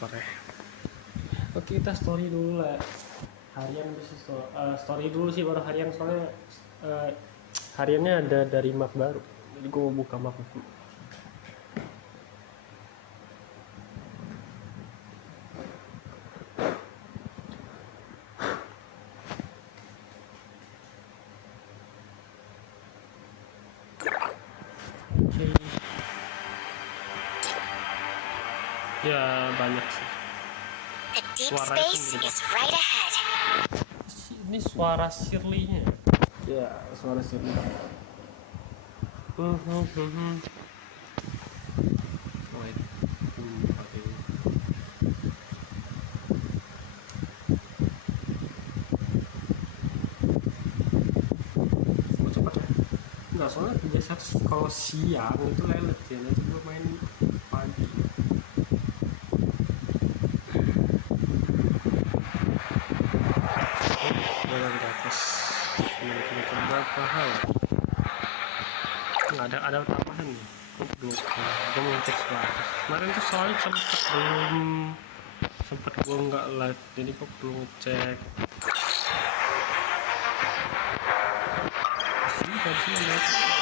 sore. Oke, kita story dulu lah. Harian bisa story dulu sih, baru harian soalnya hariannya ada dari map baru. Jadi gue mau buka map dulu. Ya banyak sih. Suara ini suara Shirley-nya. Ya, suara Shirley. Wait. Cepat ya. Enggak, soalnya biasa kalau siang itu lelet ya. Nanti gue main pagi. Berapa hal nggak ada tambahan nih. Gue mau cek status kemarin tuh, soalnya sempet gue nggak live, jadi gue perlu ngecek. Ini Versi live.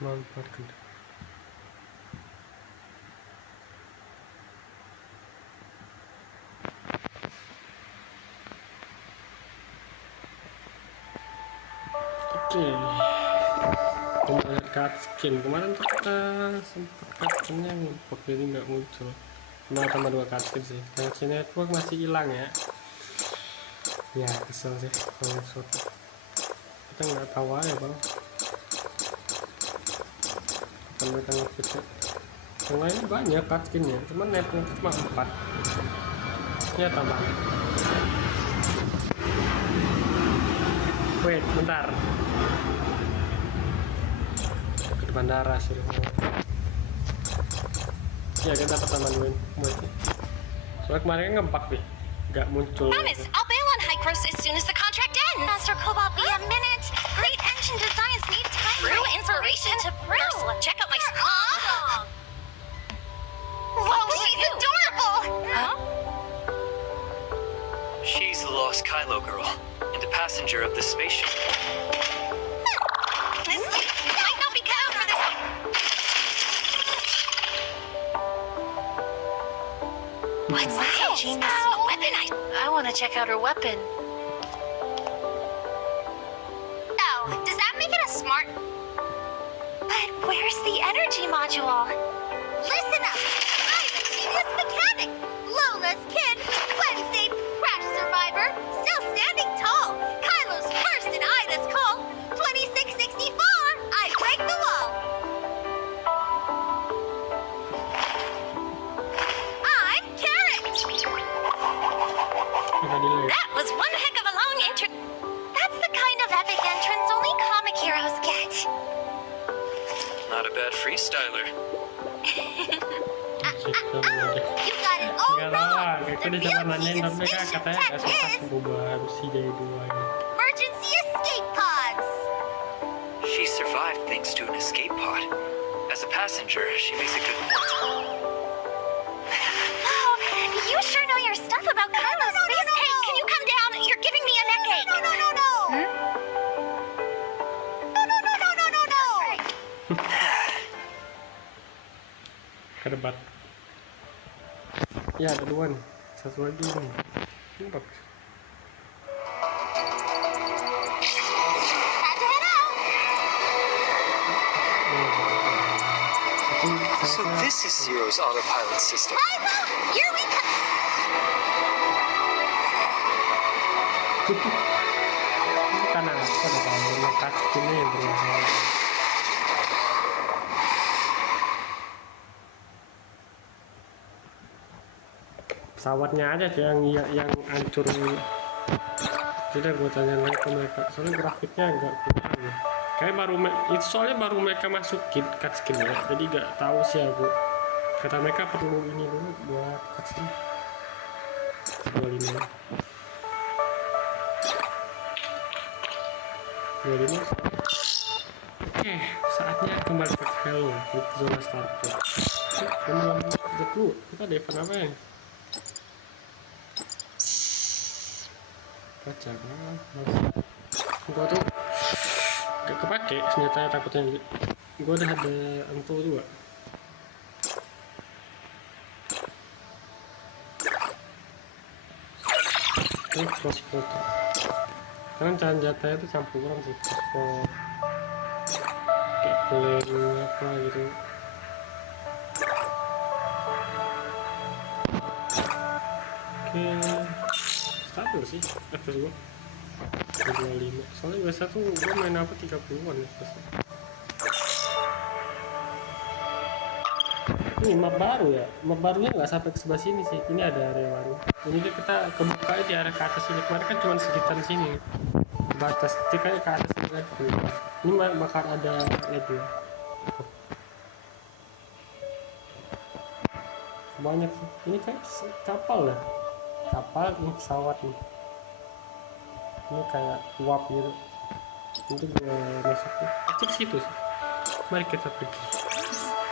Manfaatkan. Oke, kemarin cut skin kemarin tuh kita sempat cut skinnya ngumpul, jadi nggak muncul. Cuma tambah 2 cut skin sih. Connection network masih hilang ya. Ya kesel sih kalau suatu kita nggak tahu aja bang. Mereka ngefitnya yang lain banyak cut skinnya, cuman netnya cuma 4 ya tambah. Wait bentar, ke bandara sih ya, kita pertama duluin soalnya kemarin ngempak nih nggak muncul. Promise, I'll bail on high gross as soon as the contract ends. Master Cobalt, be a minute. Great engine designs need time. Brew inspiration to brew. Check out my song. Whoa, she's adorable. Huh? She's the lost Kylo girl and the passenger of the spaceship. This might not be cut out for this. What's that? Genius weapon. I want to check out her weapon. Oh, does that make it a smart? But where's the energy module? Listen up! I'm a genius mechanic! Lola's kid, Wednesday crash survivor, still standing tall. Kylo's first and Ida's call. 2664, I break the wall. I'm Carrot! That was one heck of a long intro. That's the kind of epic entrance only comic heroes get. Not a bad freestyler. You got it all wrong. The real key in spaceship tech is emergency escape pods. She survived thanks to an escape pod. As a passenger, she makes a good point. Wow, you sure know your stuff about Kylo's space. Hey, can you come down? You're giving me a neck ache. No. Kedebat. Ya ada 2 nih, satu lagi nih. Ini bagus. So this is Zero's autopilot system. Kylo, here we come. Karena aku ada tahu kakinya yang berwarna. Pesawatnya aja sih yang hancur. Jadi gue tanya lagi ke mereka, soalnya grafiknya agak kurang ya. Kayak itu soalnya baru mereka masukin cut skin ya, jadi nggak tahu sih aku. Kata mereka perlu ini dulu buat cut skin. 25. Oke, saatnya kembali ke Hello di zona starport. Kita ada event apa ya? Baca kan? Gua tuh gak kepake senjatanya, takutnya gua udah ada empu juga. Ini crossbow tuh. Karena senjatanya itu campuran sih, crossbow kayak flame apa gitu. Oke, stabil sih FPS gua 25. Soalnya biasa tuh gua main apa 30-an ya biasa. Ini map baru ya, map barunya nggak sampai ke sebelah sini sih. Ini ada area baru. Ini kita kebuka di area ke atas sini. Kemarin kan cuma sekitar sini batas, kayak ke atas lagi. Ini bakal ada lagi ya. Banyak sih. Ini kayak kapal lah, kapal ini pesawat nih. Ini kayak uap gitu. Itu gue masuk ke situ sih. Mari kita pergi.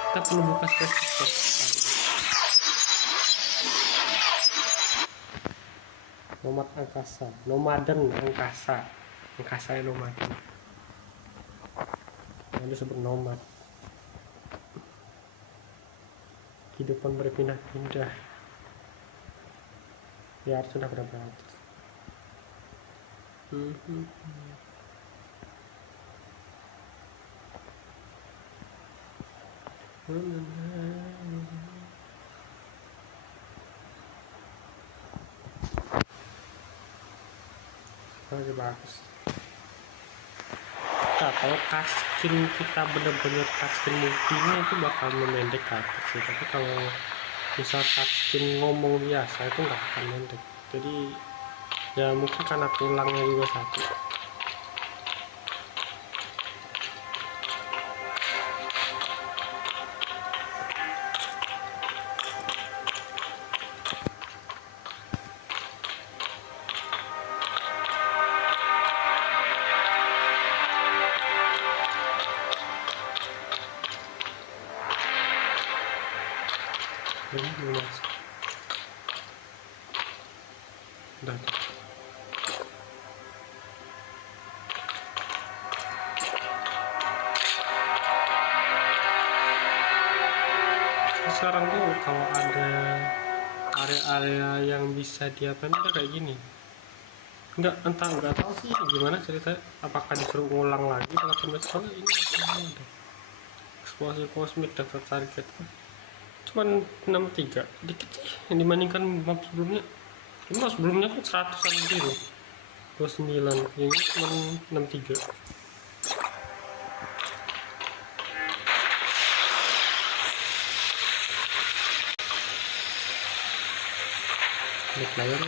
Kita perlu buka spesifikasi. Nomad angkasa, nomaden angkasa, angkasa yang nomaden. Yang disebut nomad. Kehidupan berpindah-pindah. Ya sudah berapa? Masih bagus. Nah, kalau kaskin kita bener-bener kaskin movie-nya itu bakal memendek karakter sih, tapi kalau misal kaskin ngomong biasa itu nggak akan mendek. Jadi ya mungkin karena tulangnya juga satu. Sekarang tuh kalau ada area-area yang bisa diapain udah kayak gini, nggak tahu sih gimana ceritanya, apakah disuruh ngulang lagi kalau soalnya ini ada eksplosif kosmik daftar target cuman 63 dikit sih yang dibandingkan map sebelumnya. Map sebelumnya kan 100-an biru 29, ini cuma 63. Player an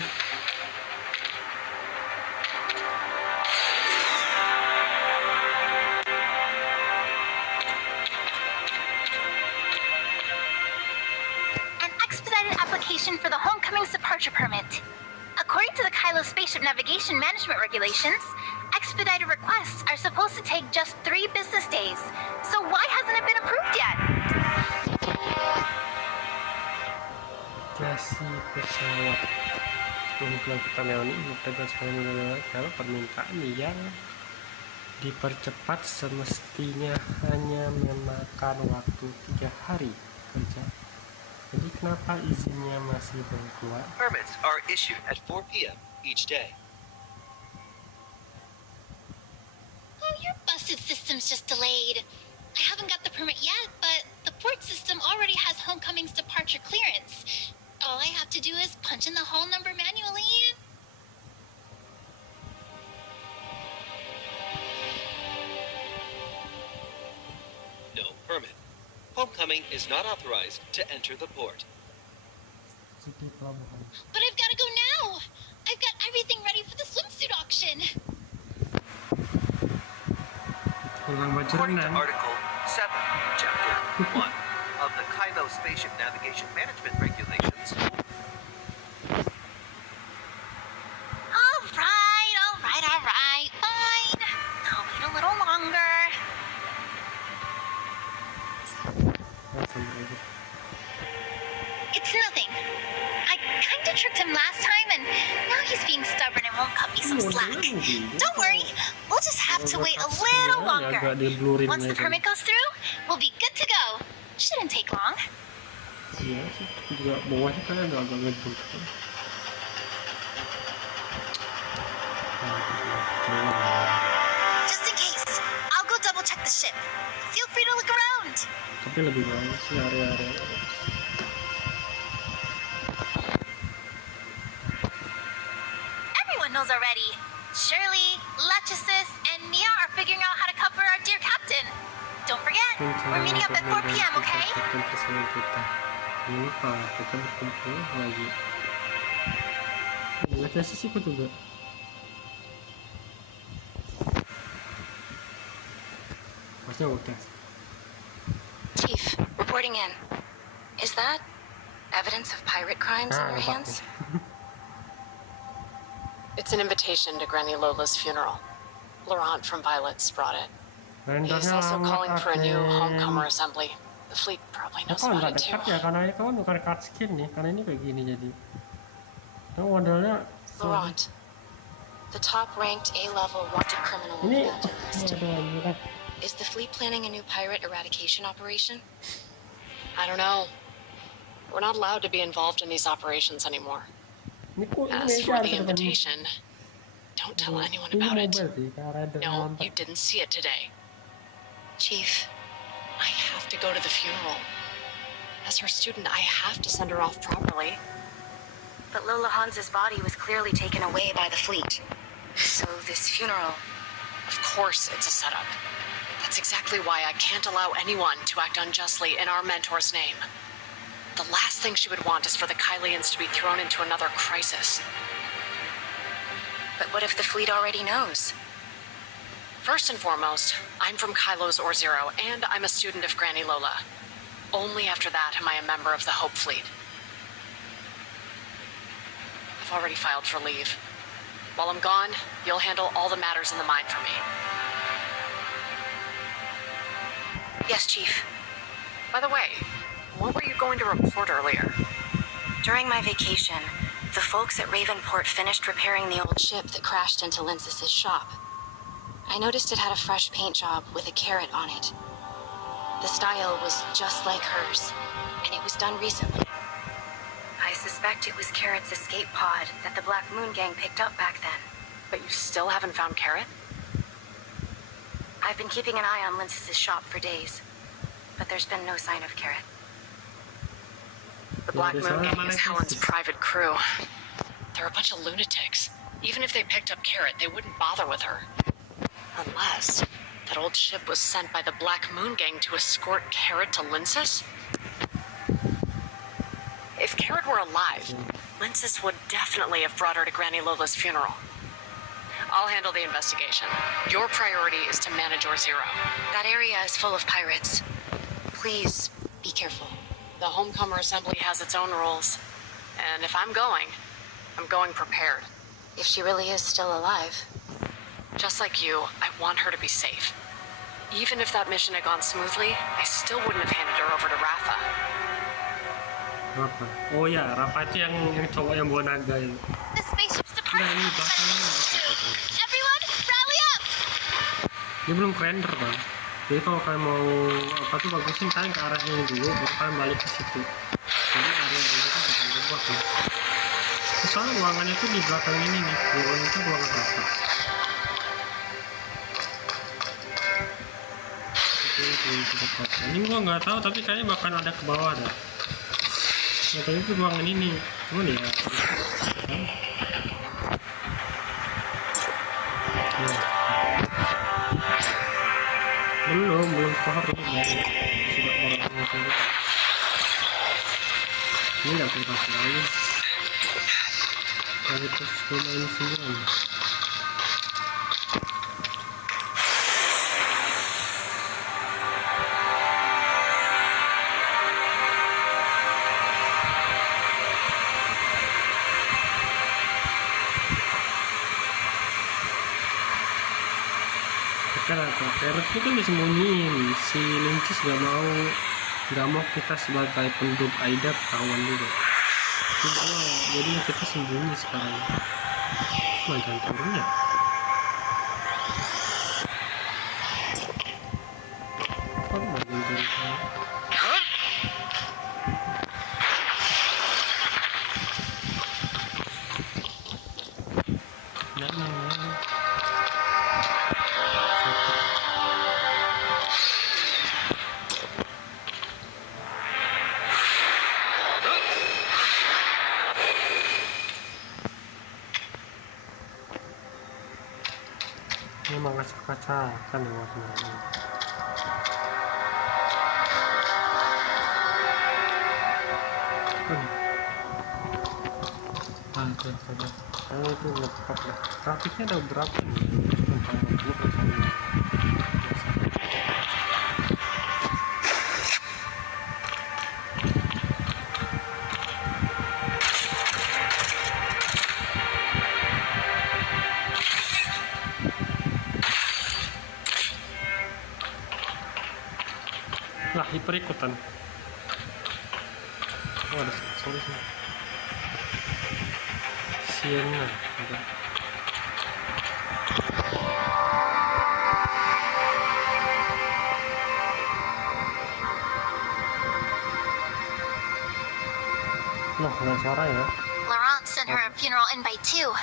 expedited application for the homecoming's departure permit. According to the Kylo spaceship navigation management regulations, expedited requests are supposed to take just 3 business days. So why hasn't it been approved yet? kasih pesawat untuk kita Leoni dan sebagainya. Kalau permintaan yang dipercepat semestinya hanya memakan waktu 3 hari kerja. Jadi kenapa izinnya masih belum keluar? Permits are issued at 4 p.m. each day. Oh, your busted system's just delayed. I haven't got the permit yet, but the port system already has homecoming's departure clearance. All I have to do is punch in the hall number manually. No permit. Homecoming is not authorized to enter the port. But I've got to go now. I've got everything ready for the swimsuit auction. According to Article 7, Chapter 1 of the Kylo Spaceship Navigation Management Regulations, kinda tricked him last time, and now he's being stubborn and won't cut me some slack. Don't worry, we'll just have to wait a little longer. Once the permit goes through, we'll be good to go. Shouldn't take long. Iya sih, juga bawahnya kan agak ngedut. Just in case, I'll go double check the ship. Feel free to look around. Tapi lebih banyak sih area-area. Everyone knows already. Shirley, Lachesis, and Mia are figuring out how to cover our dear captain. Don't forget, we're meeting up at 4 p.m., okay? Lupa, kita berkumpul lagi. Lihatnya sih ikut juga. Pasti udah. Chief, reporting in. Is that evidence of pirate crimes in your hands? It's an invitation to Granny Lola's funeral. Laurent from Violets brought it. He's also calling for a new homecomer assembly. The fleet probably knows Kalau about nggak it too. dekat ya, karena itu kan bukan card skin nih, karena ini kayak gini jadi. Itu modelnya. Laurent, the top-ranked A-level wanted criminal on Ini. the wanted list. Aduh, Is the fleet planning a new pirate eradication operation? I don't know. We're not allowed to be involved in these operations anymore. ini kok As ini for aja the invitation, don't tell anyone about it. No, you didn't see it today. Chief, I have to go to the funeral. As her student, I have to send her off properly. But Lola Hans's body was clearly taken away by the fleet. So this funeral... Of course it's a setup. That's exactly why I can't allow anyone to act unjustly in our mentor's name. The last thing she would want is for the Kylians to be thrown into another crisis. But what if the fleet already knows? First and foremost, I'm from Kylo's or Zero, and I'm a student of Granny Lola. Only after that am I a member of the Hope Fleet. I've already filed for leave. While I'm gone, you'll handle all the matters in the mine for me. Yes, Chief. By the way, what were you going to report earlier? During my vacation, the folks at Ravenport finished repairing the old ship that crashed into Lindsay's shop. I noticed it had a fresh paint job with a carrot on it. The style was just like hers, and it was done recently. I suspect it was Carrot's escape pod that the Black Moon Gang picked up back then. But you still haven't found Carrot? I've been keeping an eye on Lindsay's shop for days, but there's been no sign of Carrot. The Black Moon Gang is Helen's private crew. They're a bunch of lunatics. Even if they picked up Carrot, they wouldn't bother with her. Unless that old ship was sent by the Black Moon Gang to escort Carrot to Lindsay? If Carrot were alive, Lindsay would definitely have brought her to Granny Lola's funeral. I'll handle the investigation. Your priority is to manage your Zero. That area is full of pirates. Please be careful. The Homecomer Assembly has its own rules. And if I'm going prepared. If she really is still alive. Just like you, I want her to be safe. Even if that mission had gone smoothly, I still wouldn't have handed her over to Rafa. Rafa. Oh ya, Rafa itu yang cowok yang bawa naga itu. The spaceship's Nah, departing. ini belakangnya. Everyone, rally up! Dia belum render bang. Jadi kalau kalian mau apa tuh bagusin kalian ke arah ini dulu, baru kalian balik ke situ. Jadi area ini kan akan berubah nih. Soalnya ruangannya tuh di belakang ini nih, ruangan itu ruangan Rafa. Ini gua nggak tahu, tapi kayaknya bakal ada ke bawah dah. Nggak tahu itu ruangan ini, cuman ya. Belum story ya. Sudah orang itu. Ini nggak perlu kasih lagi. Kali terus main semua. Carrot itu kan disembunyiin, si Lincis nggak mau kita sebagai penduduk Aida ketahuan juga. Jadi Jadi kita sembunyi sekarang. Jangan turun ya. Kok bagian turun? Ini mengacak-acak kan ya warnanya. Ada saja. Itu ngepak dah. Grafiknya udah berapa nih? Lah, hiper ikutan. Oh, ada solusi. Sienna ada. Nah, ada SARA ya. Laurent sent her a funeral invite too.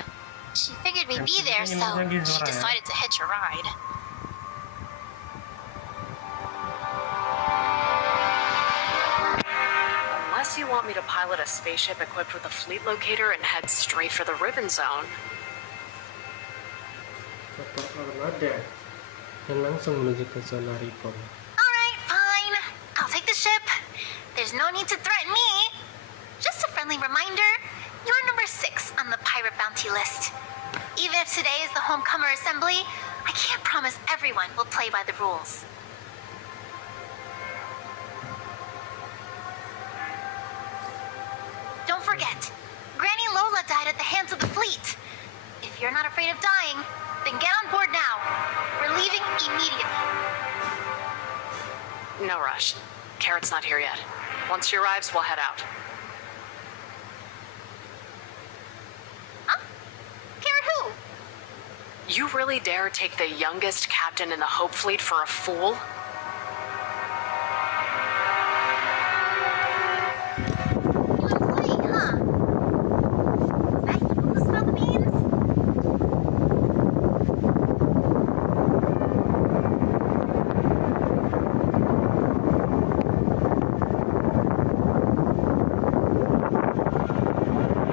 She figured we'd be there, so she decided to hitch a ride. Unless you want me to pilot a spaceship equipped with a fleet locator and head straight for the ribbon zone. Ada dan langsung menuju ke zona ribbon. Alright, fine. I'll take the ship. There's no need to threaten me. Just a friendly reminder, you're number 6 on the pirate bounty list. Even if today is the homecomer assembly, I can't promise everyone will play by the rules. Don't forget, Granny Lola died at the hands of the fleet. If you're not afraid of dying, then get on board now. We're leaving immediately. No rush. Carrot's not here yet. Once she arrives, we'll head out. Huh? Carrot who? You really dare take the youngest captain in the Hope Fleet for a fool? You employee, huh? Is that you who spilled the beans?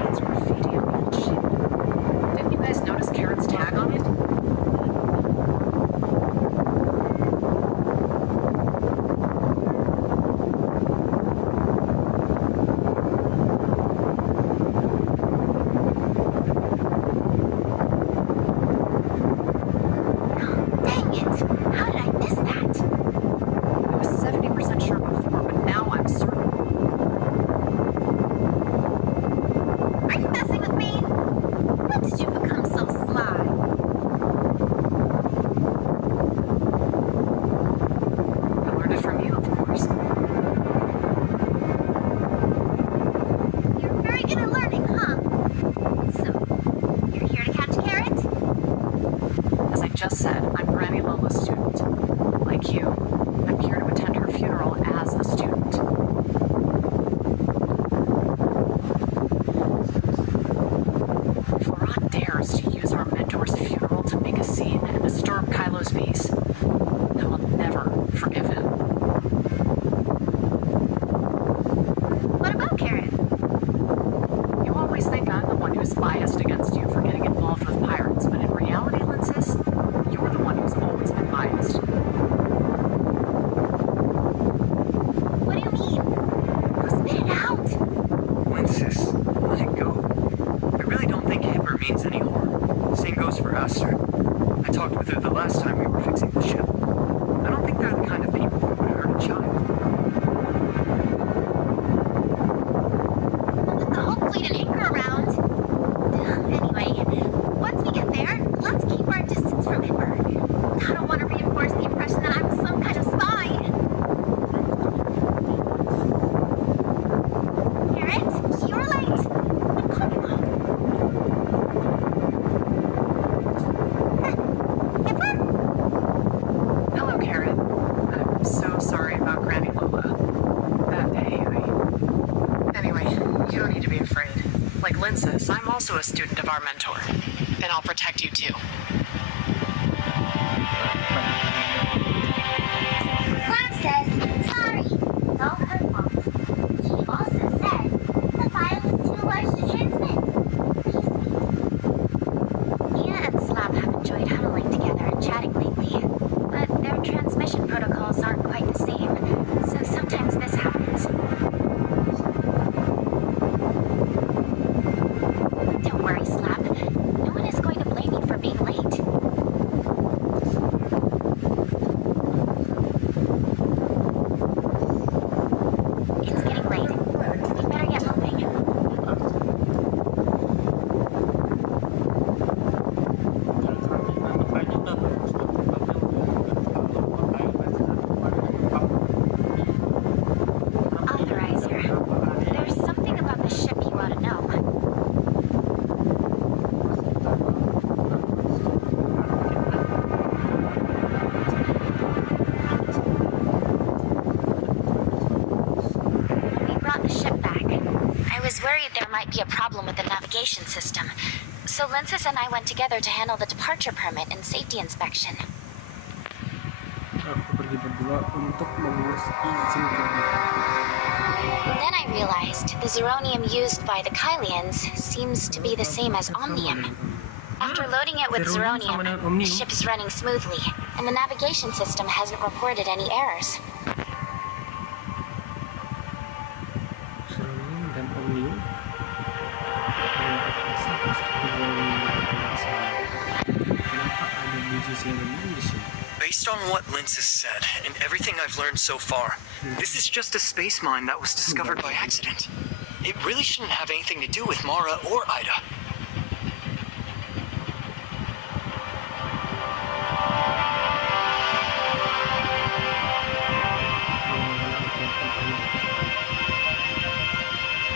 It's graffiti on the old ship. Didn't you guys notice Carrot's tag on it? Dang it! How did I miss that? I was 70% sure before, but now I'm certain. Are you messing with me? When did you become so sly? I learned it from you, of course. You're very good at learning, huh? So, you're here to catch Carrot? As I just said, I'm Granny Lola's student. Like you, I'm here to attend her funeral as a student. If Laurent dares to use our mentor's funeral to make a scene and disturb Kylo's peace, I will never forgive him. What about Carrot? You always think I'm the one who's biased against you for getting involved with pirates, but in reality, Lindsay, you're the one who's always been biased. What do you mean? Spit it out. Princess, let it go. I really don't think Hipper means any harm. Same goes for Aster. I talked with her the last time we were fixing the ship. I don't think they're the kind of people who would hurt a child. With the whole fleet and anchor around. Anyway, once we get there, let's keep our distance from Hipper. I don't want to reinforce the impression that I'm some kind of spy. Carrot, you're late. I'm Like Lynn says, I'm also a student of our mentor. And I'll protect you too. Cloud says, sorry, it's all her fault. She also said the file is too large to transmit. Mia and Slab have enjoyed huddling together and chatting lately, but their transmission protocols aren't quite the same, so sometimes this happens. Don't worry, Slab. No one is going to blame you for being late. It's getting late. We better get moving. Authorizer, there's something about the ship you ought to know. When we brought the ship back, I was worried there might be a problem with the navigation system. So Linsis and I went together to handle the departure permit and safety inspection. Aku pergi berdua untuk mengurus izin terbang. Then I realized the zeronium used by the Kylians seems to be the same as omnium. After loading it with zeronium, the ship is running smoothly, and the navigation system hasn't reported any errors. Zeronium dan omnium. Kenapa ada biji zeronium di sini? Based on what Linz has said and everything I've learned so far, this is just a space mine that was discovered by accident. It really shouldn't have anything to do with Mara or Ida.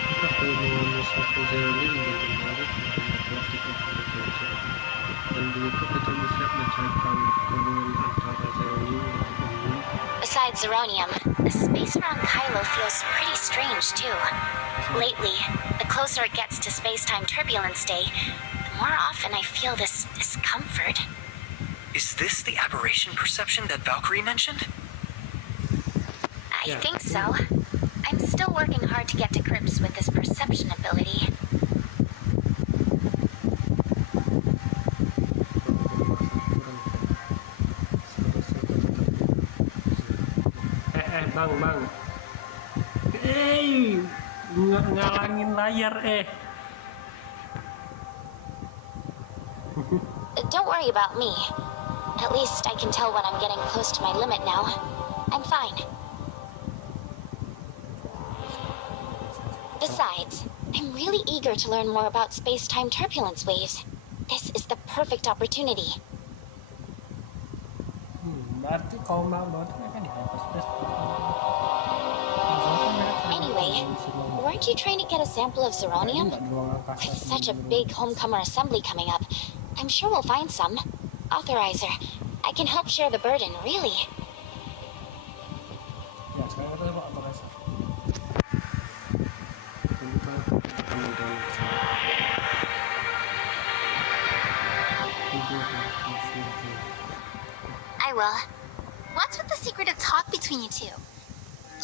Kita perlu mengurus satu zeronium dan menarik dan begitu kita bisa mencari tahu hubungan antara zeronium dan omnium. Besides zeronium, the space around Kylo feels pretty strange too. Lately, the closer it gets to space-time turbulence day, the more often I feel this discomfort. Is this the aberration perception that Valkyrie mentioned? I think so. I'm still working hard to get to grips with this perception ability. Bang. Ngalangin layar Don't worry about me. At least I can tell when I'm getting close to my limit now. I'm fine. Besides, I'm really eager to learn more about space-time turbulence waves. This is the perfect opportunity. Berarti kalau mau kan di hyperspace. Anyway, weren't you trying to get a sample of zeronium? With such a big homecomer assembly coming up, I'm sure we'll find some. Authorizer, I can help share the burden, really. Ya, sekarang kita coba authorizer. I will. What's with the secretive talk between you two?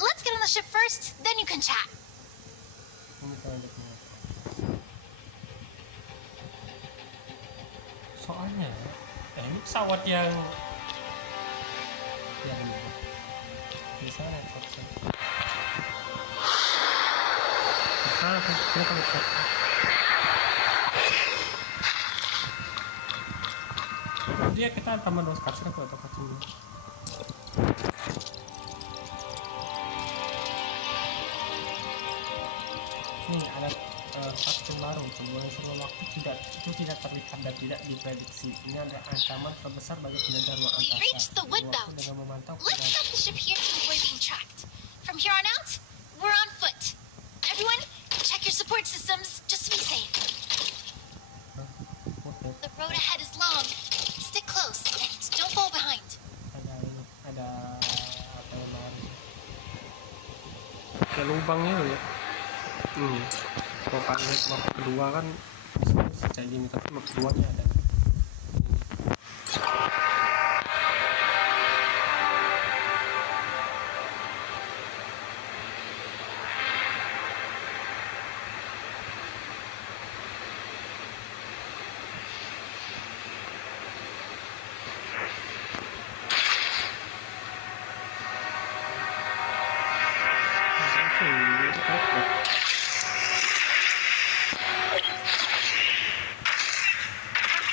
Let's get on the ship first, then you can chat. Soalnya ini pesawat yang bisa dia kita tambah 2 kasih atau kasih dulu. Ini ada vaksin baru, sebuah seluruh waktu itu tidak terlihat dan tidak diprediksi. Ini ada ancaman terbesar bagi penjaga ruang We angkasa. reached the wood belt. Dengan memantau Let's stop the ship here to avoid being tracked. From here on out, we're on foot. Everyone, check your support systems just to be safe. The road ahead is long. Stick close and don't fall behind. Ada apa yang baru? Kayak lubangnya ya. Kalau kalian lihat map kedua kan kayak gini, tapi map keduanya ada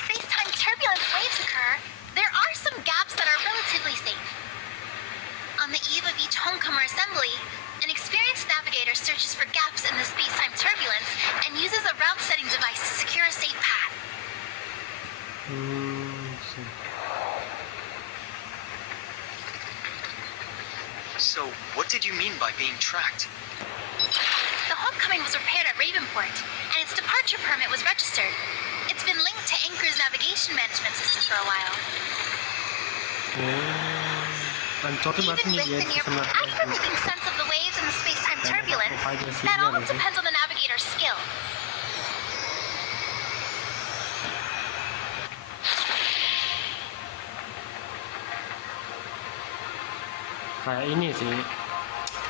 Space-time turbulence waves occur, there are some gaps that are relatively safe. On the eve of each homecomer assembly, an experienced navigator searches for gaps in the space-time turbulence and uses a route-setting device to secure a safe path. So, what did you mean by being tracked? The homecoming was repaired at Ravenport, and its departure permit was registered. It's been linked to Anchor's navigation management system for a while. Even with the near after making sense of the waves and the space-time turbulence, that all depends on the navigator's skill. kayak ini sih,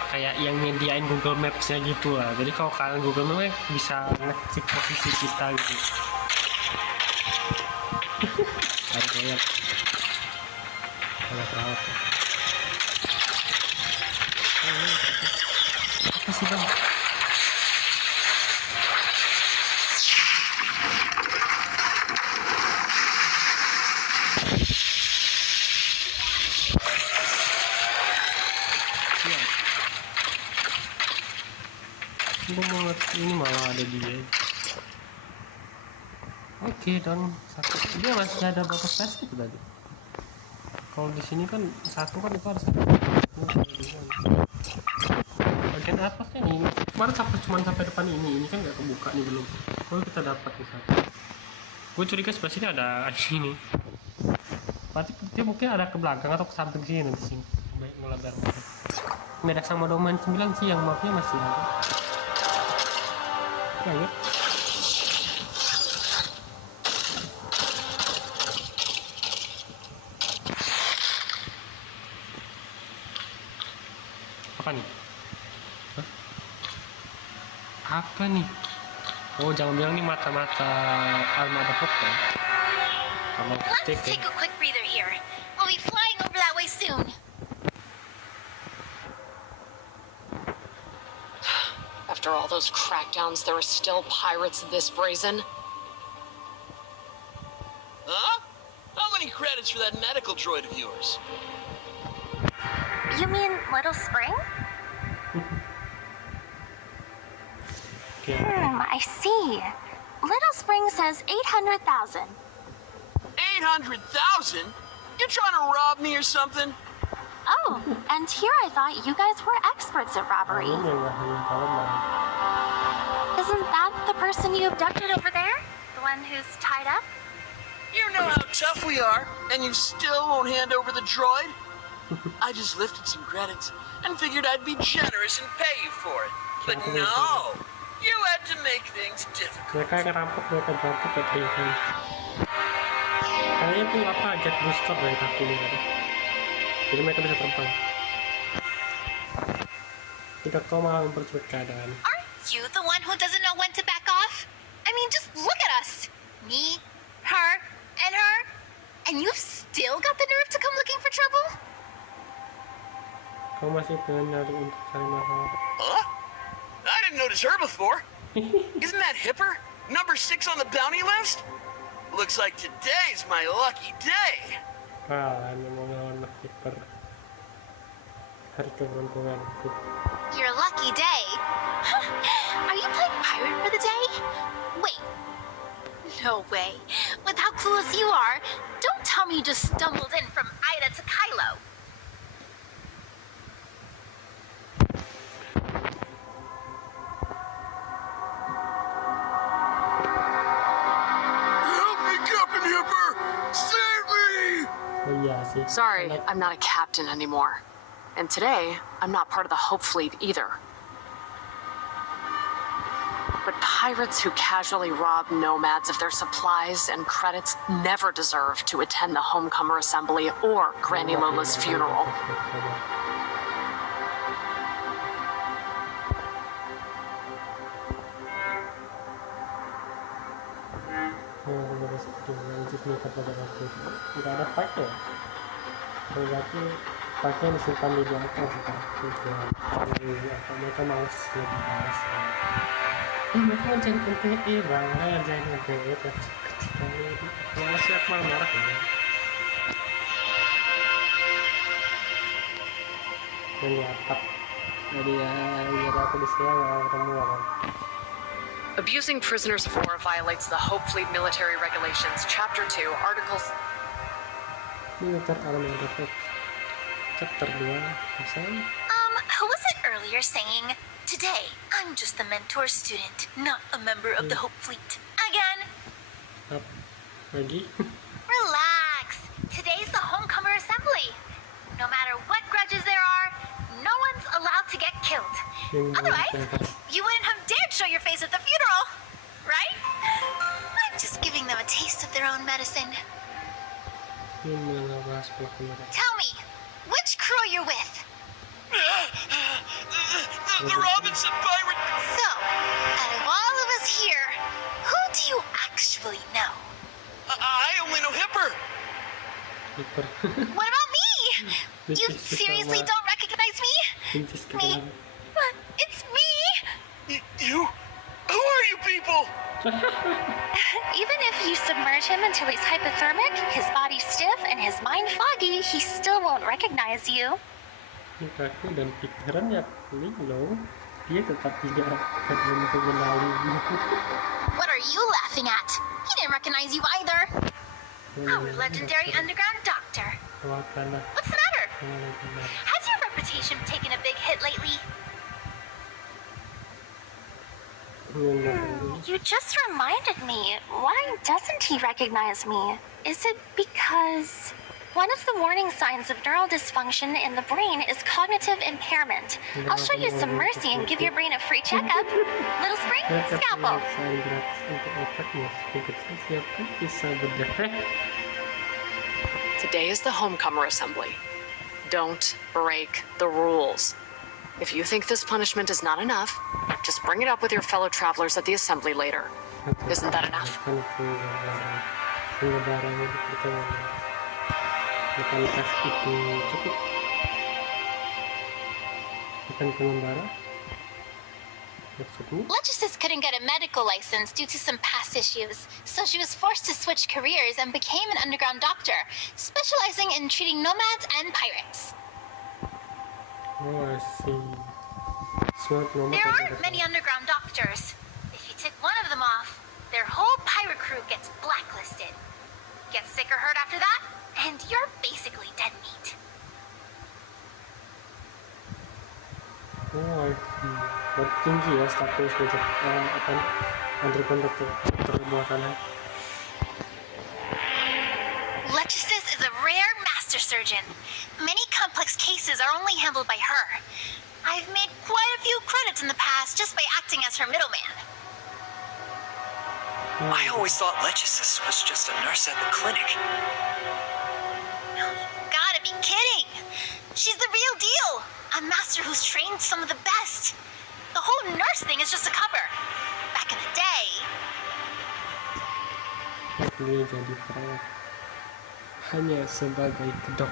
kayak yang nyediain Google Maps-nya gitu lah. Jadi kalau kalian Google Maps bisa ngecek posisi kita gitu. Harus lihat kalau perawat apa sih bang? Gue mau ngerti, ini malah ada dia. Oke, dan satu dia masih ada berapa flash itu tadi. Kalau di sini kan satu kan itu harus bagian atas ini. Kemarin cuma sampai depan ini kan nggak kebuka nih belum. Kalau kita dapat nih satu. Gue curiga sebelah sini ada ini. Berarti dia mungkin ada ke belakang atau ke samping sini nanti sini. Baik melebar. Beda sama domain 9 sih yang mapnya masih ada. Ya. Apa nih? Hah? Apa nih? Oh, jangan bilang nih mata-mata armada Pokka. Kalau Let's take a quick breather here. We'll be flying over that way soon. After all those crackdowns, there are still pirates this brazen? Huh? How many credits for that medical droid of yours? You mean Little Spring? I see. Little Spring says 800,000. 800,000? You trying to rob me or something? Oh, and here I thought you guys were experts at robbery. Isn't that the person you abducted over there? The one who's tied up? You know how tough we are, and you still won't hand over the droid? I just lifted some credits and figured I'd be generous and pay you for it. But no, you had to make things difficult. Mereka ngerampok, mereka jatuh ke Dragon. Kayaknya tuh apa, jet booster dari kakinya tadi. Jadi mereka bisa terbang. Tidak kau malah mempercepat keadaan. Aren't you the one who doesn't know when to back off? I mean, just look at us. Me, her, and her. And you've still got the nerve to come looking for trouble? Kau masih pengen nyari untuk cari masalah. Huh? I didn't notice her before. Isn't that Hipper? Number 6 on the bounty list? Looks like today's my lucky day. Ini mau ngelawan Hipper. Hari keberuntunganku. Your lucky day? Are you playing pirate for the day? Wait. No way. With how clueless you are, don't tell me you just stumbled in from Ida to Kylo. Help me, Captain Hipper! Save me! Oh iya sih. Sorry, I'm not a captain anymore. And today, I'm not part of the Hope Fleet either. But Pirates who casually rob nomads of their supplies and credits never deserve to attend the Homecomer Assembly or Granny Lola's funeral. Nggak ada fight-nya. Berarti fight-nya disimpan di belakang sekarang. Mereka males, lebih males. Mereka mencari NTE banget, jangan NTE ketika ini males siap marah-marah ya. Dan di atap. Jadi ya biar aku di sini nggak ketemu apa. Abusing prisoners of war violates the Hope Fleet Military Regulations, Chapter 2, Articles... Militer Armada Chapter 2, pasal... Who was it earlier saying, "Today, I'm just a mentor student, not a member of the Hope Fleet"? Again? Up lagi. Relax. Today's the Homecomer Assembly. No matter what grudges there are, no one's allowed to get killed. Otherwise, you wouldn't have dared show your face at the funeral, right? I'm just giving them a taste of their own medicine. Tell me, which crew are you with? The Robinson Pirate. So, out of all of us here, who do you actually know? I only know Hipper. What about me? You seriously don't recognize me? Me? It's me! You? Who are you people? Even if you submerge him until he's hypothermic, his body stiff, and his mind foggy, he still won't recognize you. Kaku dan pikirannya loh, dia tetap tidak akan mengenali. What are you laughing at? He didn't recognize you either. Our legendary underground doctor. What's the matter? Has your reputation taken a big hit lately? You just reminded me. Why doesn't he recognize me? Is it because one of the warning signs of neural dysfunction in the brain is cognitive impairment? I'll show you some mercy and give your brain a free checkup. Little Spring, scalpel. Today is the Homecomer Assembly. Don't break the rules. If you think this punishment is not enough, just bring it up with your fellow travelers at the assembly later. Isn't that enough? Legisis couldn't get a medical license due to some past issues, so she was forced to switch careers and became an underground doctor, specializing in treating nomads and pirates. Oh, I see. There aren't many underground doctors. If you tick one of them off, their whole pirate crew gets blacklisted. Get sick or hurt after that, and you're basically dead meat. Oh, I see. Tinggi ya status underground dokter buatannya. Legisis is a rare master surgeon. Many complex cases are only handled by her. I've made quite a few credits in the past just by acting as her middleman. I always thought Legisis was just a nurse at the clinic. You gotta be kidding! She's the real deal! A master who's trained some of the best. The whole nurse thing is just a cover. Back in the day... Dia jadi perawat hanya sebagai kedok.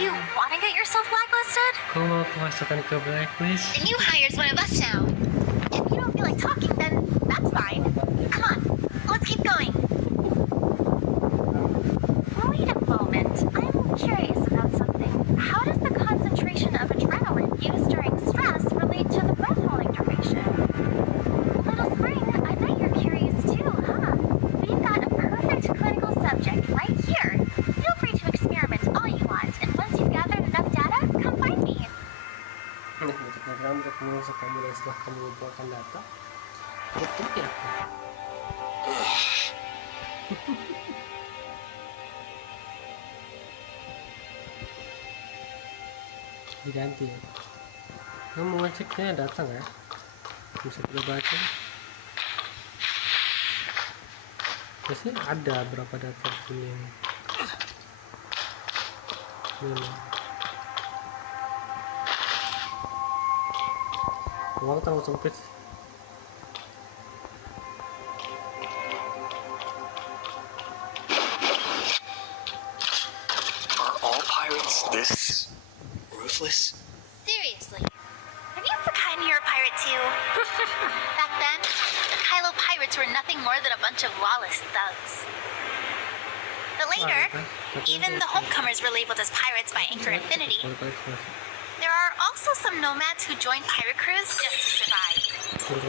You wanna get yourself blacklisted? Kau mau masukkan ke blacklist? The new hire's one of us now. If you don't feel like talking, then that's fine. Come on, let's keep going. Wait a moment. I'm curious about something. How does the concentration of adrenaline used during stress relate to the breath-holding duration? Little Spring, I bet you're curious too, huh? We've got a perfect clinical subject right here. Feel free to experiment all you want, and once you've gathered enough data, come find me. Untuk mengusut kamu dan setelah kamu mengumpulkan data, seperti apa? Diganti ya. Kamu mau ngeceknya datang ya? Bisa kita baca. Biasanya ada berapa data sini. Ini. Ruang terlalu sempit. Are all pirates this ruthless? Seriously, have you forgotten you're a pirate too? Back then, the Kylo pirates were nothing more than a bunch of lawless thugs. But later, even the homecomers were labeled as pirates by Anchor Infinity. There are also some nomads who join pirate crews just to survive.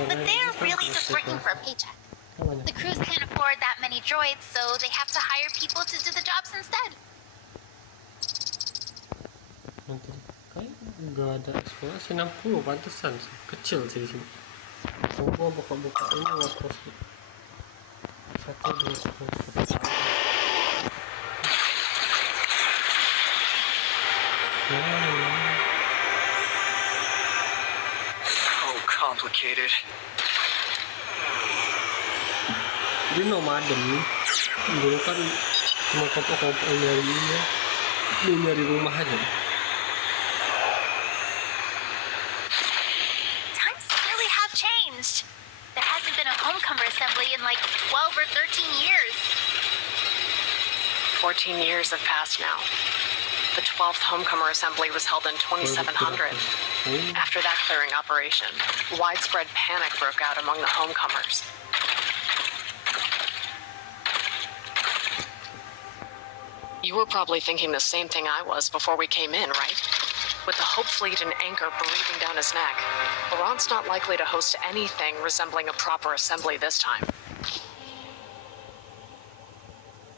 But they're really just working for a paycheck. The crews can't afford that many droids, so they have to hire people to do the jobs instead. Nanti kayak nggak ada eksplorasi 60 pantesan sih. Kecil sih di sini. Gua buka ini waktu sih. 1 2 3 So complicated. Dia nomaden. Dulu kan cuma kelompok nyari ini, dia nyari rumah aja. Times really have changed. There hasn't been a homecomer assembly in like 12 or 13 years. 14 years have passed now. The 12th Homecomer Assembly was held in 2700. After that clearing operation, widespread panic broke out among the homecomers. You were probably thinking the same thing I was before we came in, right? With the Hope Fleet and Anchor breathing down his neck, Iran's not likely to host anything resembling a proper assembly this time.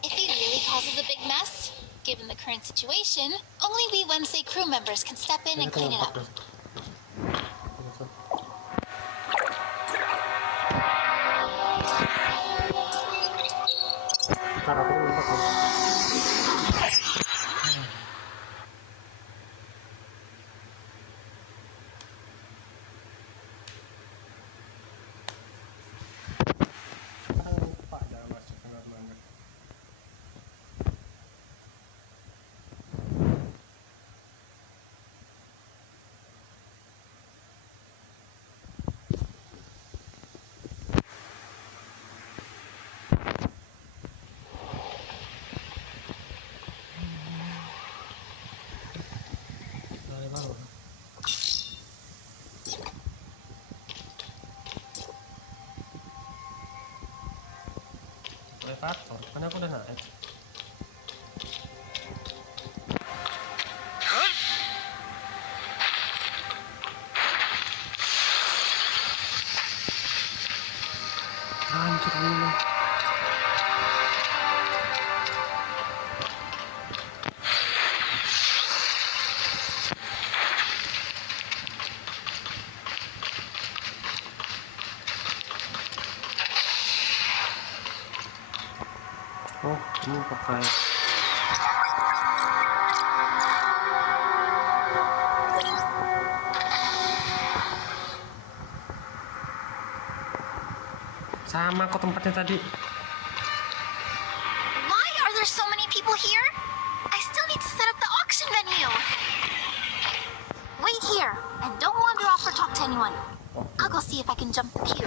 If he really causes a big mess, given the current situation, only we Wednesday crew members can step in and clean it up. Ntar aku lupa kok. Sekarang lupa jangan masuk ke dalam mangga. Elevator, kan aku udah naik. Hancur dulu. Oh, ini pakai sama kok tempatnya tadi. Why are there so many people here? I still need to set up the auction venue. Wait here, and don't wander off or talk to anyone. I'll go see if I can jump the queue.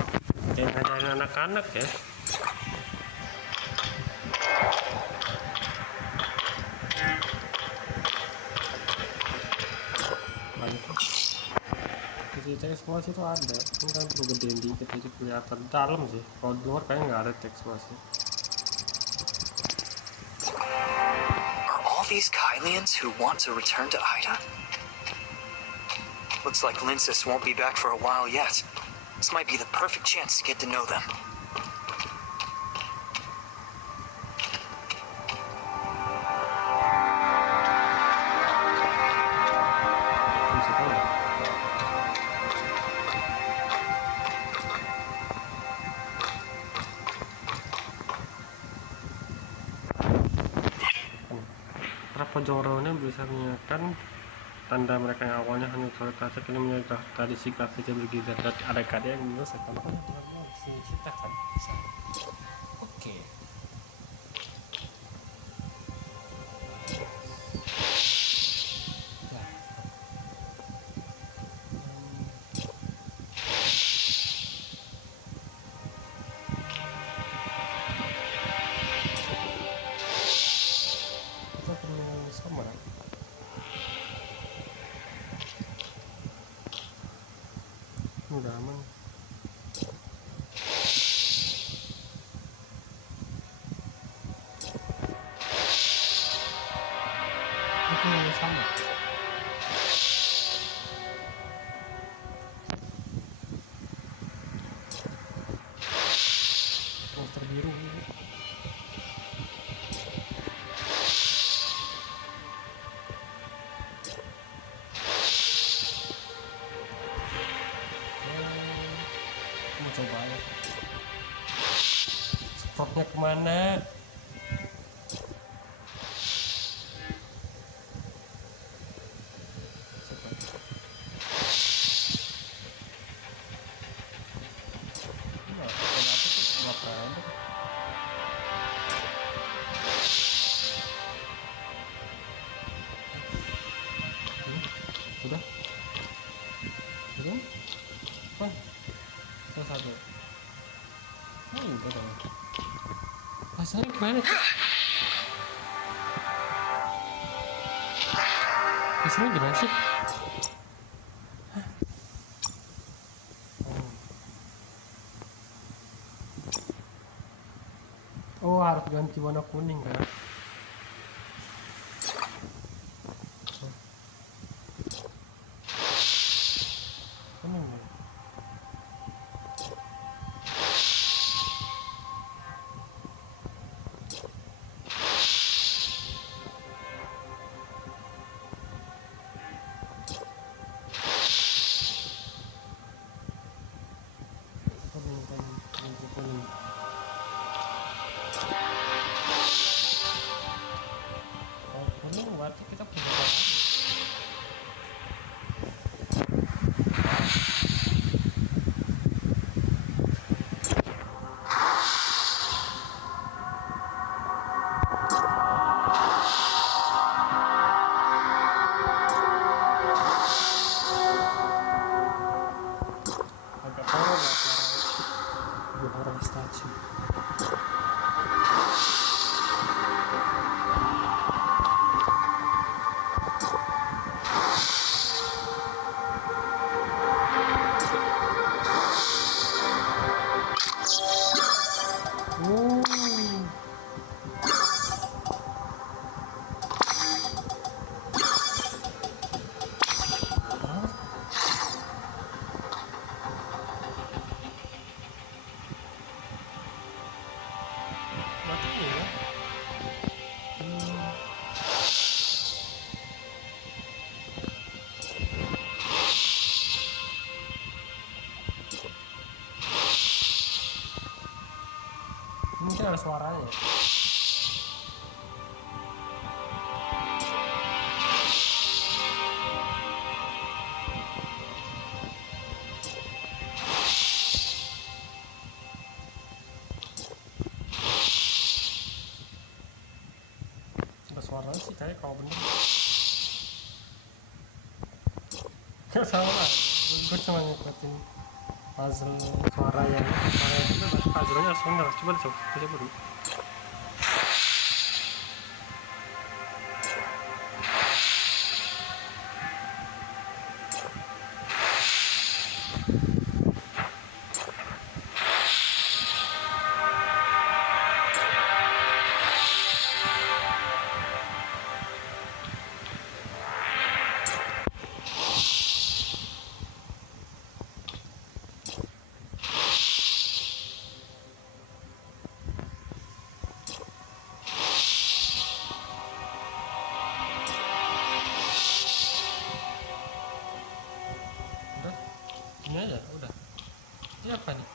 Kayak ada anak-anak ya. Jadi eksplorasi itu ada, ini kan perlu gedein dikit jadi kelihatan dalam sih. Kalau di luar kayaknya nggak ada eksplorasi. Are all these Kylians who want to return to Ida? Looks like Linsis won't be back for a while yet. This might be the perfect chance to get to know them. Pojok bisa mengingatkan tanda mereka yang awalnya hanya otoritas kini menjadi tradisi grafisnya bergilir dan ada karya yang bisa saya tambahkan dengan kita kan bisa. Oke, Sama. Monster biru. Mau coba ya. Sprotnya kemana? Sudah? Belum? Kan? Salah satu. Udah dong. Rasanya gimana? Rasanya gimana sih? Hah? Oh, harus ganti warna kuning kan? Berarti kita punya apa? Agak parah ya suara stasiun. Mungkin ada suaranya. Ada suaranya sih kayak kalau bener. Gak salah. Gue cuma ngikutin puzzle suara yang itu berarti puzzle-nya harus bener. Coba dulu. Ini aja udah. Ini apa nih?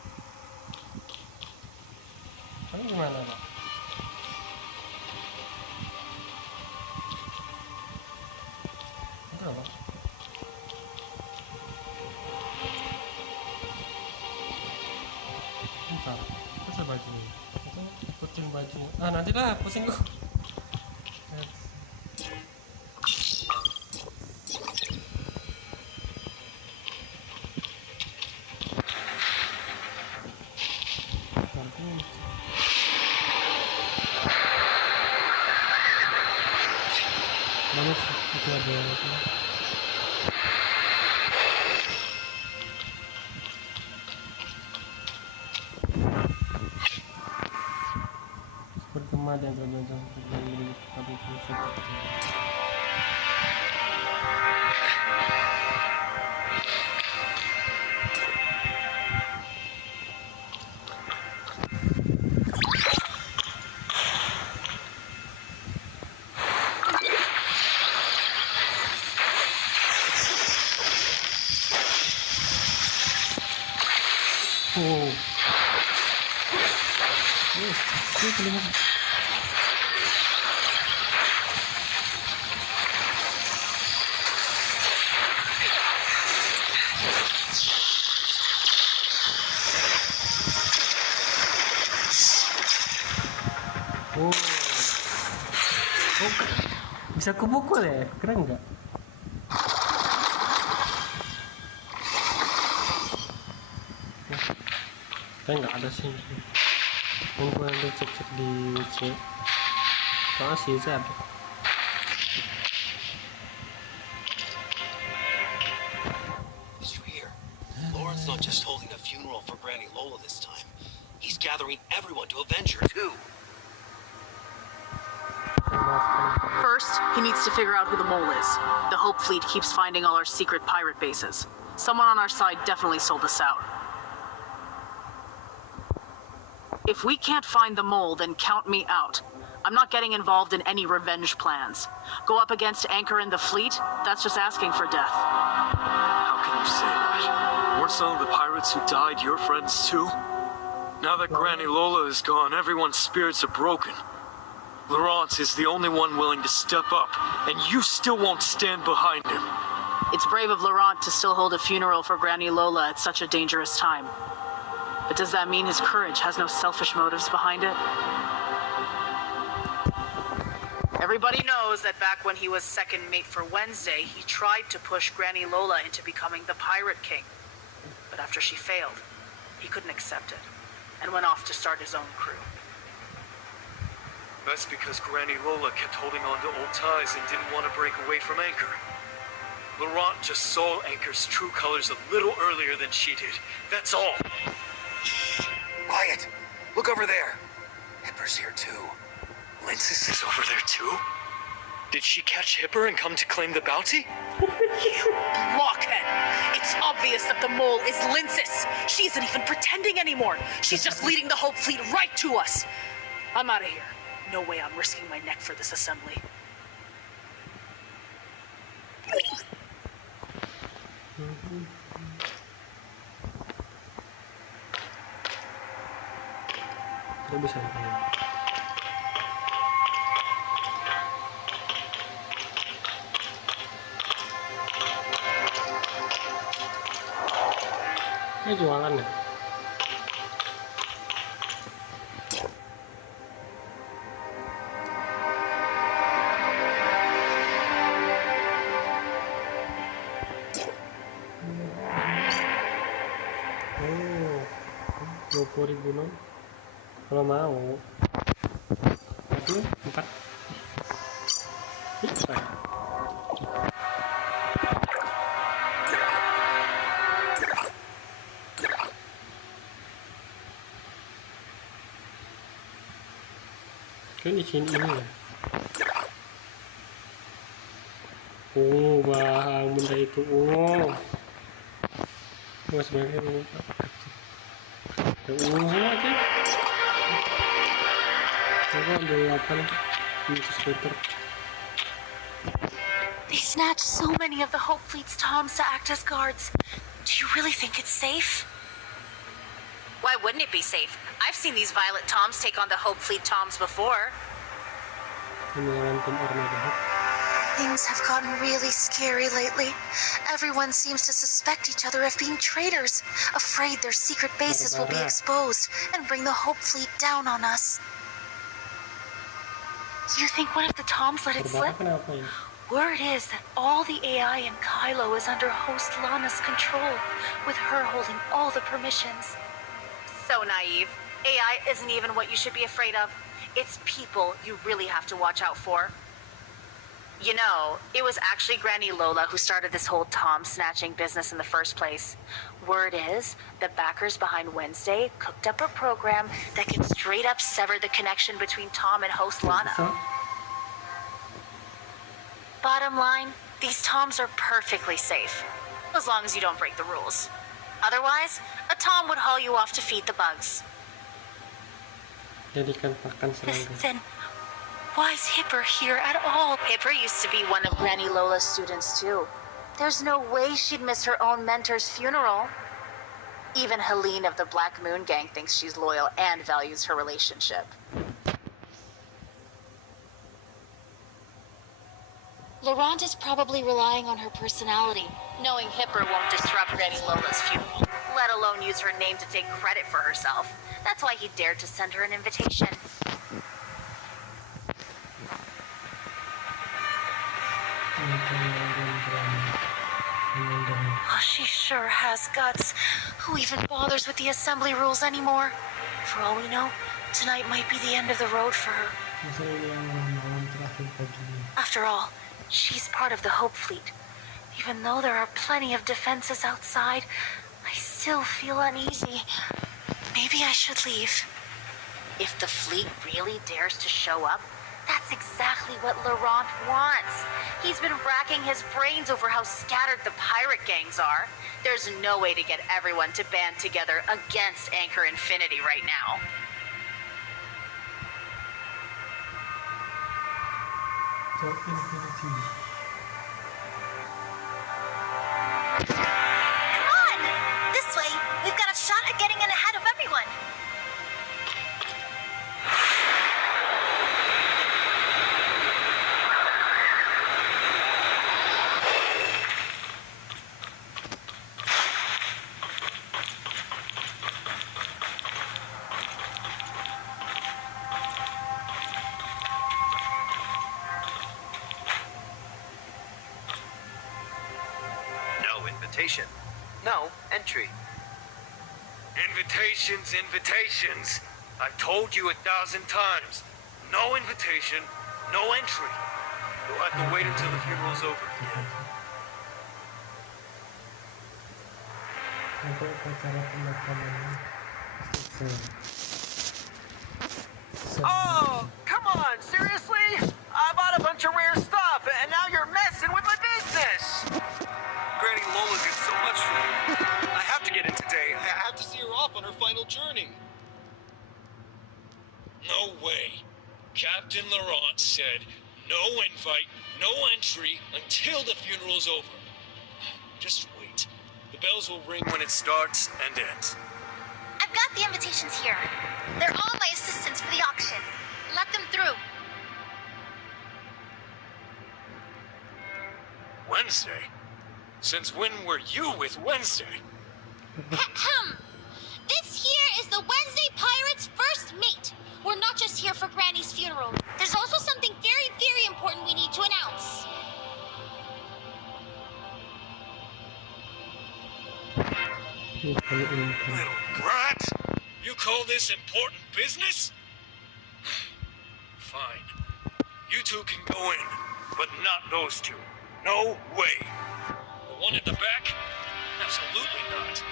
Ini gimana Pak? Itu apa? Bentar, itu bajunya. Itu ikutin bajunya. Ah nanti lah, pusing gua. Mana sih? Itu ada apa? Bergema dan bergema pada pusat. Oh, bisa kupukul ya, keren nggak? Kayak nggak ada sih. Mungkin nanti cek di WC. Masih ada. Did you hear? Lauren's not just holding a funeral for Granny Lola this time. He's gathering everyone to avenge her too. First, he needs to figure out who the mole is. The Hope Fleet keeps finding all our secret pirate bases. Someone on our side definitely sold us out. If we can't find the mole, then count me out. I'm not getting involved in any revenge plans. Go up against Anchor and the fleet? That's just asking for death. How can you say that? Weren't some of the pirates who died your friends too? Now that Granny Lola is gone, everyone's spirits are broken. Laurent is the only one willing to step up, and you still won't stand behind him. It's brave of Laurent to still hold a funeral for Granny Lola at such a dangerous time. But does that mean his courage has no selfish motives behind it? Everybody knows that back when he was second mate for Wednesday, he tried to push Granny Lola into becoming the Pirate King. But after she failed, he couldn't accept it, and went off to start his own crew. That's because Granny Lola kept holding on to old ties and didn't want to break away from Anchor. Laurent just saw Anchor's true colors a little earlier than she did. That's all. Quiet! Look over there. Hipper's here too. Linsis is over there too? Did she catch Hipper and come to claim the bounty? You blockhead! It's obvious that the mole is Linsis. She isn't even pretending anymore. She's just leading the Hope Fleet right to us. I'm out of here. No way I'm risking my neck for this assembly. Kok bisa ini? Ini jualan ya? Oh, 20.000 non. Kalau mau 4 bisa. Kan di sini ini ya. Oh, bang, benda itu. Oh, sebenarnya ini semua aja. They snatched so many of the Hope Fleet's toms to act as guards. Do you really think it's safe? Why wouldn't it be safe? I've seen these violet toms take on the Hope Fleet toms before. Things have gotten really scary lately. Everyone seems to suspect each other of being traitors, afraid their secret bases will be exposed and bring the Hope Fleet down on us. You think one of the toms let it slip? Word is that all the AI in Kylo is under host Lana's control, with her holding all the permissions. So naive. AI isn't even what you should be afraid of. It's people you really have to watch out for. You know, it was actually Granny Lola who started this whole Tom snatching business in the first place. Word is, the backers behind Wednesday cooked up a program that can straight up sever the connection between Tom and host Lana. Bottom line, These toms are perfectly safe, as long as you don't break the rules. Otherwise, a tom would haul you off to feed the bugs. Jadikan pakan serangga. Then, why is Hipper here at all? Hipper used to be one of Granny Lola's students too. There's no way she'd miss her own mentor's funeral. Even Helene of the Black Moon Gang thinks she's loyal and values her relationship. Laurent is probably relying on her personality, knowing Hipper won't disrupt Granny Lola's funeral, let alone use her name to take credit for herself. That's why he dared to send her an invitation. Oh, she sure has guts. Who even bothers with the assembly rules anymore? For all we know, tonight might be the end of the road for her. After all, she's part of the Hope Fleet. Even though there are plenty of defenses outside, I still feel uneasy. Maybe I should leave. If the fleet really dares to show up, that's exactly what Laurent wants. He's been racking his brains over how scattered the pirate gangs are. There's no way to get everyone to band together against Anchor Infinity right now. Come on! This way, we've got a shot at getting in ahead of everyone. No entry. Invitations. I've told you 1,000 times. No invitation, no entry. You'll have to wait until the funeral's over. Oh, come on, seriously? I bought a bunch of rare stuff, and now you're messing with my business! Granny Lola did so much for me. I have to get in today. I have to see her off on her final journey. No way. Captain Laurent said no invite, no entry until the funeral's over. Just wait. The bells will ring when it starts and ends. I've got the invitations here. They're all my assistants for the auction. Let them through. Wednesday? Since when were you with Wednesday? This here is the Wednesday Pirates' first mate. We're not just here for Granny's funeral. There's also something very, very important we need to announce. Little brat! You call this important business? Fine. You two can go in, but not those two. No way. The one at the back? Absolutely not.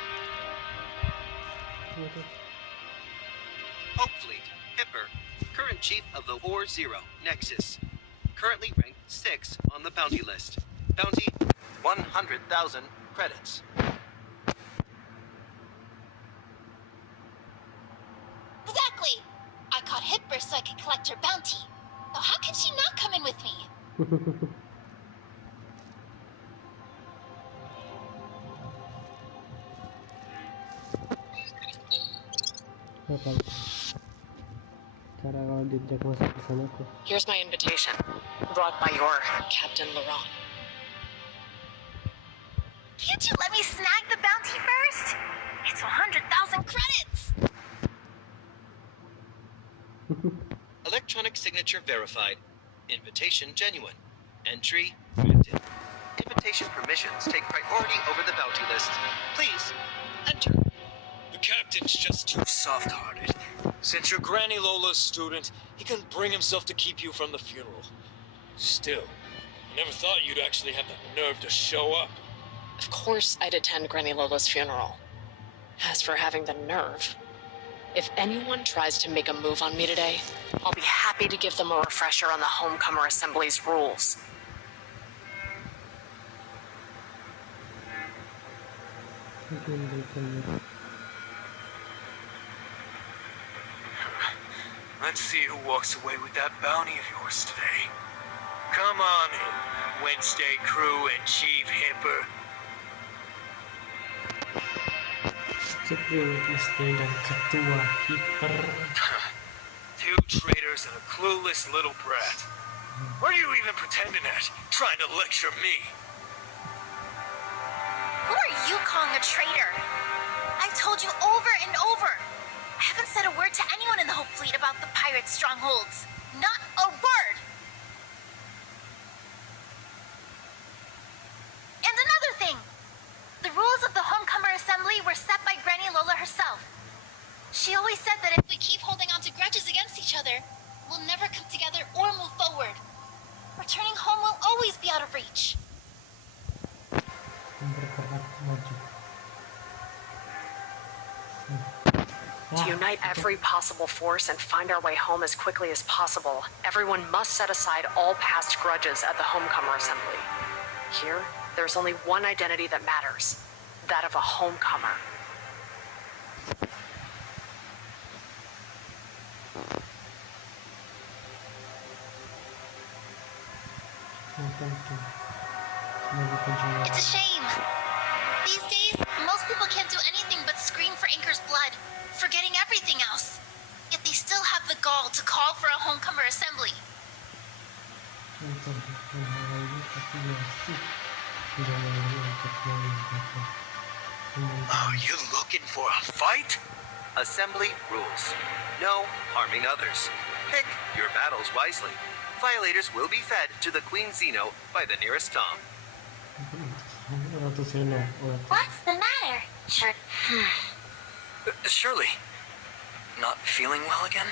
Hope Fleet, Hipper, current chief of the War Zero, Nexus. Currently ranked 6 on the bounty list. Bounty, 100,000 credits. Exactly. I caught Hipper so I could collect her bounty. Now how can she not come in with me? Cara kalau diajak masuk ke sana tuh. Here's my invitation, brought by your Captain Laurent. Can't you let me snag the bounty first? It's 100,000 credits! Electronic signature verified. Invitation genuine. Entry granted. Invitation permissions take priority over the bounty list. Please, enter. The captain's just too soft-hearted. Since you're Granny Lola's student, he can bring himself to keep you from the funeral. Still, I never thought you'd actually have the nerve to show up. Of course I'd attend Granny Lola's funeral. As for having the nerve, if anyone tries to make a move on me today, I'll be happy to give them a refresher on the Homecomer Assembly's rules. Let's see who walks away with that bounty of yours today. Come on in, Wednesday crew and Chief Hipper. Wednesday dan Ketua Hipper. Two traitors and a clueless little brat. What are you even pretending at? Trying to lecture me? Who are you calling a traitor? I've told you over and over. I haven't said a word to anyone in the Hope Fleet about the pirate strongholds. Not a word! And another thing! The rules of the Homecomer Assembly were set by Granny Lola herself. She always said that if we keep holding on to grudges against each other, we'll never come together or move forward. Returning home will always be out of reach. To unite every possible force and find our way home as quickly as possible, everyone must set aside all past grudges at the Homecomer Assembly. Here, there's only one identity that matters, that of a homecomer. It's a shame. These days, most people can't do anything but scream for Anchor's blood, forgetting everything else. Yet they still have the gall to call for a Homecomer Assembly. Are you looking for a fight? Assembly rules. No harming others. Pick your battles wisely. Violators will be fed to the Queen Zeno by the nearest Tom. What's the matter? Shirley. Not feeling well again?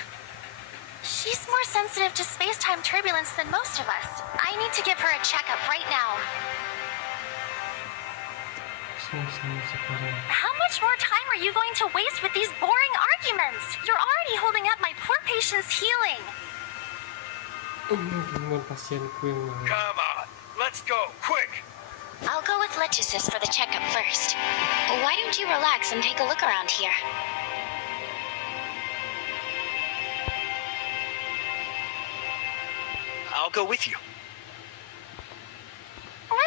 She's more sensitive to space-time turbulence than most of us. I need to give her a checkup right now. How much more time are you going to waste with these boring arguments? You're already holding up my poor patient's healing. Come on, let's go, quick! I'll go with Lechesis for the checkup first. Why don't you relax and take a look around here? I'll go with you.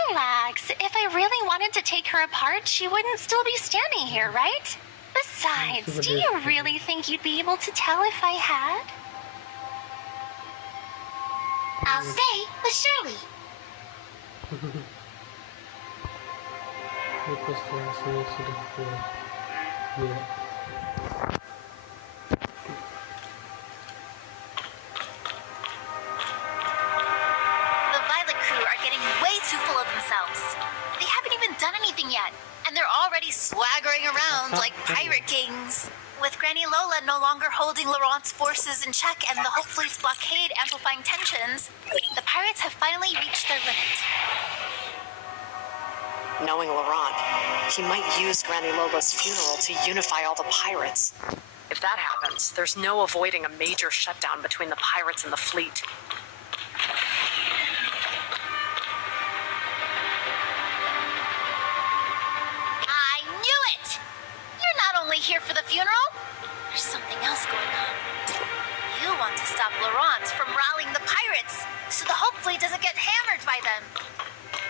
Relax. If I really wanted to take her apart, she wouldn't still be standing here, right? Besides, do you really think you'd be able to tell if I had? I'll stay with Shirley. The Violet crew are getting way too full of themselves. They haven't even done anything yet, and they're already swaggering around like pirate kings. With Granny Lola no longer holding Laurent's forces in check and the Hope Fleet's blockade amplifying tensions, the pirates have finally reached their limit. Knowing Laurent, he might use Granny Lola's funeral to unify all the pirates. If that happens, there's no avoiding a major shutdown between the pirates and the fleet. I knew it! You're not only here for the funeral, there's something else going on. You want to stop Laurent from rallying the pirates, so the Hope Fleet doesn't get hammered by them.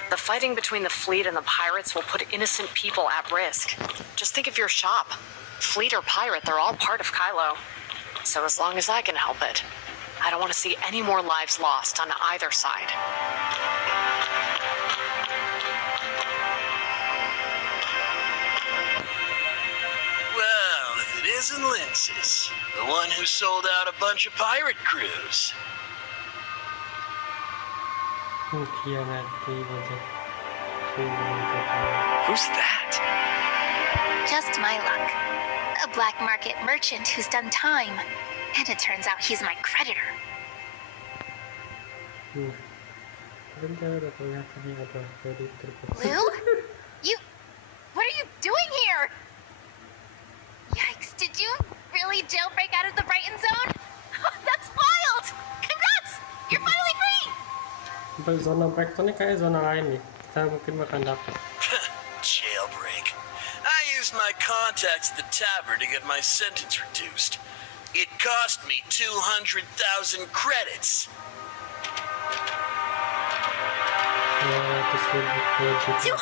The fighting between the fleet and the pirates will put innocent people at risk. Just think of your shop. Fleet or pirate, they're all part of Kylo. So as long as I can help it, I don't want to see any more lives lost on either side. Well, if it isn't Linces, the one who sold out a bunch of pirate crews. Who's that? Just my luck. A black market merchant who's done time. And it turns out he's my creditor. Lou? What are you doing here? Yikes, did you really jailbreak out of the Brighton zone? That's wild! Congrats! You're finally free! Untuk zona Brighton ini kayak zona lain nih. Kita mungkin bakal dapat. Jailbreak. I contacted the tavern to get my sentence reduced. It cost me 200,000 credits. 200,000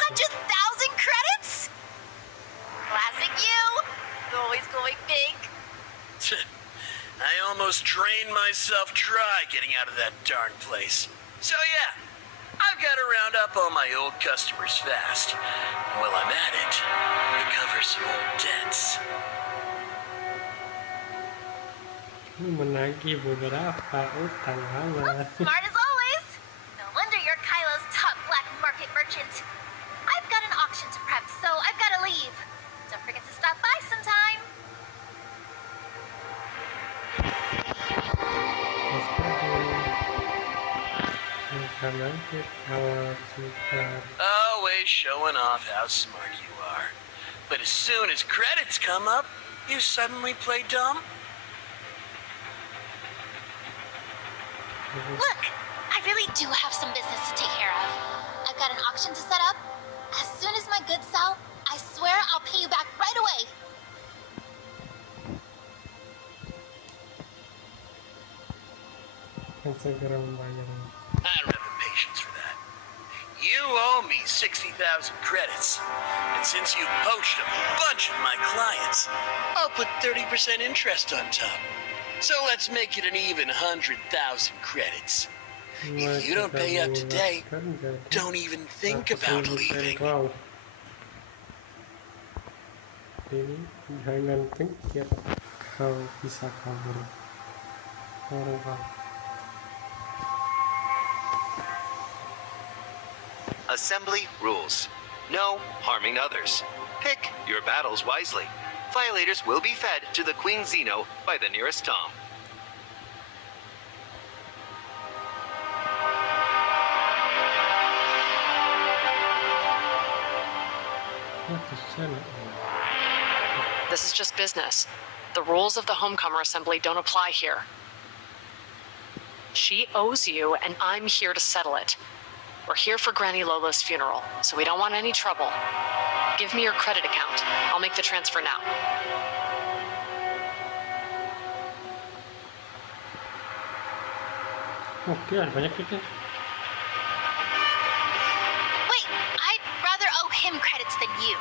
credits? Classic you. Always going big. I almost drained myself dry getting out of that darn place. So yeah, I've got to round up all my old customers fast. And while I'm at it, recover some old debts. Menagih beberapa utang lama. Smart as always. No wonder you're Kylo's top black market merchant. I've got an auction to prep, so I've got to leave. Don't forget to stop by sometime. Always showing off how smart you are. But as soon as credits come up, you suddenly play dumb? Look, I really do have some business to take care of. I've got an auction to set up. As soon as my goods sell, I swear I'll pay you back right away. Segera membayar. I don't have the patience for that. You owe me 60,000 credits. And since you poached a bunch of my clients, I'll put 30% interest on top. So let's make it an even 100,000 credits. If you don't pay up today, don't even think about leaving. Ini jangan pikir kau bisa kabur. Assembly rules. No harming others. Pick your battles wisely. Violators will be fed to the Queen Xeno by the nearest Tom. This is just business. The rules of the Homecomer Assembly don't apply here. She owes you, and I'm here to settle it. We're here for Granny Lola's funeral, so we don't want any trouble. Give me your credit account. I'll make the transfer now. Oke, banyak kita. Wait, I'd rather owe him credits than you.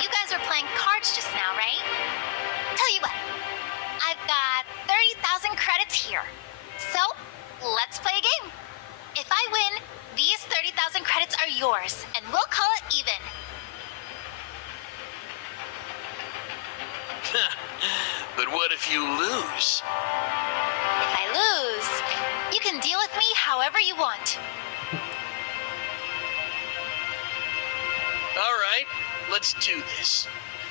You guys were playing cards just now, right? Tell you what, I've got 30,000 credits here. So, let's play a game. If I win, these 30,000 credits are yours, and we'll call it even. But what if you lose? If I lose, you can deal with me however you want. All right, let's do this.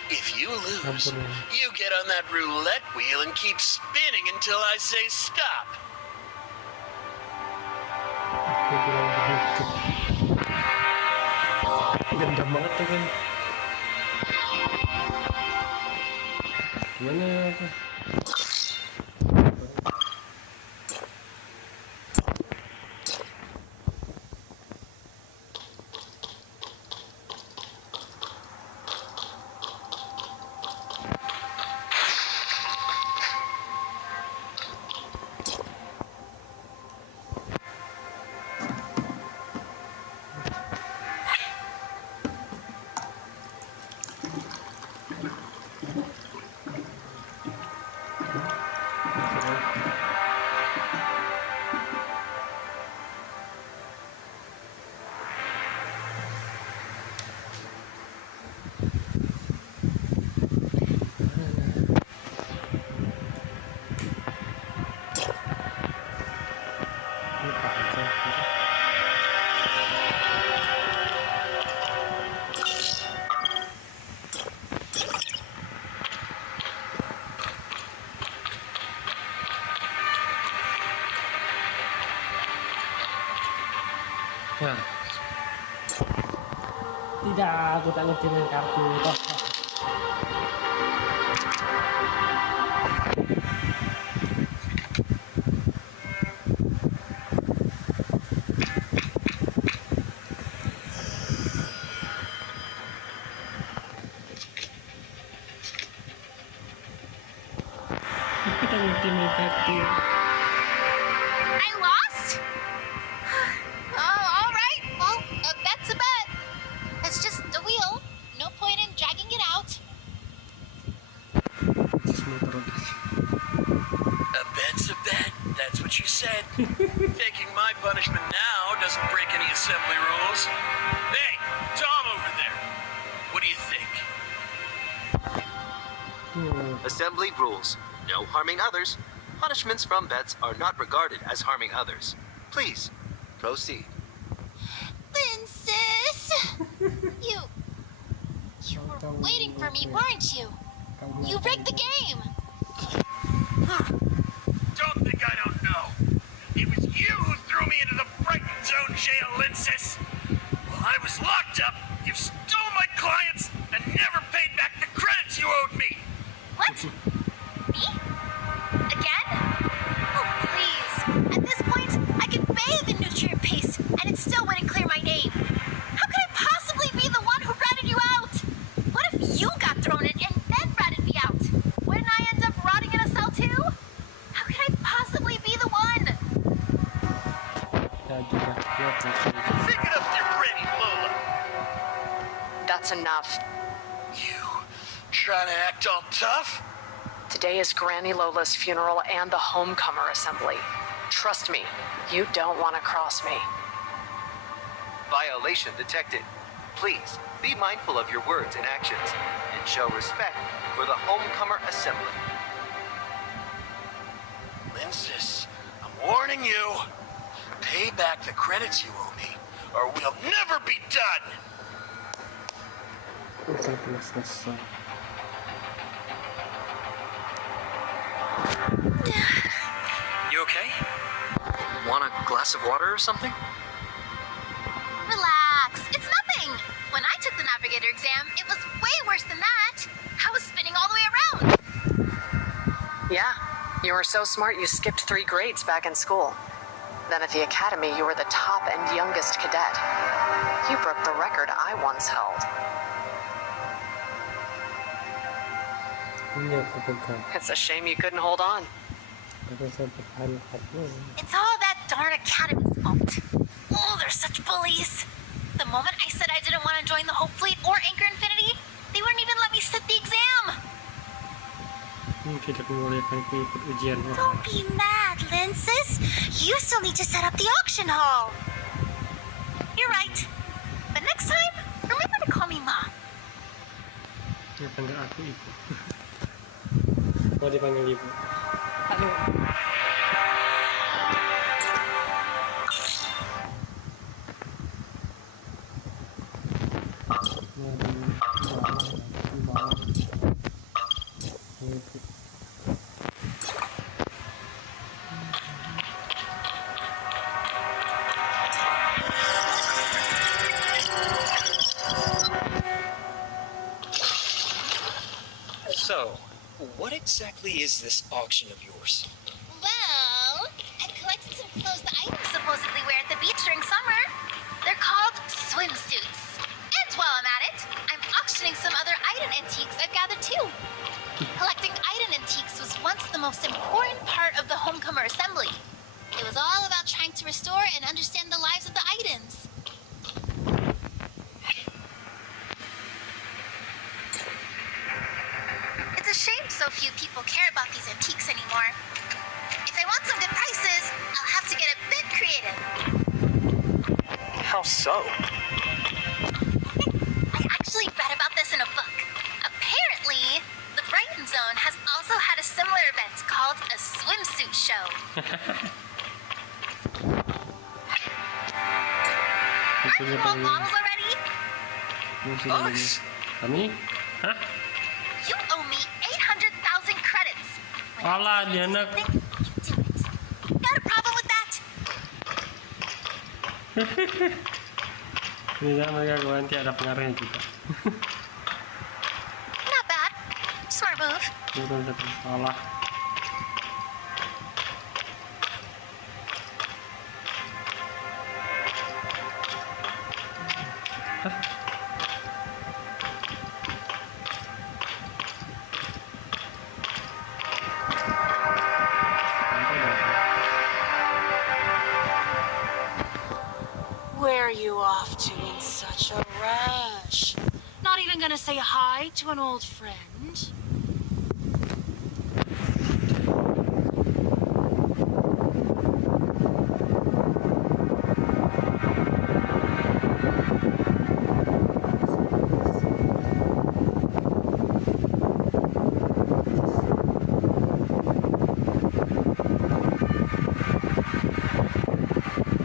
If you lose, you get on that roulette wheel and keep spinning until I say stop. Gendam banget tuh kan. Gimana tuh? Nah, tidak, aku tak ngecilin kartu. I lost? All right. Well, a bet's a bet. It's just a wheel. No point in dragging it out. A bet's a bet. That's what you said. Taking my punishment now doesn't break any assembly rules. Hey, Tom over there. What do you think? Assembly rules. No harming others. Punishments from bets are not regarded as harming others. Please, proceed. Princess! You were waiting for me, weren't you? You rigged the game. Don't think I don't know. It was you who threw me into the Brighton Zone jail, Linsis. While I was locked up, you stole my clients and never paid back the credits you owed me. What? Me? Again? Oh, please. At this point, I could bathe in nutrient paste, and it still wouldn't clear my name. How could I possibly be the one who ratted you out? What if you got thrown in and then ratted me out? Wouldn't I end up rotting in a cell too? How could I possibly be the one? Pick it up, your granny Lola. That's enough. You trying to act all tough? Today is Granny Lola's funeral and the homecomer assembly. Trust me, you don't want to cross me. Violation detected. Please be mindful of your words and actions and show respect for the homecomer assembly. Linsis, I'm warning you. Pay back the credits you owe me, or we'll never be done. You okay? Want a glass of water or something? Relax. It's nothing. When I took the navigator exam, it was way worse than that. I was spinning all the way around. Yeah, you were so smart you skipped 3 grades back in school. Then at the academy, you were the top and youngest cadet. You broke the record I once held. It's a shame you couldn't hold on. It's all that darn academy's fault. Oh, they're such bullies. The moment I said I didn't want to join the Hope Fleet or Anchor Infinity, they wouldn't even let me sit the exam. Don't be mad, Linsis. You still need to set up the auction hall. You're right. But next time, remember to call me Mom. Mau dipanggil ibu. So, what exactly is this auction of yours? Well, I collected some clothes the items supposedly wear at the beach during summer. They're called swimsuits. And while I'm at it, I'm auctioning some other Iden antiques I've gathered too. Collecting Iden antiques was once the most important part of the Homecomer assembly. It was all about trying to restore and understand the lives of the Idens. It's a shame so few people care about these antiques anymore. If I want some good prices, I'll have to get a bit creative. How so? I actually read about this in a book. Apparently, the Brighton Zone has also had a similar event called a swimsuit show. Aren't you all models already? Us? Kami? Hah? You owe me 800,000 credits. When I Alah, say dia do anak. something, you do it. Got a problem with that? Bisa mereka nanti ada pengaruhnya juga. Not bad. Smart move. Itu satu salah. say hi to an old friend?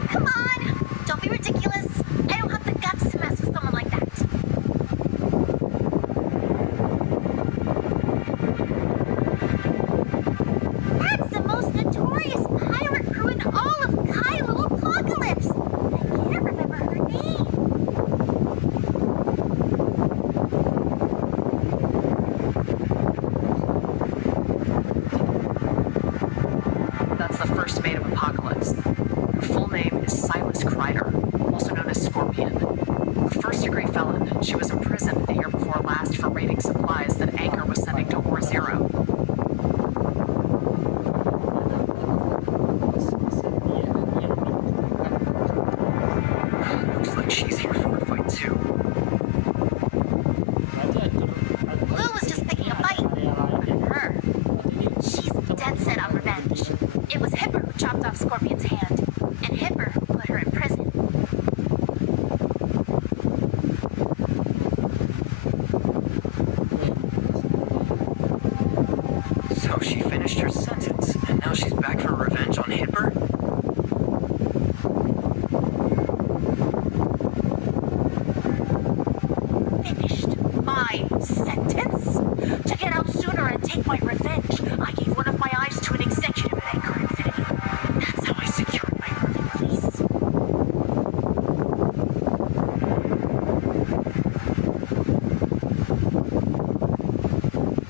Come on! Don't be ridiculous. I don't have the guts to mess with someone like that. That's the most notorious pirate crew in all of Kylo Apocalypse. I can't remember her name. That's the first mate of Apocalypse. Her full name is Silas Kreider, also known as Scorpion. A first-degree felon, she was imprisoned the year before last for raiding supplies that Anchor was sending to War Zero. Looks like she's here for a fight too. Blue was just picking a fight. But her, she's dead set on revenge. It was Hipper who chopped off Scorpion's hand, and Hipper who put her in prison. So she finished her sentence, and now she's back for revenge on Hipper? Finished my sentence? To get out sooner and take my revenge, I gave one of my eyes to an executive at Anchor Infinity. That's how I secured my early release.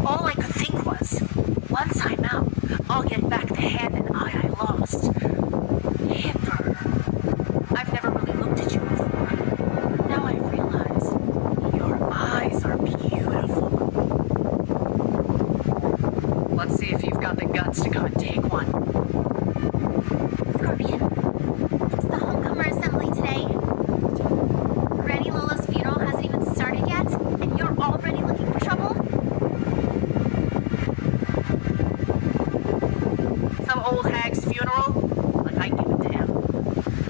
All I could think was, once I'm out, I'll get back the hand and eye I lost. Hipper. I've never really looked at you before. Now I realize your eyes are beautiful. Let's see if you've got the guts to come and take one. Scorpion, it's the Homecomer Assembly today. Granny Lola's funeral hasn't even started yet, and you're already looking for trouble? Some old hag's funeral? Like I give a damn.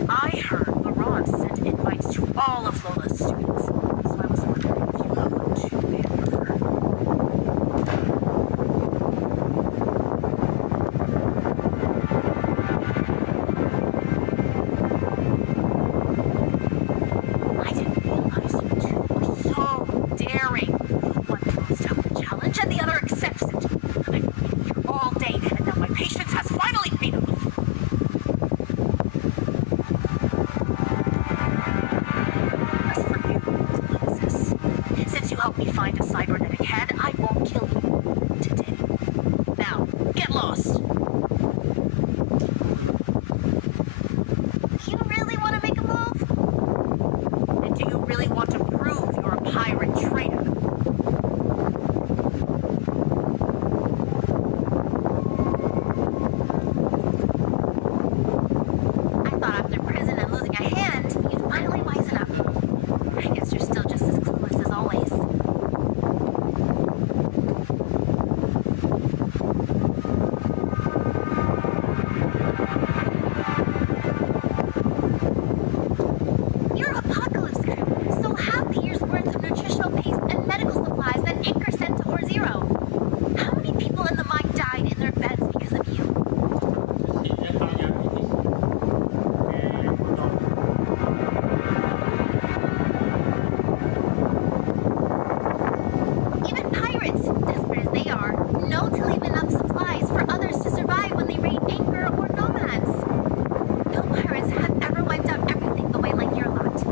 I heard Laurent sent invites to all of Lola's students, so I was wondering if you got one too, Amber. I didn't realize you two were so daring. One throws down the challenge and the other accepts it. I've been waiting here all day, and now my patience has finally paid off. As for you, Princess, since you helped me find a cybernetic head, I won't kill you today. Now, get lost. You really want to make a move? And do you really want to prove you're a pirate traitor? I thought after prison and losing a hand, you'd finally wisen up. I guess you're still just as clueless as always. You're Apocalypse Crew, so half the year's worth of nutritional paste and medical supplies that Anchor sent to Or Zero. How many people in the mine died in their beds because of you? Even pirates, desperate as they are, know to leave enough supplies for others to survive when they raid Anchor or Nomads. No pirates have ever wiped out everything the way like your lot.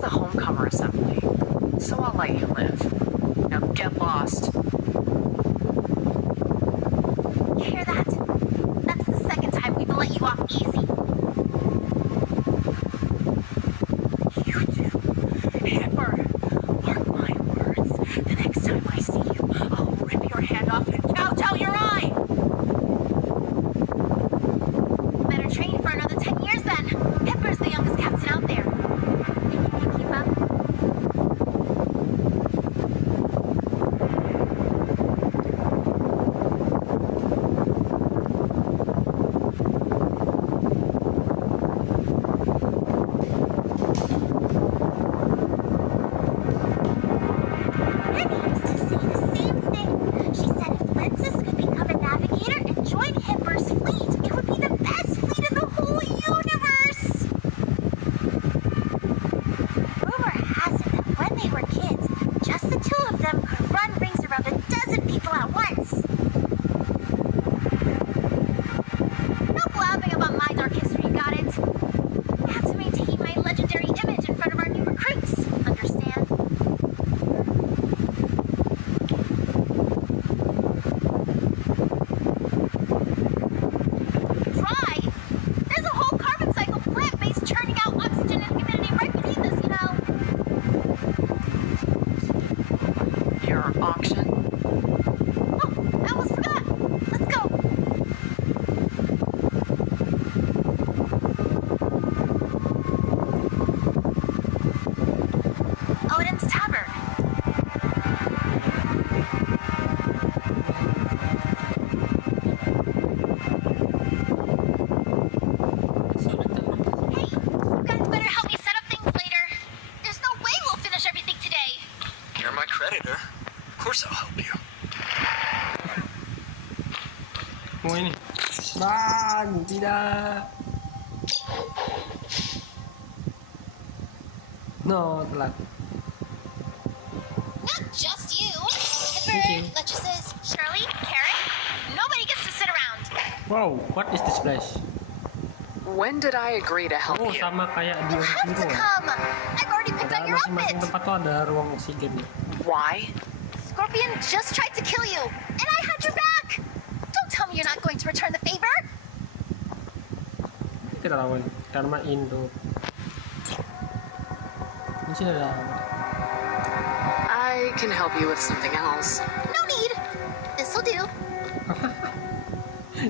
the homecomer assembly, so I'll let you live. Now get lost. You hear that? That's the second time we've let you off easy. You two, Hipper, mark my words. The next time I see you, I'll rip your hand off and gouge out your eye. Better train for another 10 years then. Hipper's the youngest captain out there. Think you can keep up? Penny used to say the same thing. She said if Lensis could become a navigator and join Hipper's fleet, it would be the best fleet in the whole universe. Rumor has it that when they were kids, just the two of them could run rings around a dozen people at once. No blabbing about my dark history, got it? I have to maintain my legendary image in front of our new recruits, understand? Dry? There's a whole carbon cycle plant base churning out oxygen and humidity right beneath us, you know? Your auction? Oh, I almost forgot. Let's go. Odin's Tavern. Hey, you guys better help me set up things later. There's no way we'll finish everything today. You're my creditor. Of course I'll help you. Mau ini. Bang, tidak. No, telat. Not just you. Thank you. Hipper, Lechuses, Shirley, Karen. Nobody gets to sit around. Wow, what is this place? When did I agree to help Oh, you? sama kayak di You have to Euro. come. I've already picked out Ada your masing-masing outfit. tempat tuh ada ruang oksigen. Why? Scorpion just tried to kill you, and I had your back. Don't tell me you're not going to return the favor. Kita lawan karma Indo. Di sini ada. I can help you with something else. No need. This'll do.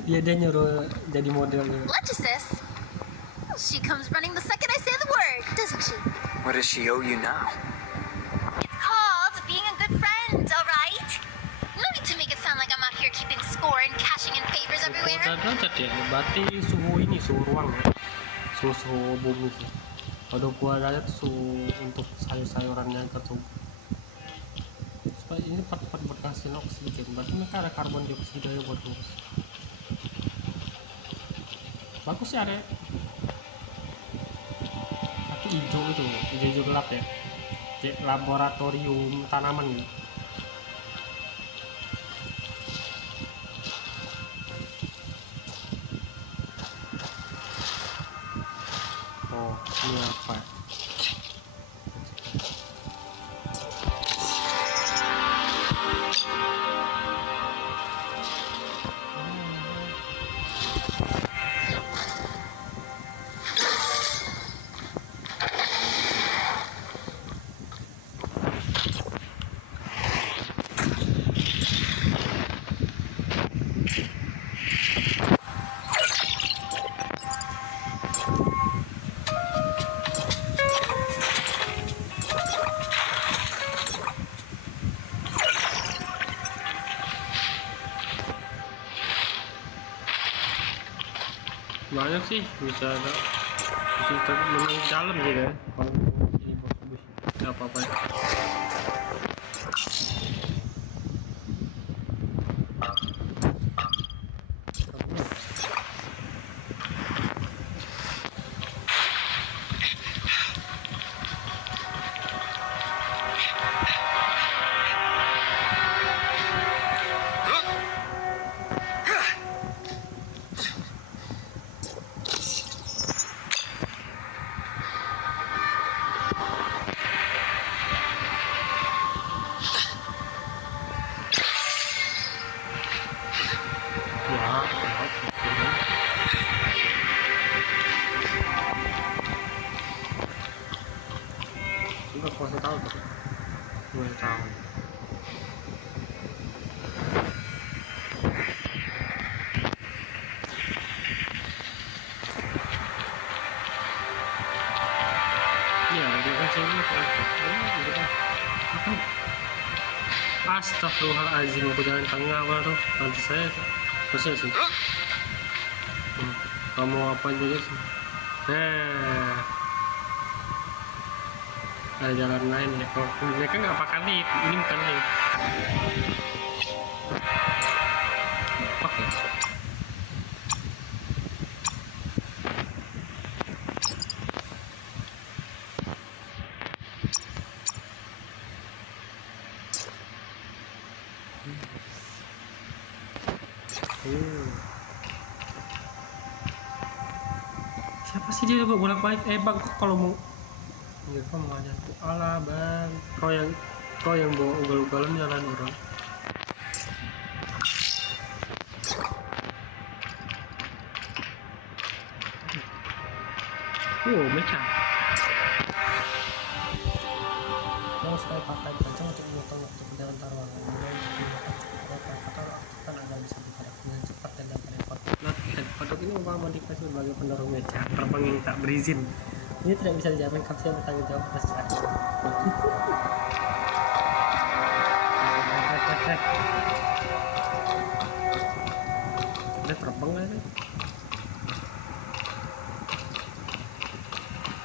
Dia nyuruh jadi modelnya. Lechuses. She comes running the second I say the word, doesn't she? What does she owe you now? It's called being a good friend, all right? No need to make it sound like I'm out here keeping score and cashing in favors everywhere. Ada derajat ya, berarti suhu ini suhu ruang ya, suhu bumi sih. Kalau 2 derajat suhu untuk sayur-sayurannya ketubuh. Supaya ini part-part berhasil oksigen, berarti mereka ada karbon dioksida yang buat terus. Bagus ya Rek. Tapi hijau itu, hijau gelap ya, kayak laboratorium tanaman gitu. Oh, ini apa? Banyak sih, bisa ada bisa memang dalam gitu ya kalau ini bagus nggak apa-apa ya. udah puasa tahu tuh 2 tahun. Ya dia kan sini apa astagfirullahaladzim, aku jalan tengah apa tuh nanti saya masih sih. Kamu apa aja sih? Ada jalan lain ya. Oh, mereka nggak pakai lift, ini bukan lift. Oke. Siapa sih dia bolak-balik? Bang, kalau mau ya kamu aja tuh. Alah bang, kau yang bawa ugal-ugalan nyalain orang. Mecha. Mau sekali pakai kencang untuk memotong waktu perjalanan taruhan. Kata kan agak bisa bergerak dengan cepat dan tanpa repot. Kodok ini menikmati sebagai pendorong mecha terbang yang tak berizin. Ini tidak bisa dijamin kapsul bertanggung jawab atas cara. Udah terbang lah nih.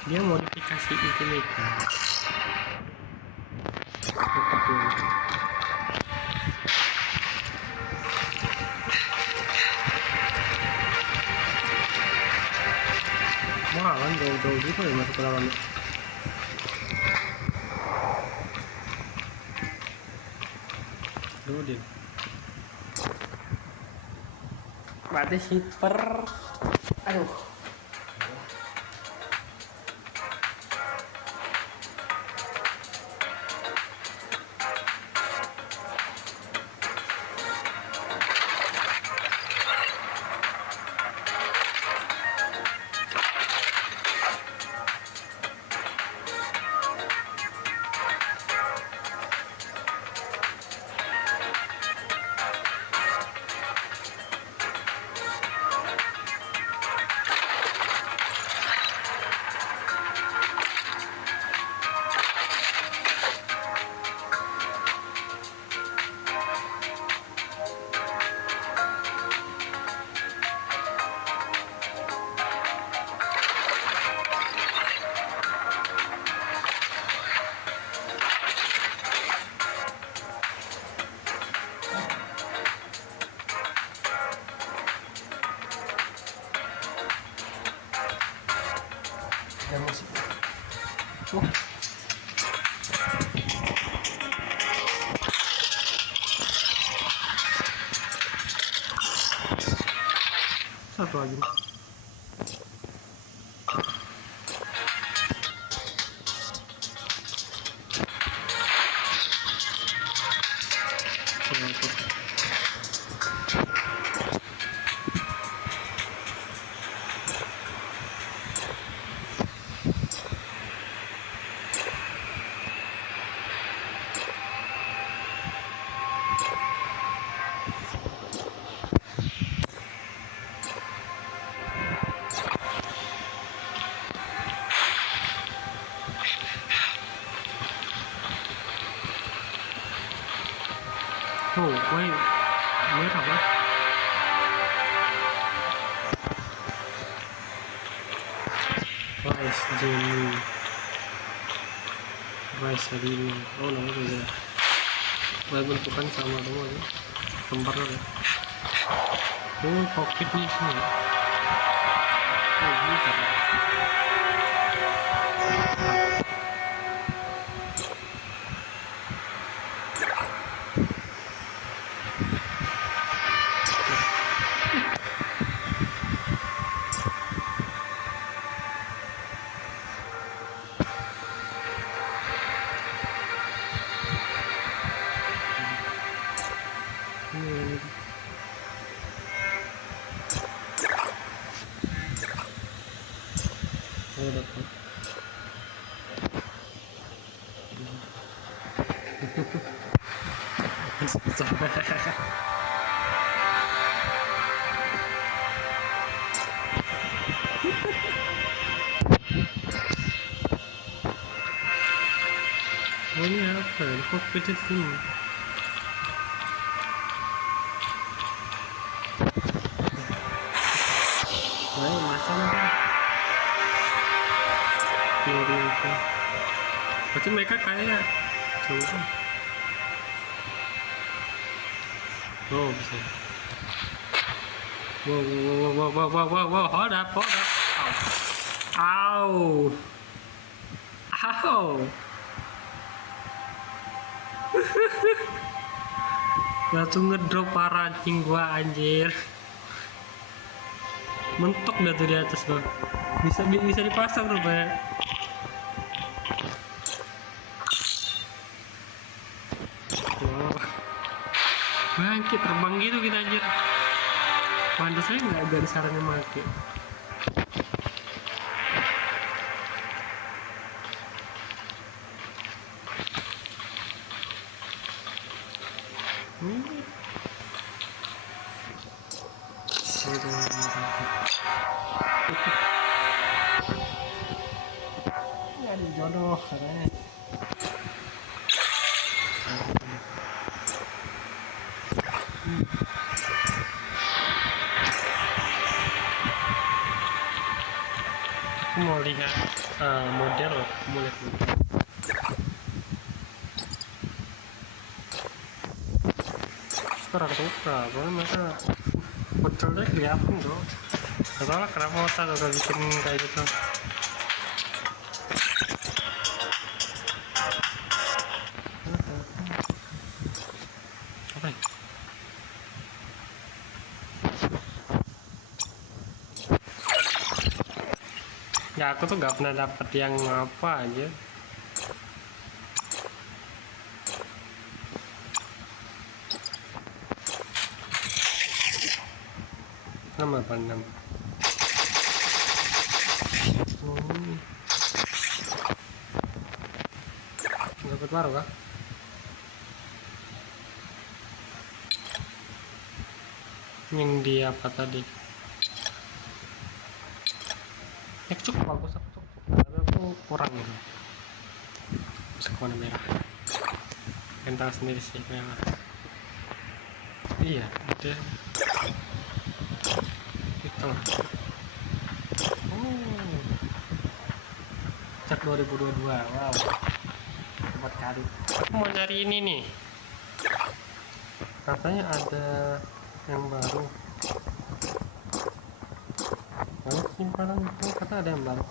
Dia modifikasi ultimate. Wah, kan jauh-jauh juga ya masuk ke dalam. Dodin. Berarti hiper. Aduh. Ada musik. Satu lagi. Oh, wait apa? Rice Jenny. Oh, namanya beda. Bentukan sama semua ya. Kembar ya. Oh, kokpit nih semua. Oh, ini kan. Oh ini apa ya? Kok beda sini? Baik, masa nanti peluru itu. Berarti mereka kayak coba. Oh bisa. Wow, hold up. Ow. Langsung ngedrop parah anjing gua anjir. Mentok dah tuh di atas bang. Bisa dipasang tuh Pak. Oh. Bangkit terbang gitu kita anjir. Pantas saya nggak ada sarannya mati. Nggak ada jodoh katanya. Aku mau lihat model, mau lihat model. Kurang suka, soalnya mereka modelnya kelihatan tuh. Gak tau lah kenapa otak gak bikin kayak gitu. Apa ya? Ya aku tuh gak pernah dapet yang apa aja. Nama apa 6? Dapat baru kah? Yang di apa tadi? Cukup bagus, cukup. Tapi aku kurang gitu. Bisa ke warna merah. Kental sendiri sih merah. Iya, udah. Itu. Oh. Cek 2022. Wow. Hebat kali. Aku mau nyari ini nih. Katanya ada yang baru. Banyak simpanan itu kata ada yang baru.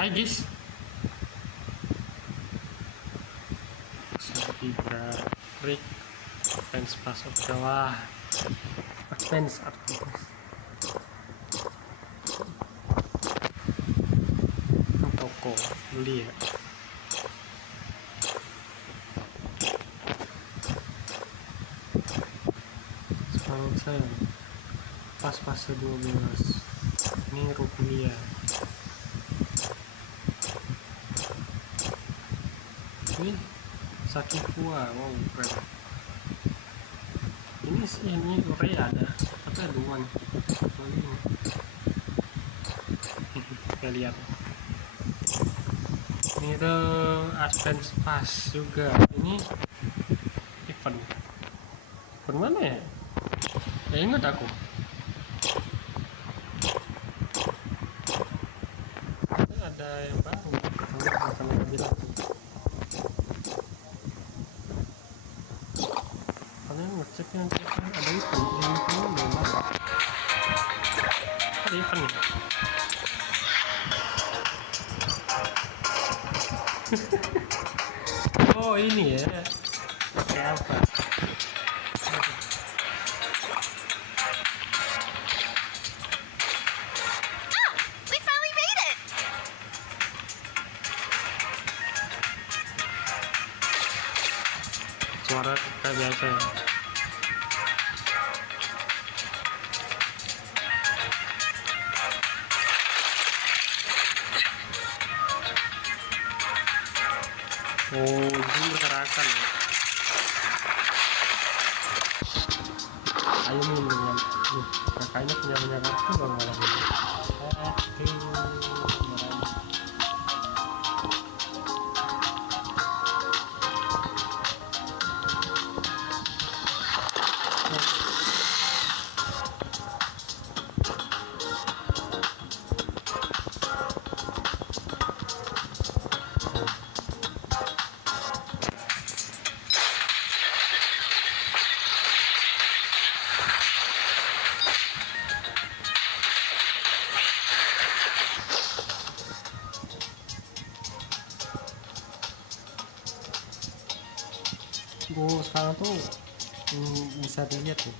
Agis. Tidak. Break. Advance pass of Jawa. Advance. Toko beli ya. Sekarang saya pas fase 12 ini rupiah. Ini Sakifua, wow keren. Ini sih ini Korea ada, tapi ada dua nih. Kita lihat. Ini tuh Advance Pass juga. Ini event mana ya? Ya ingat aku. Ada yang baru. Sama bilang. Kalian ngecek yang ada event belum masuk. Ada event nih. Oh ini ya. Kayak apa? Suara kayak biasa ya. Oh makan ya. Ayo minum. Kakaknya punya kartu bang malam ini. Sekarang tuh bisa dilihat tuh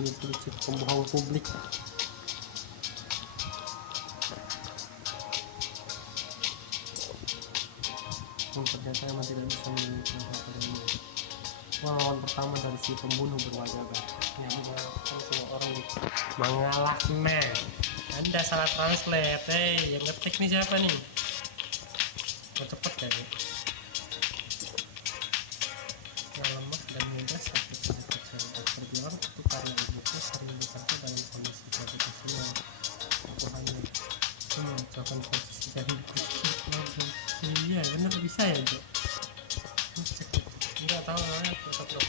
ini prinsip pembohong publik. Ternyata emang tidak bisa menemukan ini. Lawan pertama dari si pembunuh berwajah yang menyalahkan semua orang mengalahnya. Anda salah translate. Yang ngetik nih siapa nih? Cepet kayaknya. Yang lemah dan mudah sakit berjuang itu karena ibuku sering bekerja dalam kondisi gravitasional. Aku hanya mengucapkan posisi dan iya bener bisa ya itu. Enggak tahu namanya tetap loh.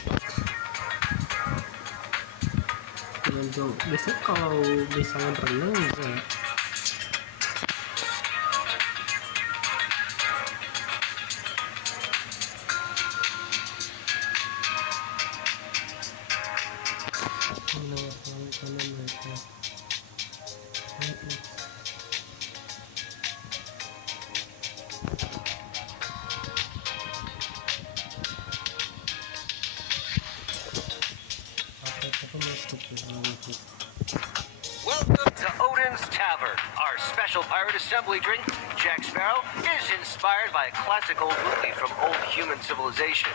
Biasanya kalau bisa berenang bisa. Welcome to Odin's Tavern. Our special pirate assembly drink, Jack Sparrow, is inspired by a classic old movie from old human civilization.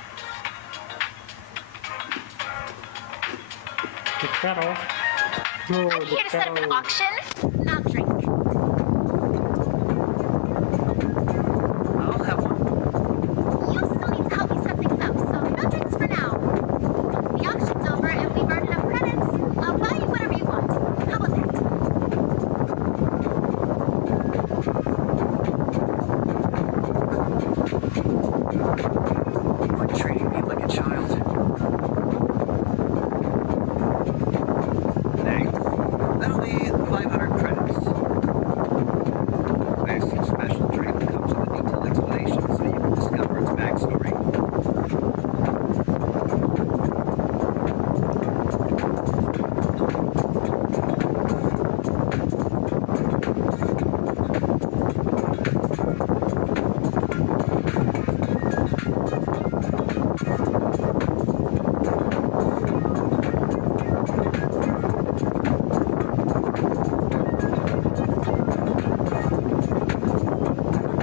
I'm here to set up an auction, not drink. I'll have one. You still need to help me set things up, so no drinks for now. Once the auction's over and we've earned enough credits, I'll buy you whatever you want. How about that? Quit treating me like a child. Thanks. That'll be 500 credits. This special drink comes with a detailed explanation so you can discover its backstory.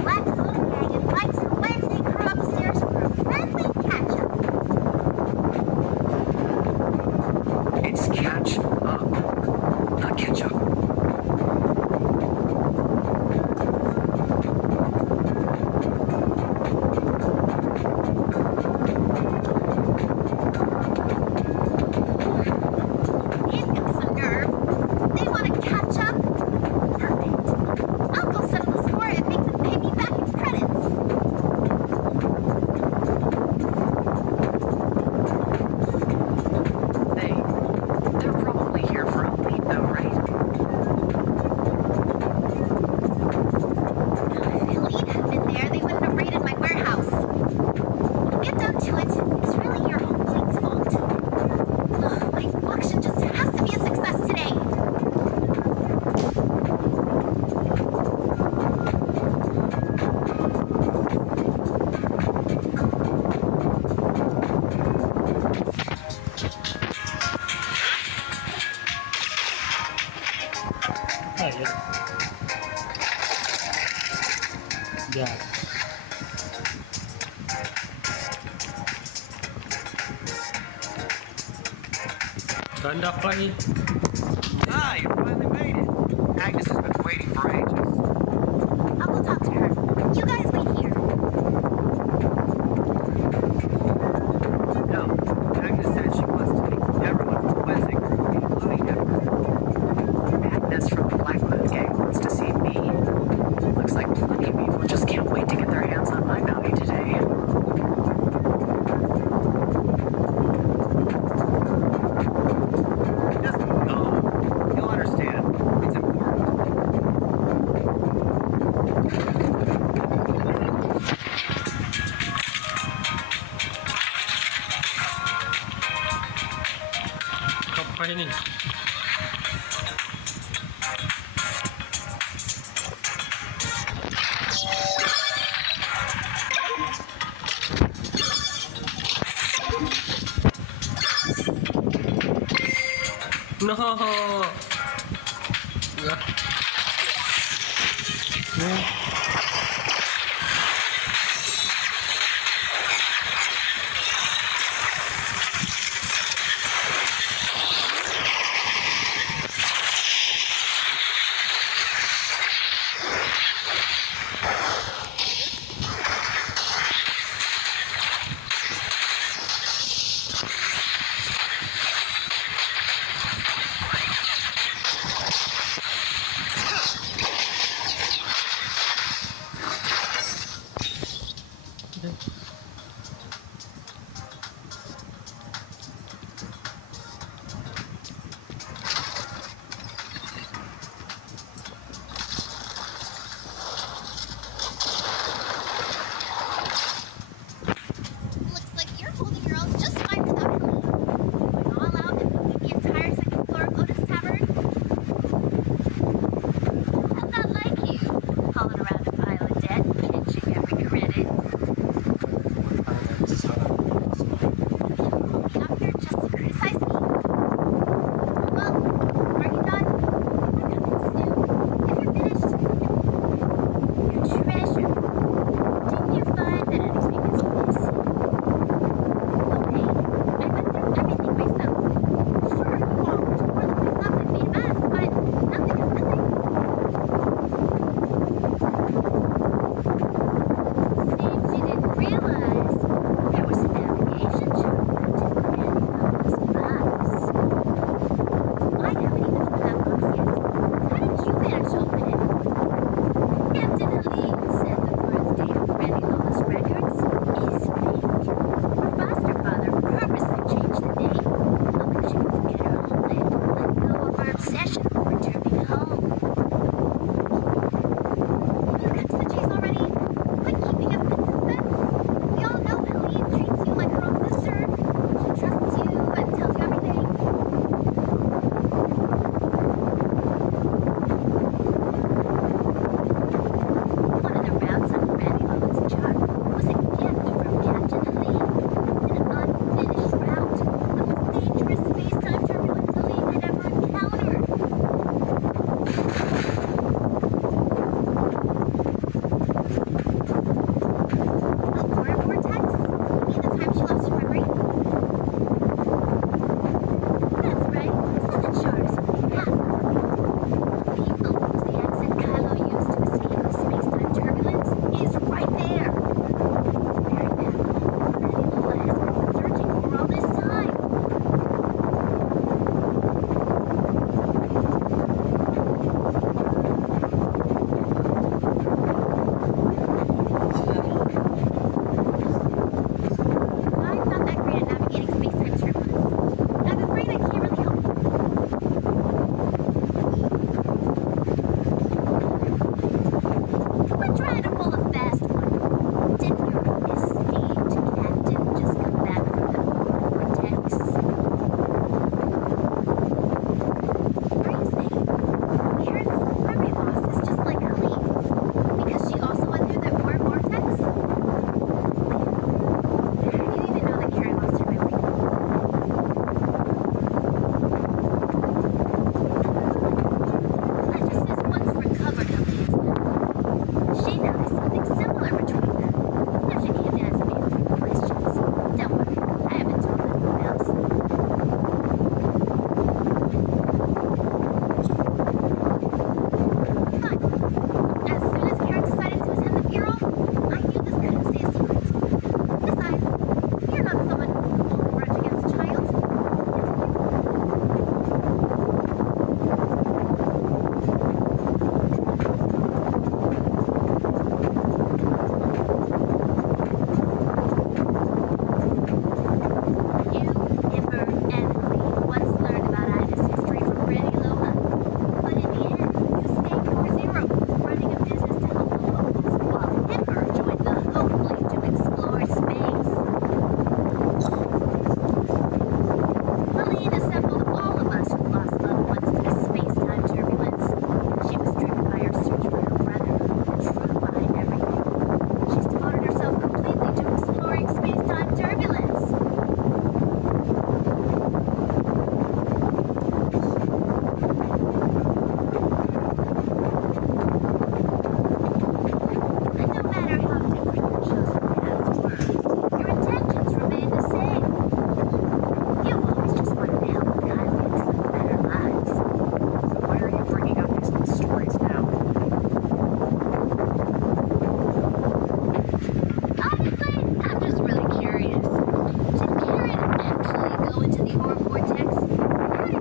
Black Moon Gang invites the Wednesday crew upstairs for a friendly catch-up. It's catch up, not catch up. These got some nerve. They want to catch up? Perfect. I'll go settle the score and make them pay me back in credits. They're probably here for a lead though, right? If Elite had been there, they wouldn't have raided my warehouse. Get down to it, it's really your home fleet's fault. Ugh, my auction just has to be a success today. Ya. Ganda lagi. Ah, you finally made it. Agnes has been waiting for ages. I'll go talk to her. You guys wait here. ini. No. Enggak.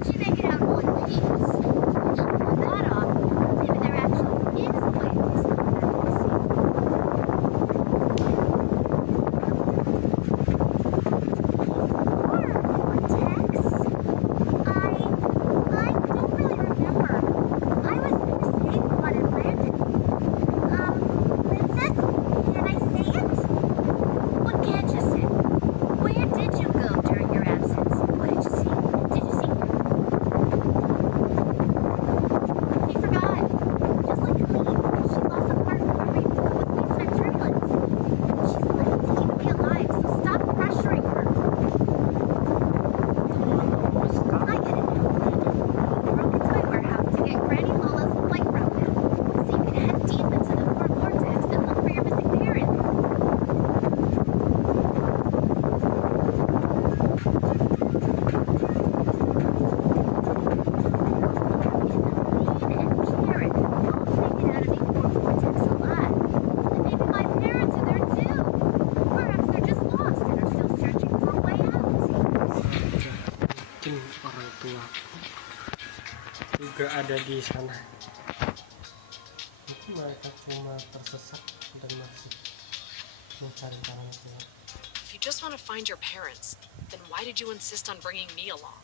she make it out on the news? She pulled that off. Maybe there actually is a way to stop juga ada di sana. Mungkin mereka cuma tersesat dan masih mencari orang tua. If you just want to find your parents, then why did you insist on bringing me along?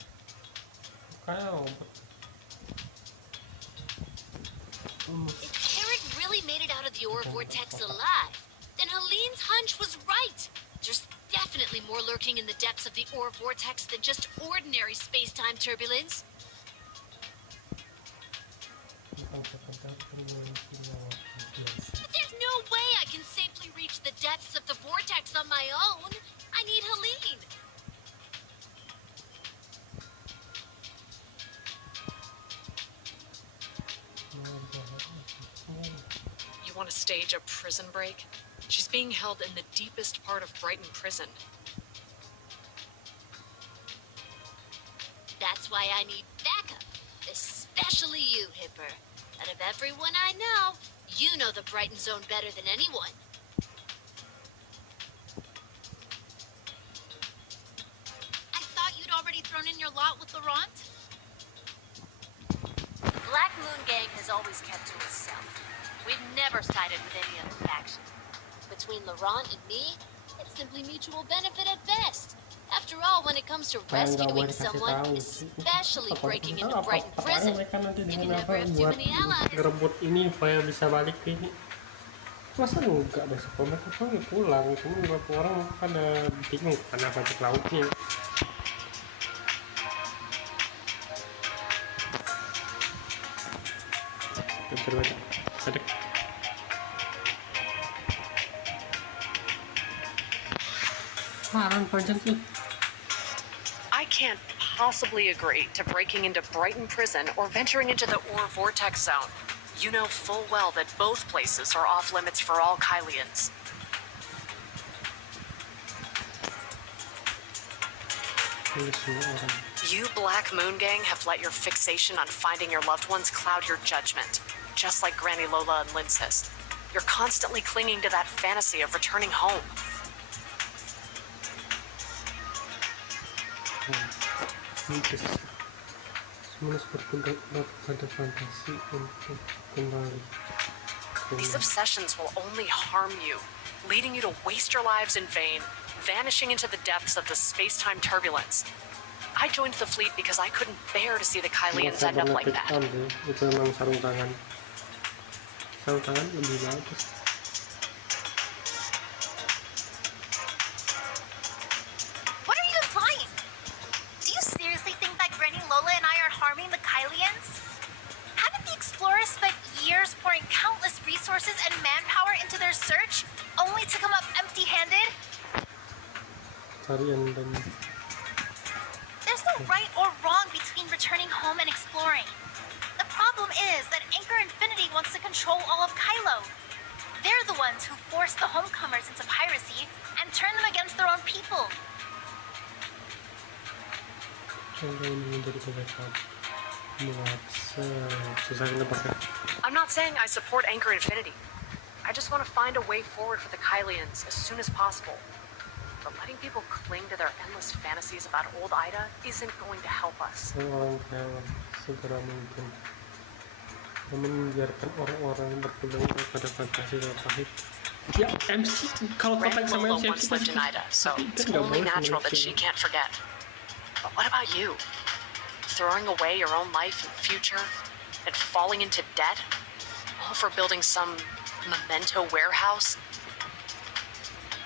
If Carrot really made it out of the ore vortex alive, then Helene's hunch was right. There's definitely more lurking in the depths of the ore vortex than just ordinary space-time turbulence. But there's no way I can safely reach the depths of the vortex on my own. I need Helene. You want to stage a prison break? She's being held in the deepest part of Brighton Prison. That's why I need backup, especially you, Hipper. Out of everyone I know, you know the Brighton Zone better than anyone. I thought you'd already thrown in your lot with Laurent? Black Moon Gang has always kept to itself. We've never sided with any other faction. Between Laurent and me, it's simply mutual benefit at best. After all, when it comes to rescuing someone, especially breaking into Brighton Prison, you can never have too many allies. Ngerebut ini supaya bisa balik ke ini. Masa enggak besok mereka tuh pulang, cuma beberapa orang pada bingung karena bajak lautnya. Coba cek. I can't possibly agree to breaking into Brighton Prison or venturing into the Ore Vortex Zone. You know full well that both places are off limits for all Kylians. You Black Moon Gang have let your fixation on finding your loved ones cloud your judgment, just like Granny Lola and Linsis. You're constantly clinging to that fantasy of returning home. These obsessions will only harm you, leading you to waste your lives in vain, vanishing into the depths of the space-time turbulence. I joined the fleet because I couldn't bear to see the Kylians end up like that. Itu memang sarung tangan lebih bagus. What are you implying? Do you seriously think that Granny Lola and I are harming the Kylians? Haven't the explorers spent years pouring countless resources and manpower into their search, only to come up empty-handed? There's no right or wrong between returning home and exploring. The problem is that Anchor Infinity wants to control all of Kylo. They're the ones who forced the homecomers into piracy and turned them against their own people. I'm not saying I support Anchor Infinity. I just want to find a way forward for the Kylians as soon as possible. but letting people cling to their endless fantasies about old Ida isn't going to help us. Orang kaya segera mungkin membiarkan orang-orang berpegang pada fantasi yang pahit. Ya, MC kalau Granny kontak sama Lola MC once lived in Ida, so it's nggak only boleh natural that she can't forget. But what about you? Throwing away your own life and future and falling into debt? All for building some memento warehouse?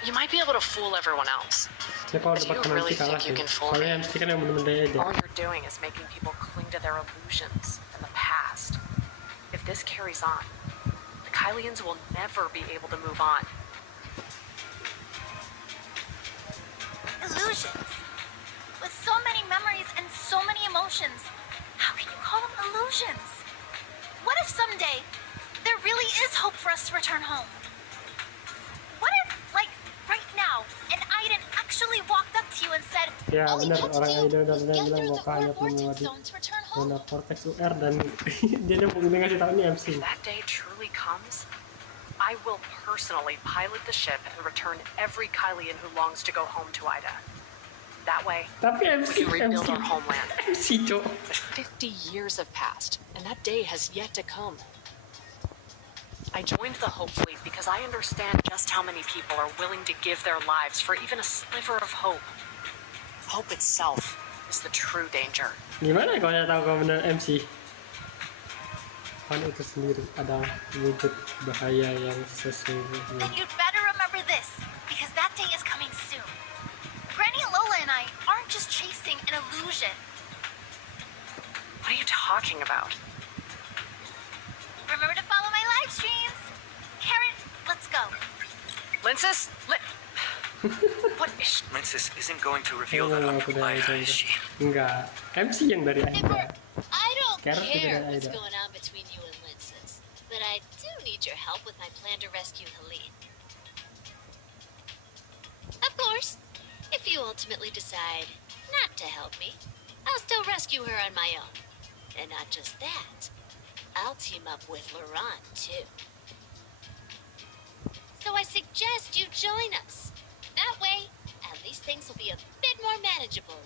You might be able to fool everyone else. Ya kalau But do you dapat really MC kalah think you sih. can fool Soalnya me? MC kan yang bener-bener aja. All you're doing is making people cling to their illusions and the past. If this carries on, the Kylians will never be able to move on. Illusions. With so many memories and so many emotions, how can you call them illusions? What if someday there really is hope for us to return home? What if, like, right now, an Aiden actually walked up to you and said, Ya all you benar, have to orang do Indo dan is dia get bilang through mau the kaya vortex melewati zone to return home? zona vortex UR dan dia mungkin ngasih tahu ini MC. If that day truly comes, I will personally pilot the ship and return every Kylian who longs to go home to Ida. That way, Tapi we MC can rebuild our homeland. MC cok. But 50 years have passed, and that day has yet to come. I joined the Hope Fleet because I understand just how many people are willing to give their lives for even a sliver of hope. Hope itself is the true danger. Gimana kalau saya tahu kalau benar MC? Kan itu sendiri adalah wujud bahaya yang sesungguhnya. Then you'd better remember this, because that day is coming soon. Granny Lola and I aren't just chasing an illusion. What are you talking about? Remember to follow my live streams. Karen, let's go. Linces? What is... Linces isn't going to reveal Oh, that aku until udah Ida, aja. is she? Enggak, MC yang dari Aida. I don't Carrot care tidak what's ada. going on between you and Linces, but I do need your help with my plan to rescue Helene. Of course, if you ultimately decide not to help me, I'll still rescue her on my own. And not just that, I'll team up with Laurent too. So I suggest you join us. That way, at least things will be a bit more manageable.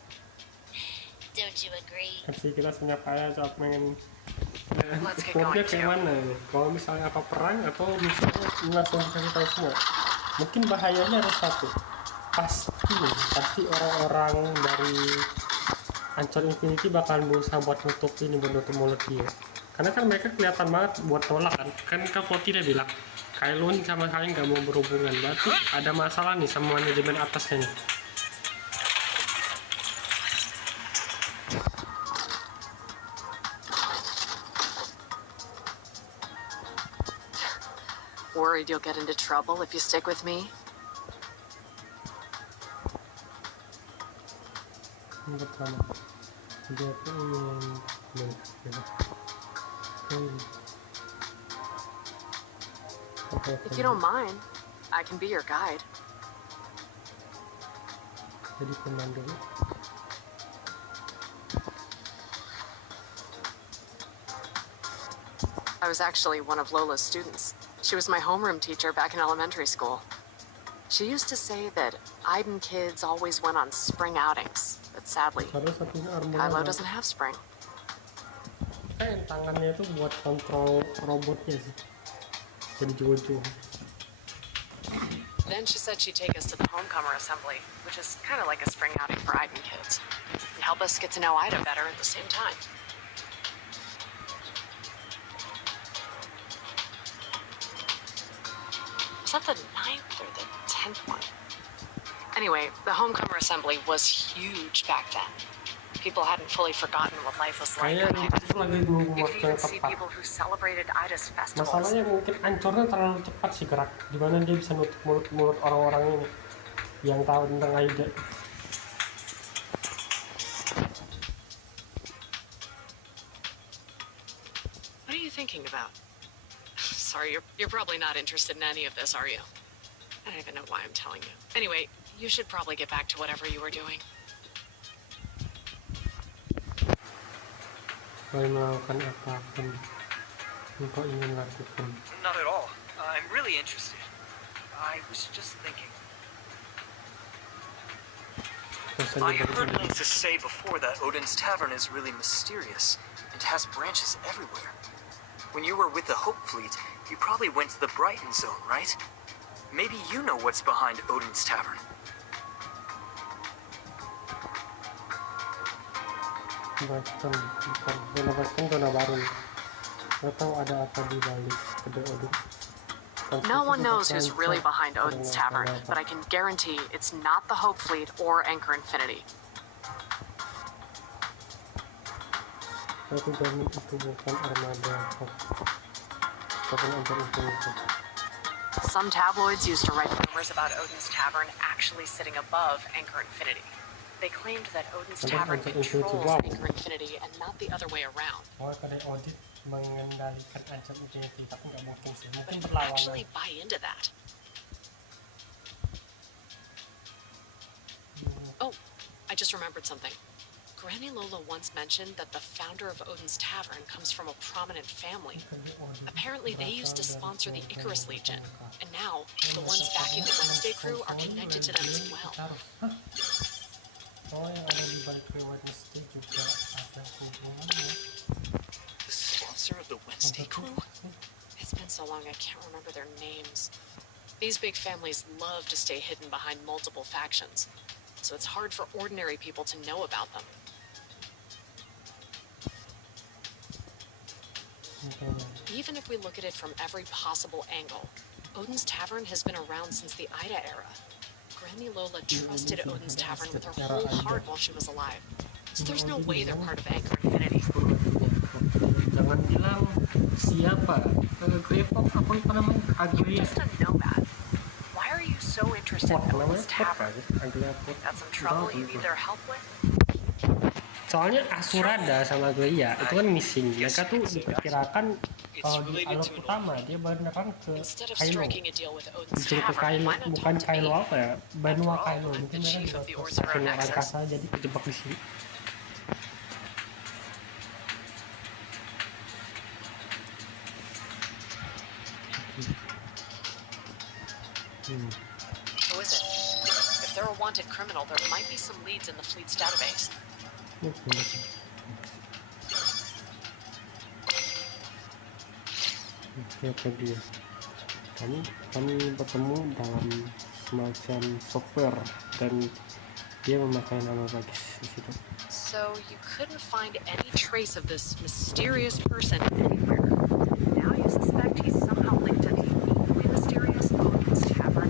Don't you agree? MC kita senyap aja saat main. Let's get Plotnya going, kayak too. mana nih? Kalau misalnya apa perang atau misalnya langsung kasih tahu semua. Mungkin bahayanya ada satu. Pasti orang-orang dari Ancor Infinity bakal berusaha buat nutup ini, buat nutup mulut dia. Karena kan mereka kelihatan banget buat tolak kan Floti dia bilang Kylun sama kalian gak mau berhubungan, berarti ada masalah nih sama manajemen atasnya nih. Worried you'll get into trouble if you stick with me? Yang pertama dia tuh ingin If you don't mind, I can be your guide. jadi pemandu. I was actually one of Lola's students. She was my homeroom teacher back in elementary school. She used to say that Aiden kids always went on spring outings, but sadly, Terus satunya Kylo doesn't have spring. Kayak tangannya itu buat kontrol robotnya sih. Jadi jual-jual. Then she said she'd take us to the homecomer assembly, which is kind of like a spring outing for Aiden kids, and help us get to know Ida better at the same time. Was that the 9th or the 10th one? Anyway, the homecomer assembly was huge back then. People hadn't fully forgotten what life was like. Kayaknya itu lagi nunggu You waktu could yang even see tepat. people who celebrated Ida's festivals. Masalahnya mungkin Ancornya terlalu cepat sih gerak. Dimana dia bisa nutup mulut orang-orang ini yang tahu tentang Aida. What are you thinking about? Sorry, you're probably not interested in any of this, are you? I don't even know why I'm telling you. Anyway, you should probably get back to whatever you were doing. Boleh melakukan apapun yang kau ingin lakukan. Not at all. I'm really interested. I was just thinking. I heard Lindsay say before that Odin's Tavern is really mysterious and has branches everywhere. When you were with the Hope Fleet, you probably went to the Brighton Zone, right? Maybe you know what's behind Odin's Tavern. Brighton, bukan. Zona Brighton zona baru nih. Nggak tahu ada apa di balik kedai Odin. No one knows who's really behind Odin's Tavern, but I can guarantee it's not the Hope Fleet or Anchor Infinity. Tapi jamin itu bukan armada ataupun Anchor Infinity. Some tabloids used to write rumors about Odin's Tavern actually sitting above Anchor Infinity. They claimed that Odin's Tavern controls Anchor Infinity and not the other way around. Oh, kedai Odin mengendalikan Anchor Infinity, tapi nggak mungkin sih. But Mungkin who berlawanan. actually buy into that? Oh, I just remembered something. Granny Lola once mentioned that the founder of Odin's Tavern comes from a prominent family. Apparently, they used to sponsor the Icarus Legion, and now the ones backing the Wednesday crew are connected to them as well. Oh, yang ada di balik Wednesday juga ada hubungannya. The sponsor of the Wednesday crew? It's been so long I can't remember their names. These big families love to stay hidden behind multiple factions, so it's hard for ordinary people to know about them. Even if we look at it from every possible angle, Odin's Tavern has been around since the Ida era. Granny Lola trusted Odin's Tavern with her whole heart while she was alive, so there's no way they're part of Anchor Infinity. Jangan bilang siapa? Grepok apa namanya? You're just a nomad. Why are you so interested in Odin's Tavern? Got some trouble you need their help with? Soalnya Asurada sama Goya itu kan missing. Mereka tuh diperkirakan kalau di alur utama dia beneran ke Kylo. Disuruh ke Kylo, bukan Kylo apa ya? Benua Kylo. Mungkin mereka di benua angkasa jadi kejebak di sini. Who is it? If they're a wanted criminal, there might be some leads in the fleet's database. Siapa dia? Kami bertemu dalam semacam software dan dia memakai nama Rasis di situ. So you couldn't find any trace of this mysterious person anywhere. Now you suspect he's somehow linked to the equally mysterious Odin's Tavern.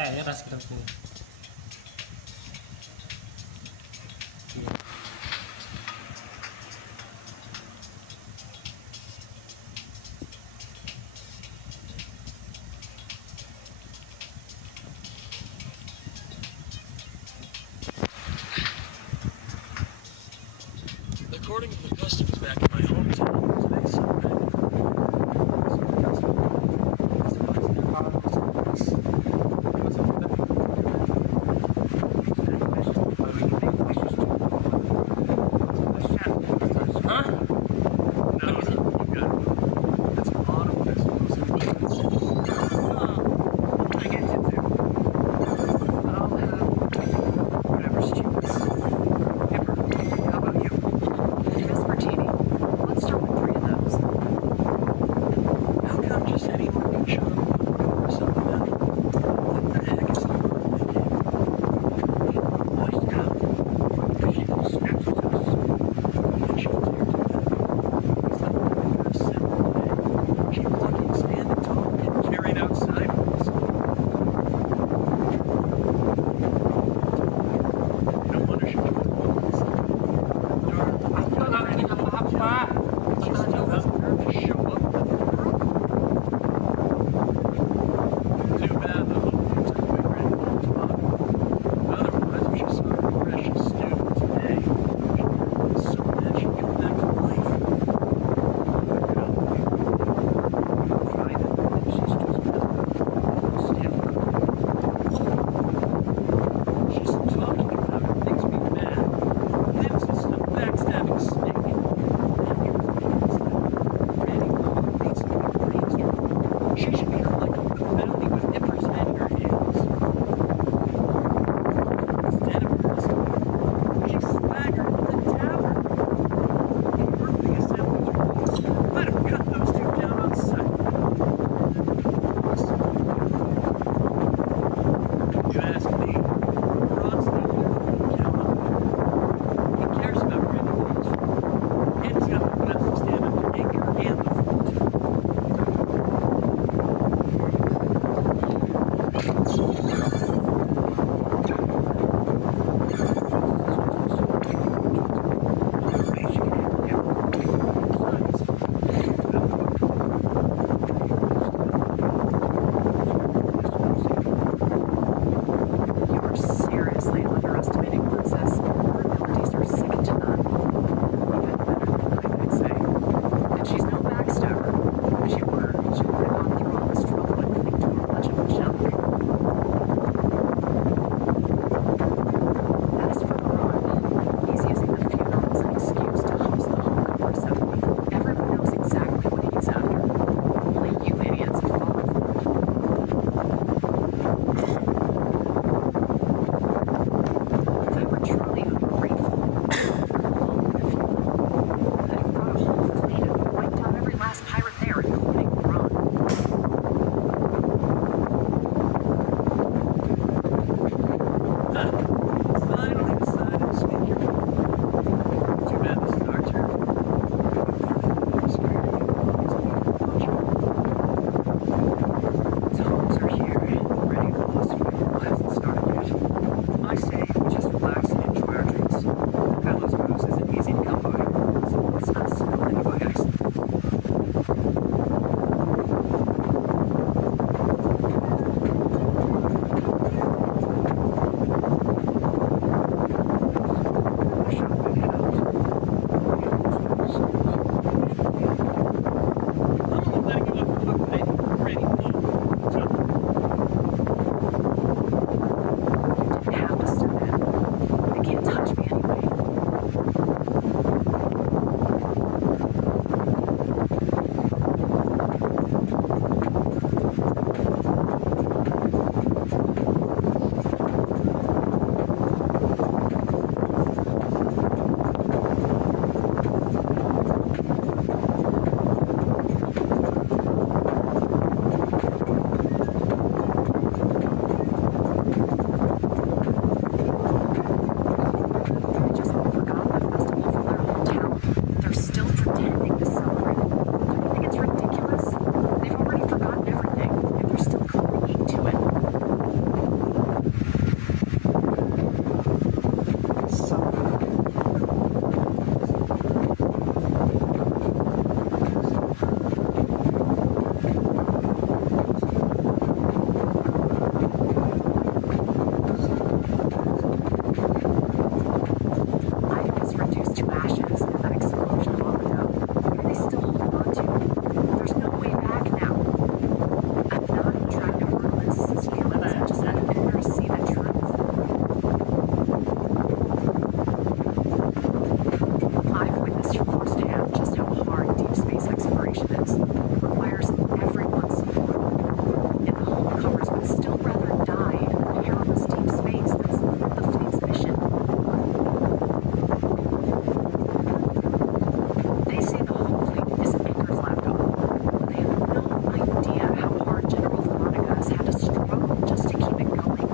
ya rasanya. According to the customs back in my hometown, today's Tones are here, ready to lost would still rather die in perilous deep space. That's the fleet's mission. They say the whole fleet is Anchor's lapdog, but they have no idea how hard General Veronica has had to struggle just to keep it going.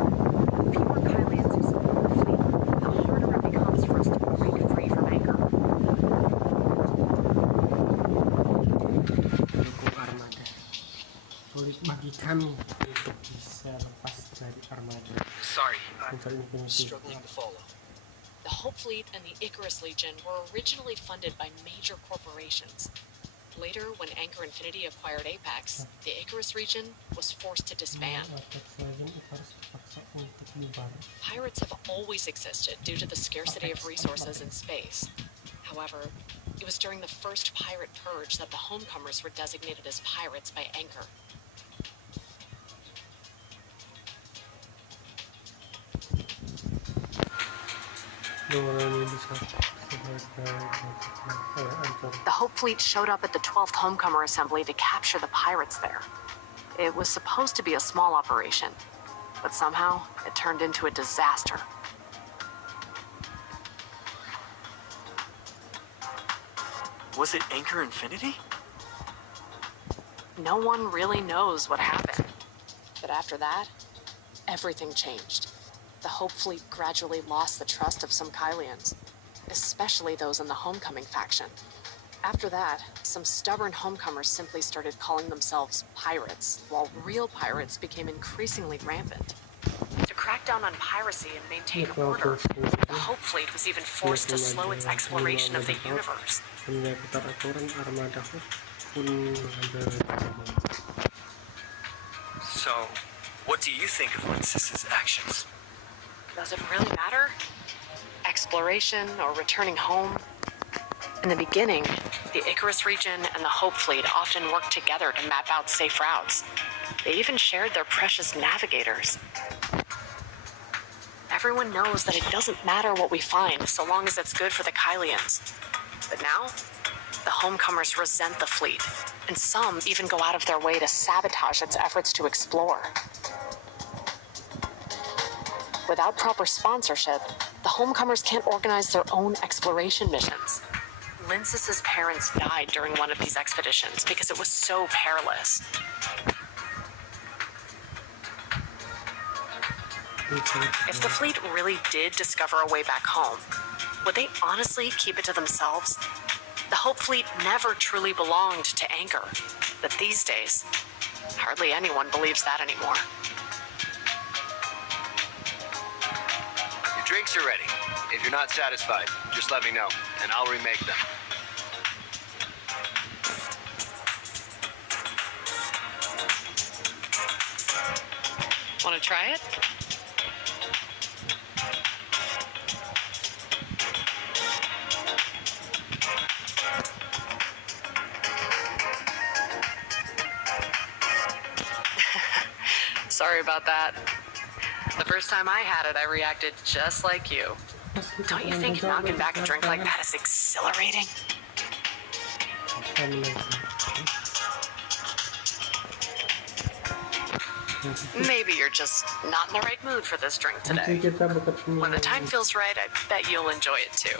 The fewer Kylians who support the fleet, the harder it becomes for us to break free from Anchor. Pendukung armada sulit bagi kami untuk bisa lepas dari armada. Sorry, Mencari I'm infinity. struggling to follow. The Hope Fleet and the Icarus Legion were originally funded by major corporations. Later, when Anchor Infinity acquired Apex, the Icarus region was forced to disband. Pirates have always existed due to the scarcity of resources in space. However, it was during the first pirate purge that the homecomers were designated as pirates by Anchor. The Hope Fleet showed up at the 12th Homecomer Assembly to capture the pirates there. It was supposed to be a small operation, but somehow it turned into a disaster. Was it Anchor Infinity? No one really knows what happened. But after that, everything changed. The Hope Fleet gradually lost the trust of some Kylians, especially those in the Homecoming faction. After that, some stubborn homecomers simply started calling themselves pirates, while real pirates became increasingly rampant. To crack down on piracy and maintain order, the Hope Fleet was even forced to slow its exploration of the universe. So, what do you think of Lensis's actions? Does it really matter? Exploration or returning home? In the beginning, the Icarus region and the Hope Fleet often worked together to map out safe routes. They even shared their precious navigators. Everyone knows that it doesn't matter what we find so long as it's good for the Kylians. But now, the homecomers resent the fleet, and some even go out of their way to sabotage its efforts to explore. Without proper sponsorship, the homecomers can't organize their own exploration missions. Linsis's parents died during one of these expeditions because it was so perilous. If the fleet really did discover a way back home, would they honestly keep it to themselves? The Hope Fleet never truly belonged to Anchor, but these days, hardly anyone believes that anymore. Your drinks are ready. If you're not satisfied, just let me know, and I'll remake them. Want to try it? Sorry about that. The first time I had it, I reacted just like you. Don't you think knocking back a drink like that is exhilarating? Maybe you're just not in the right mood for this drink today. When the time feels right, I bet you'll enjoy it too.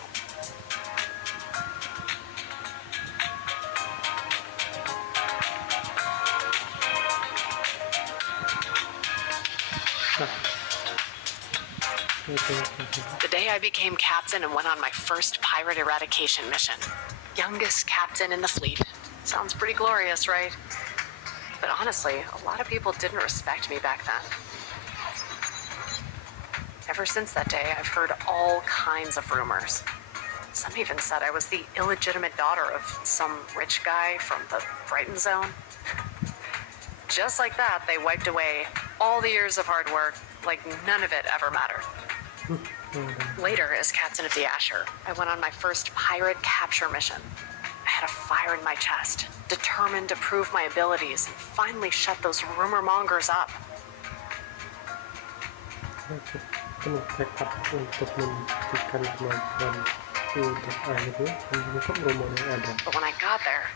The day I became captain and went on my first pirate eradication mission. Youngest captain in the fleet. Sounds pretty glorious, right? But honestly, a lot of people didn't respect me back then. Ever since that day, I've heard all kinds of rumors. Some even said I was the illegitimate daughter of some rich guy from the Brighton Zone. Just like that, they wiped away all the years of hard work, like none of it ever mattered. Later, as captain of the Asher, I went on my first pirate capture mission. I had a fire in my chest, determined to prove my abilities and finally shut those rumor mongers up. But when I got there,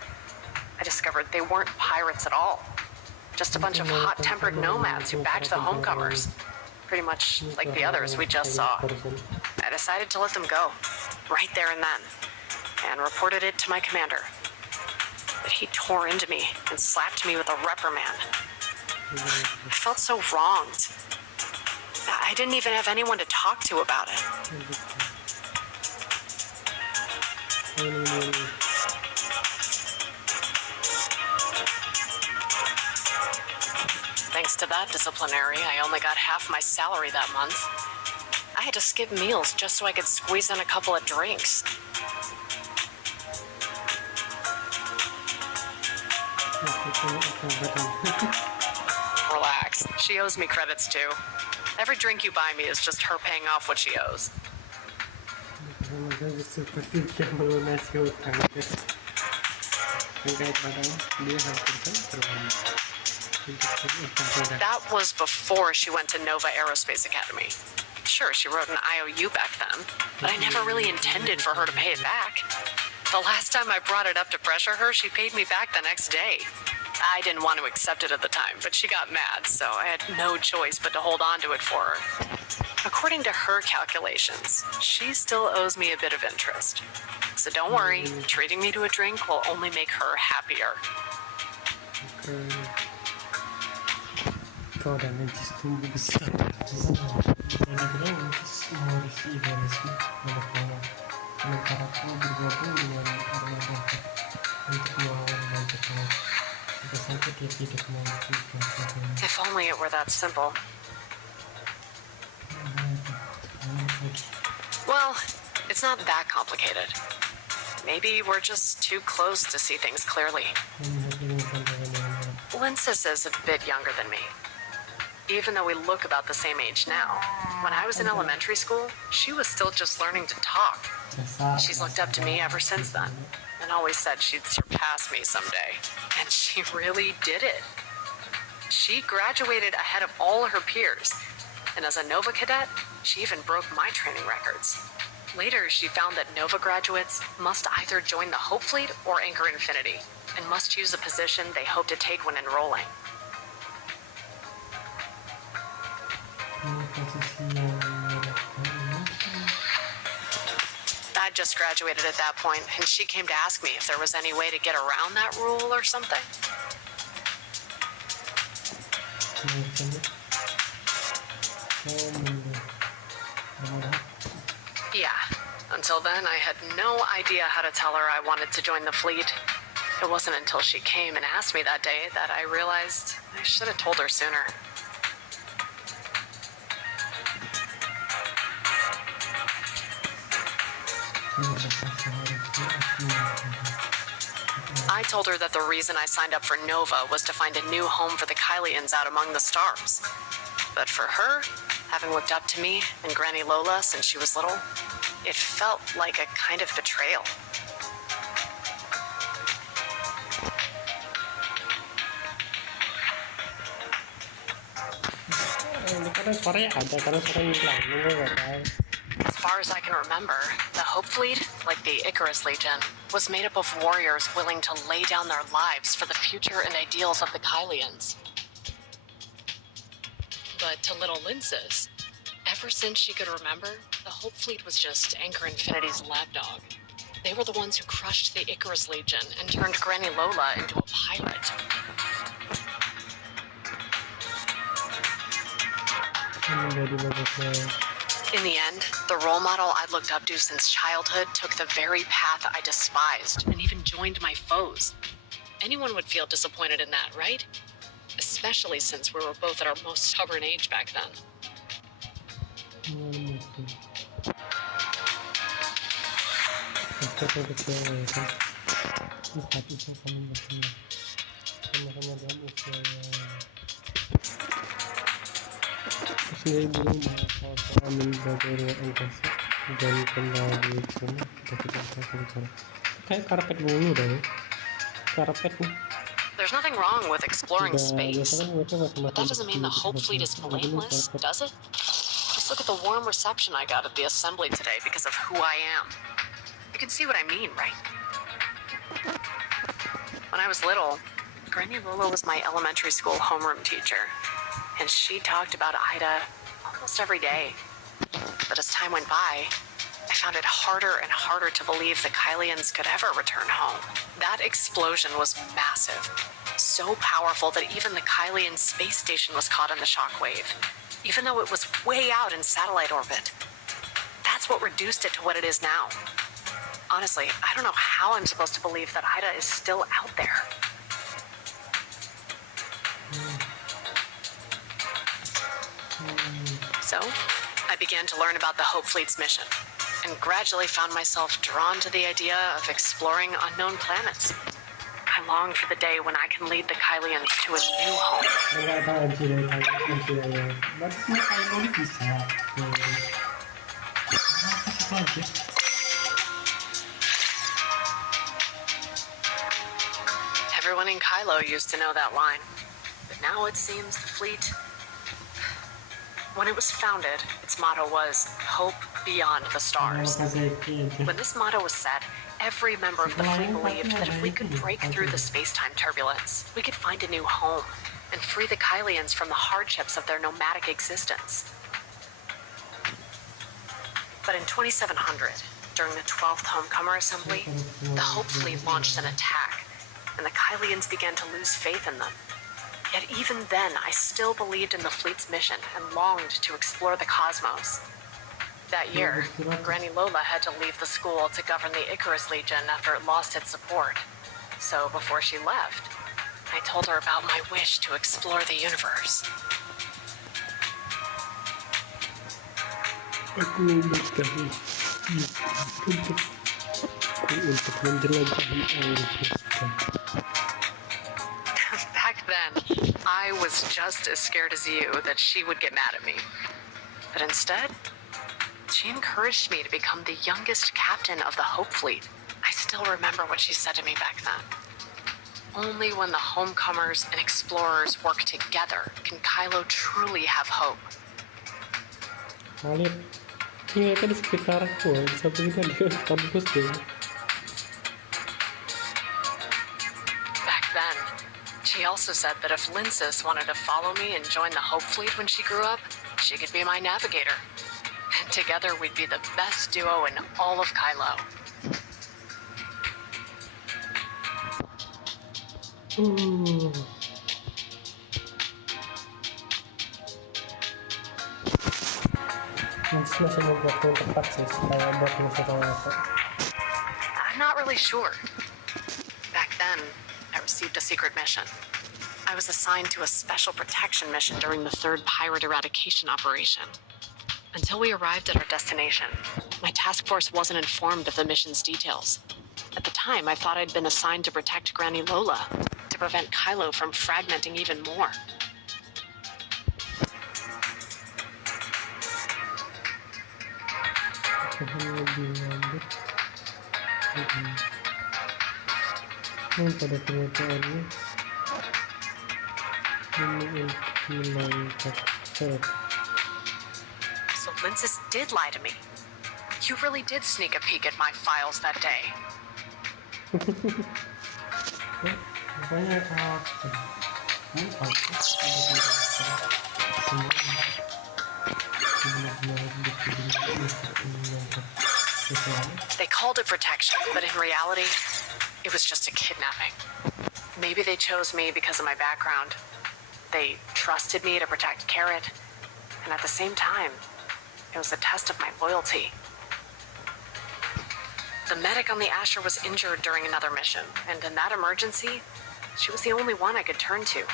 I discovered they weren't pirates at all. Just a bunch of hot-tempered nomads who backed the homecomers. Pretty much like the others we just saw. I decided to let them go, right there and then, and reported it to my commander. But he tore into me and slapped me with a reprimand. I felt so wronged. I didn't even have anyone to talk to about it. Thanks to that disciplinary, I only got half my salary that month. I had to skip meals just so I could squeeze in a couple of drinks. Relax. She owes me credits too. Every drink you buy me is just her paying off what she owes. That was before she went to Nova Aerospace Academy. Sure, she wrote an IOU back then, but I never really intended for her to pay it back. The last time I brought it up to pressure her, she paid me back the next day. I didn't want to accept it at the time, but she got mad, so I had no choice but to hold on to it for her. According to her calculations, she still owes me a bit of interest. So don't worry, treating me to a drink will only make her happier. Kau dan Najis tumbuh besar. Kadang-kadang Najis mewarisi idealisme manakala karakter bergabung dengan orang-orang untuk melawan banyak hal. Sampai dia tidak mampu. If only it were that simple. Well, it's not that complicated. Maybe we're just too close to see things clearly. Lindsay is a bit younger than me. Even though we look about the same age now, when I was in elementary school, she was still just learning to talk. She's looked up to me ever since then, and always said she'd surpass me someday. And she really did it. She graduated ahead of all her peers, and as a Nova cadet, she even broke my training records. Later, she found that Nova graduates must either join the Hope Fleet or Anchor Infinity, and must choose a position they hope to take when enrolling. I just graduated at that point, and she came to ask me if there was any way to get around that rule or something. Yeah, until then I had no idea how to tell her I wanted to join the fleet. It wasn't until she came and asked me that day that I realized I should have told her sooner. I told her that the reason I signed up for Nova was to find a new home for the Kylians out among the stars. But for her, having looked up to me and Granny Lola since she was little, it felt like a kind of betrayal. As far as I can remember, the Hope Fleet, like the Icarus Legion, was made up of warriors willing to lay down their lives for the future and ideals of the Kylians. But to little Lindsay's, ever since she could remember, the Hope Fleet was just Anchor Infinity's lapdog. They were the ones who crushed the Icarus Legion and turned Granny Lola into a pirate. In the end, the role model I'd looked up to since childhood took the very path I despised and even joined my foes. Anyone would feel disappointed in that, right? Especially since we were both at our most stubborn age back then. Saya belum mengambil angkasa dan kembali ke sana kita kayak karpet dulu deh karpet nih. There's nothing wrong with exploring space, but that doesn't mean the Hope Fleet is blameless, does it? Just look at the warm reception I got at the assembly today because of who I am. You can see what I mean, right? When I was little, Granny Lola was my elementary school homeroom teacher, and she talked about Ida almost every day. But as time went by, I found it harder and harder to believe the Kylians could ever return home. That explosion was massive, so powerful that even the Kylian space station was caught in the shockwave, even though it was way out in satellite orbit. That's what reduced it to what it is now. Honestly, I don't know how I'm supposed to believe that Ida is still out there. So, I began to learn about the Hope Fleet's mission, and gradually found myself drawn to the idea of exploring unknown planets. I long for the day when I can lead the Kylians to a new home. Nggak tahu anjir. Berarti Kylo bisa. Apa aja? Everyone in Kylo used to know that line, but now it seems the fleet... When it was founded, its motto was, Hope Beyond the Stars. When this motto was set, every member of the fleet believed that if we could break through the space-time turbulence, we could find a new home and free the Kylians from the hardships of their nomadic existence. But in 2700, during the 12th Homecomer Assembly, the Hope Fleet launched an attack, and the Kylians began to lose faith in them. Yet even then, I still believed in the fleet's mission and longed to explore the cosmos. That year, Granny Lola had to leave the school to govern the Icarus Legion after it lost its support. So before she left, I told her about my wish to explore the universe. Aku berkali untuk menjelajahi alam semesta. Back then, I was just as scared as you that she would get mad at me. But instead, she encouraged me to become the youngest captain of the Hope Fleet. I still remember what she said to me back then. Only when the homecomers and explorers work together can Kylo truly have hope. Kalian mereka di sekitarku, bisa begitu di kampus deh. Back then, she also said that if Linsis wanted to follow me and join the Hope Fleet when she grew up, she could be my navigator. And together we'd be the best duo in all of Kylo. I'm not really sure. Back then, I received a secret mission. I was assigned to a special protection mission during the third pirate eradication operation. Until we arrived at our destination, my task force wasn't informed of the mission's details. At the time, I thought I'd been assigned to protect Granny Lola, to prevent Kylo from fragmenting even more. Pada kenyataannya ini menangkap saya. So Linsis did lie to me. You really did sneak a peek at my files that day. They called it protection, but in reality, it was just a kidnapping. Maybe they chose me because of my background. They trusted me to protect Carrot, and at the same time, it was a test of my loyalty. The medic on the Asher was injured during another mission, and in that emergency, she was the only one I could turn to.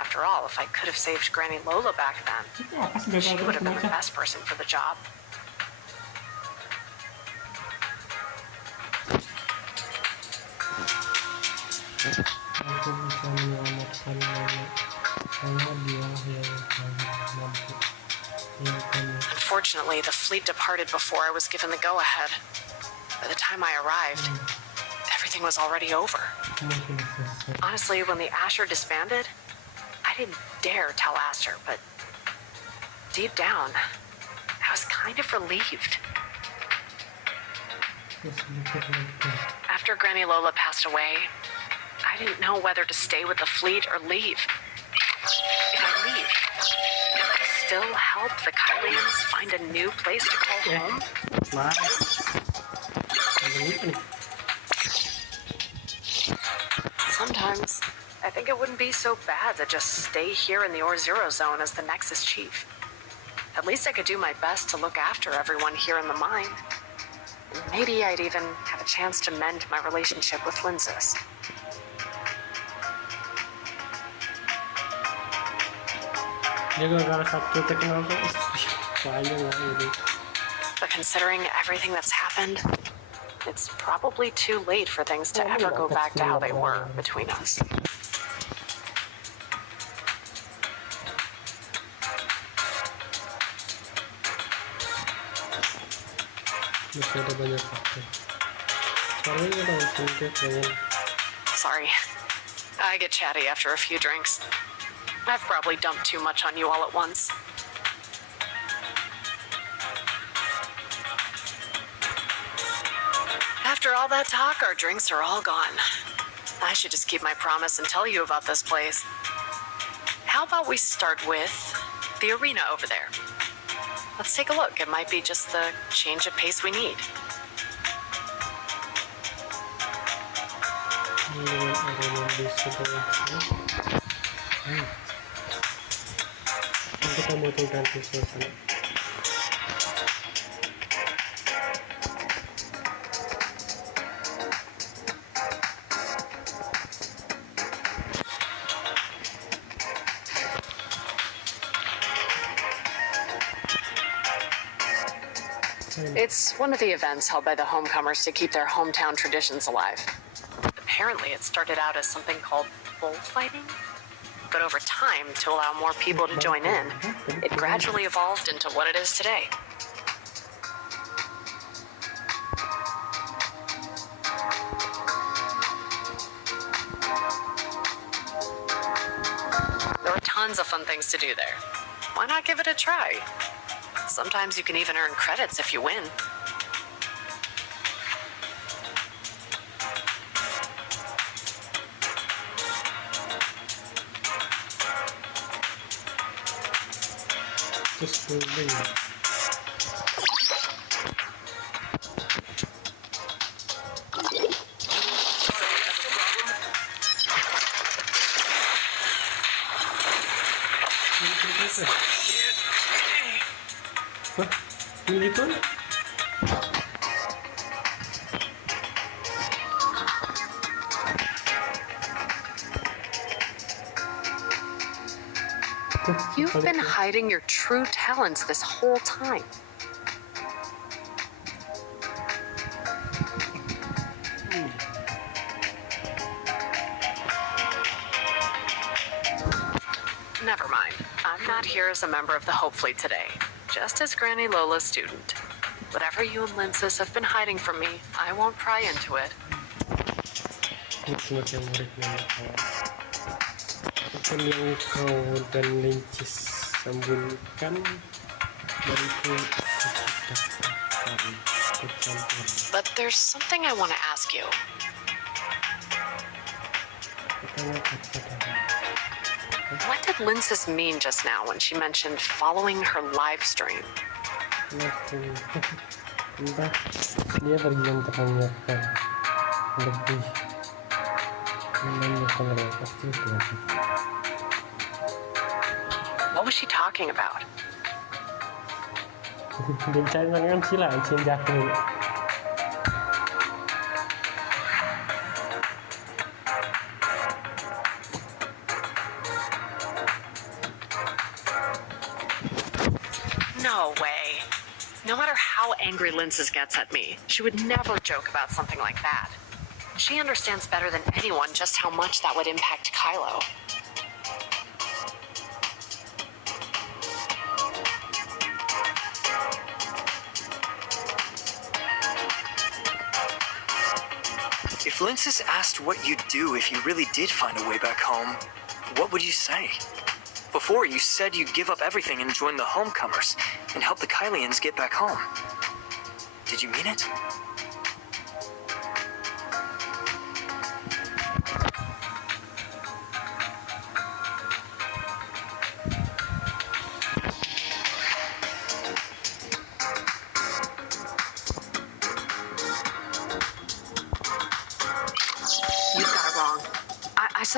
After all, if I could have saved Granny Lola back then, she would have been the best person for the job. Aku bisa menyelamatkan nenek karena dialah yang paling mampu. Unfortunately, the fleet departed before I was given the go-ahead. By the time I arrived, everything was already over. Honestly, when the Asher disbanded, I didn't dare tell Aster, but deep down, I was kind of relieved. After Granny Lola passed away, I didn't know whether to stay with the fleet or leave. If I leave, will I still help the Kylians find a new place to call home? Nah. Ada ini. Sometimes, I think it wouldn't be so bad to just stay here in the Or-Zero zone as the Nexus chief. At least I could do my best to look after everyone here in the mine. And maybe I'd even have a chance to mend my relationship with Lindsay. Dia gara-gara satu terkenal tuh banyak lah ini. But considering everything that's happened, it's probably too late for things to ever go back to how they were between us. Masih ada banyak faktor. Paling kita sedikit banyak. Sorry, I get chatty after a few drinks. I've probably dumped too much on you all at once. After all that talk, our drinks are all gone. I should just keep my promise and tell you about this place. How about we start with the arena over there? Let's take a look. It might be just the change of pace we need. Kita mau ganti suasana. It's one of the events held by the homecomers to keep their hometown traditions alive. Apparently, it started out as something called bullfighting. But over time, to allow more people to join in, it gradually evolved into what it is today. There are tons of fun things to do there. Why not give it a try? Sometimes you can even earn credits if you win. Just moving. Hah? Ini gitu? You've been hiding your true talents this whole time. Never mind. I'm not here as a member of the Hope Fleet today, just as Granny Lola's student. Whatever you and Lindsay have been hiding from me, I won't pry into it. Apapun yang kau dan Lincis sembunyikan dariku kecampur. But there's something I want to ask you. What did Lindsay mean just now when she mentioned following her live stream? Entah, dia berjalan terangkan lebih menanyakan pasti itu. What was she talking about? Bincang dengan sila, cinjaku. No way. No matter how angry Lindsay gets at me, she would never joke about something like that. She understands better than anyone just how much that would impact Kylo. If Lindsay asked what you'd do if you really did find a way back home, what would you say? Before, you said you'd give up everything and join the homecomers and help the Kylians get back home. Did you mean it?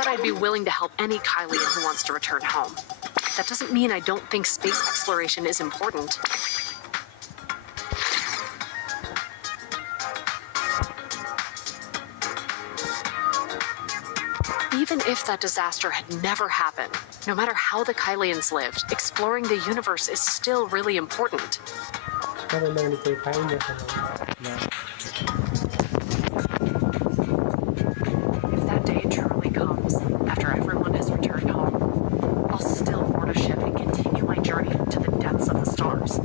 I'd be willing to help any Kalian who wants to return home. That doesn't mean I don't think space exploration is important. Even if that disaster had never happened, no matter how the Kalians lived, exploring the universe is still really important. Kan memang diceritain ya sama If that day truly comes, after everyone has returned home, I'll still board a ship and continue my journey to the depths of the stars.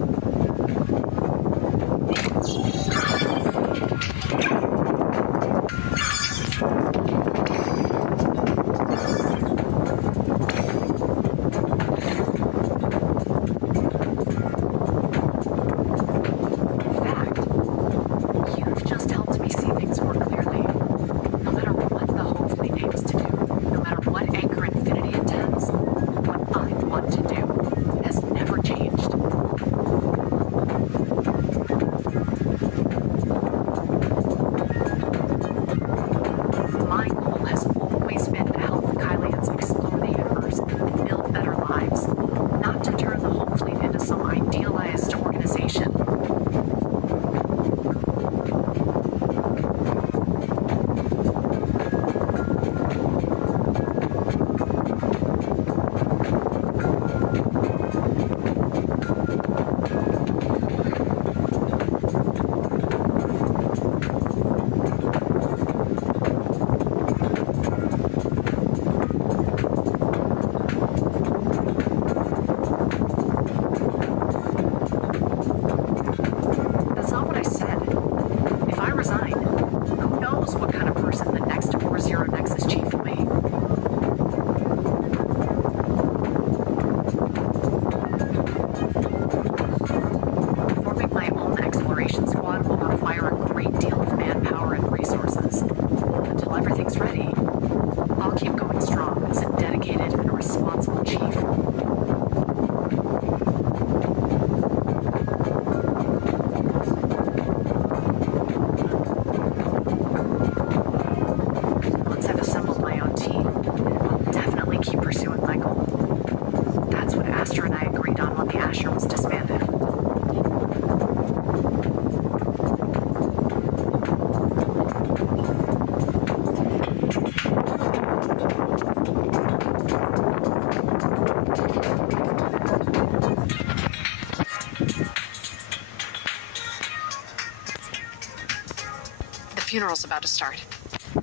Funeral's about to start.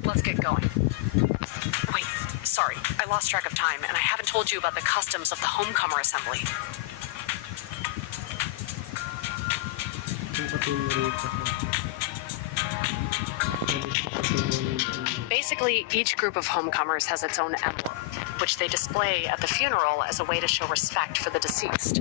Let's get going. Wait, sorry, I lost track of time, and I haven't told you about the customs of the homecomer assembly. Basically, each group of homecomers has its own emblem, which they display at the funeral as a way to show respect for the deceased.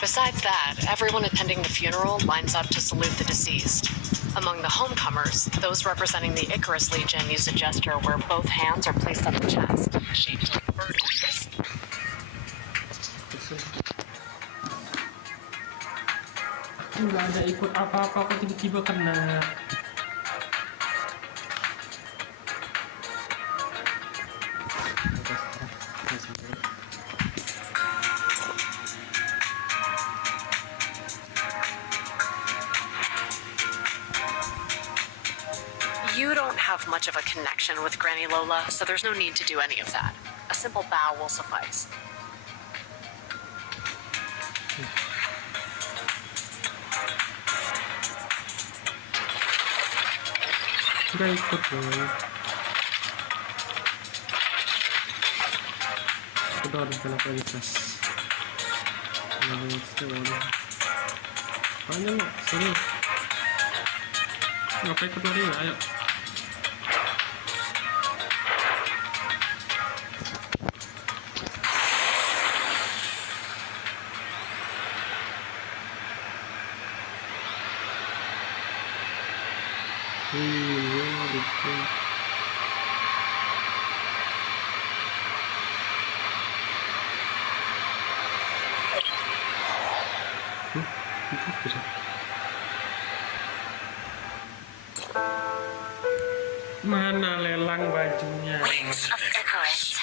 Besides that, everyone attending the funeral lines up to salute the deceased. Among the homecomers, those representing the Icarus Legion use a gesture where both hands are placed on the chest, shaped like bird wings. Nggak ada ikut apa-apa, kok tiba-tiba kena. You don't have much of a connection with Granny Lola, so there's no need to do any of that. A simple bow will suffice. Nggak ikut dong. Udah ada kena princess. Mana lo? Sini. Ngapain ikut lari? Ayo. Mana lelang bajunya? Wings of Icarus.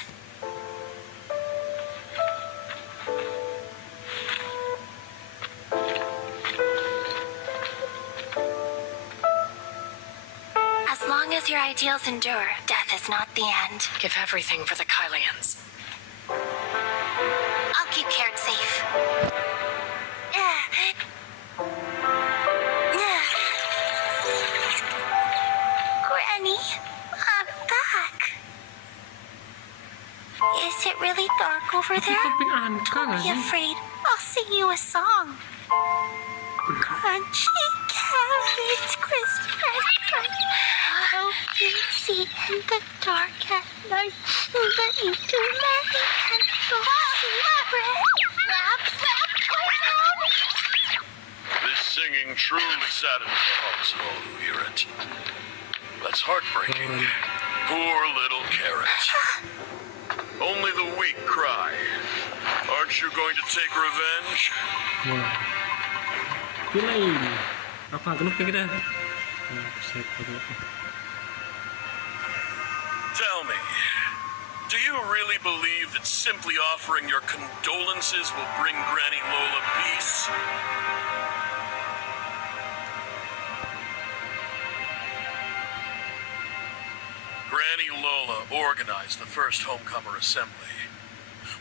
As long as your ideals endure, death is not the end. Give everything for the Kylians. I'll keep Carrot safe. Granny, I'm back. Is it really dark over there? Tapi angka Don't nggak be sih? afraid. I'll sing you a song. Crunchy carrots, crisp and bright. How you see in the dark at night. But you do many and your secret. Slap, slap, go down. This singing truly saddens the hearts of all who hear it. That's heartbreaking. Poor little Carrot. Only the weak cry. Aren't you going to take revenge? Wah. Pilih ini. Apa? Kenapa kita? Nah, saya perlu. Tell me, do you really believe that simply offering your condolences will bring Granny Lola peace? Granny Lola organized the first Homecomer Assembly.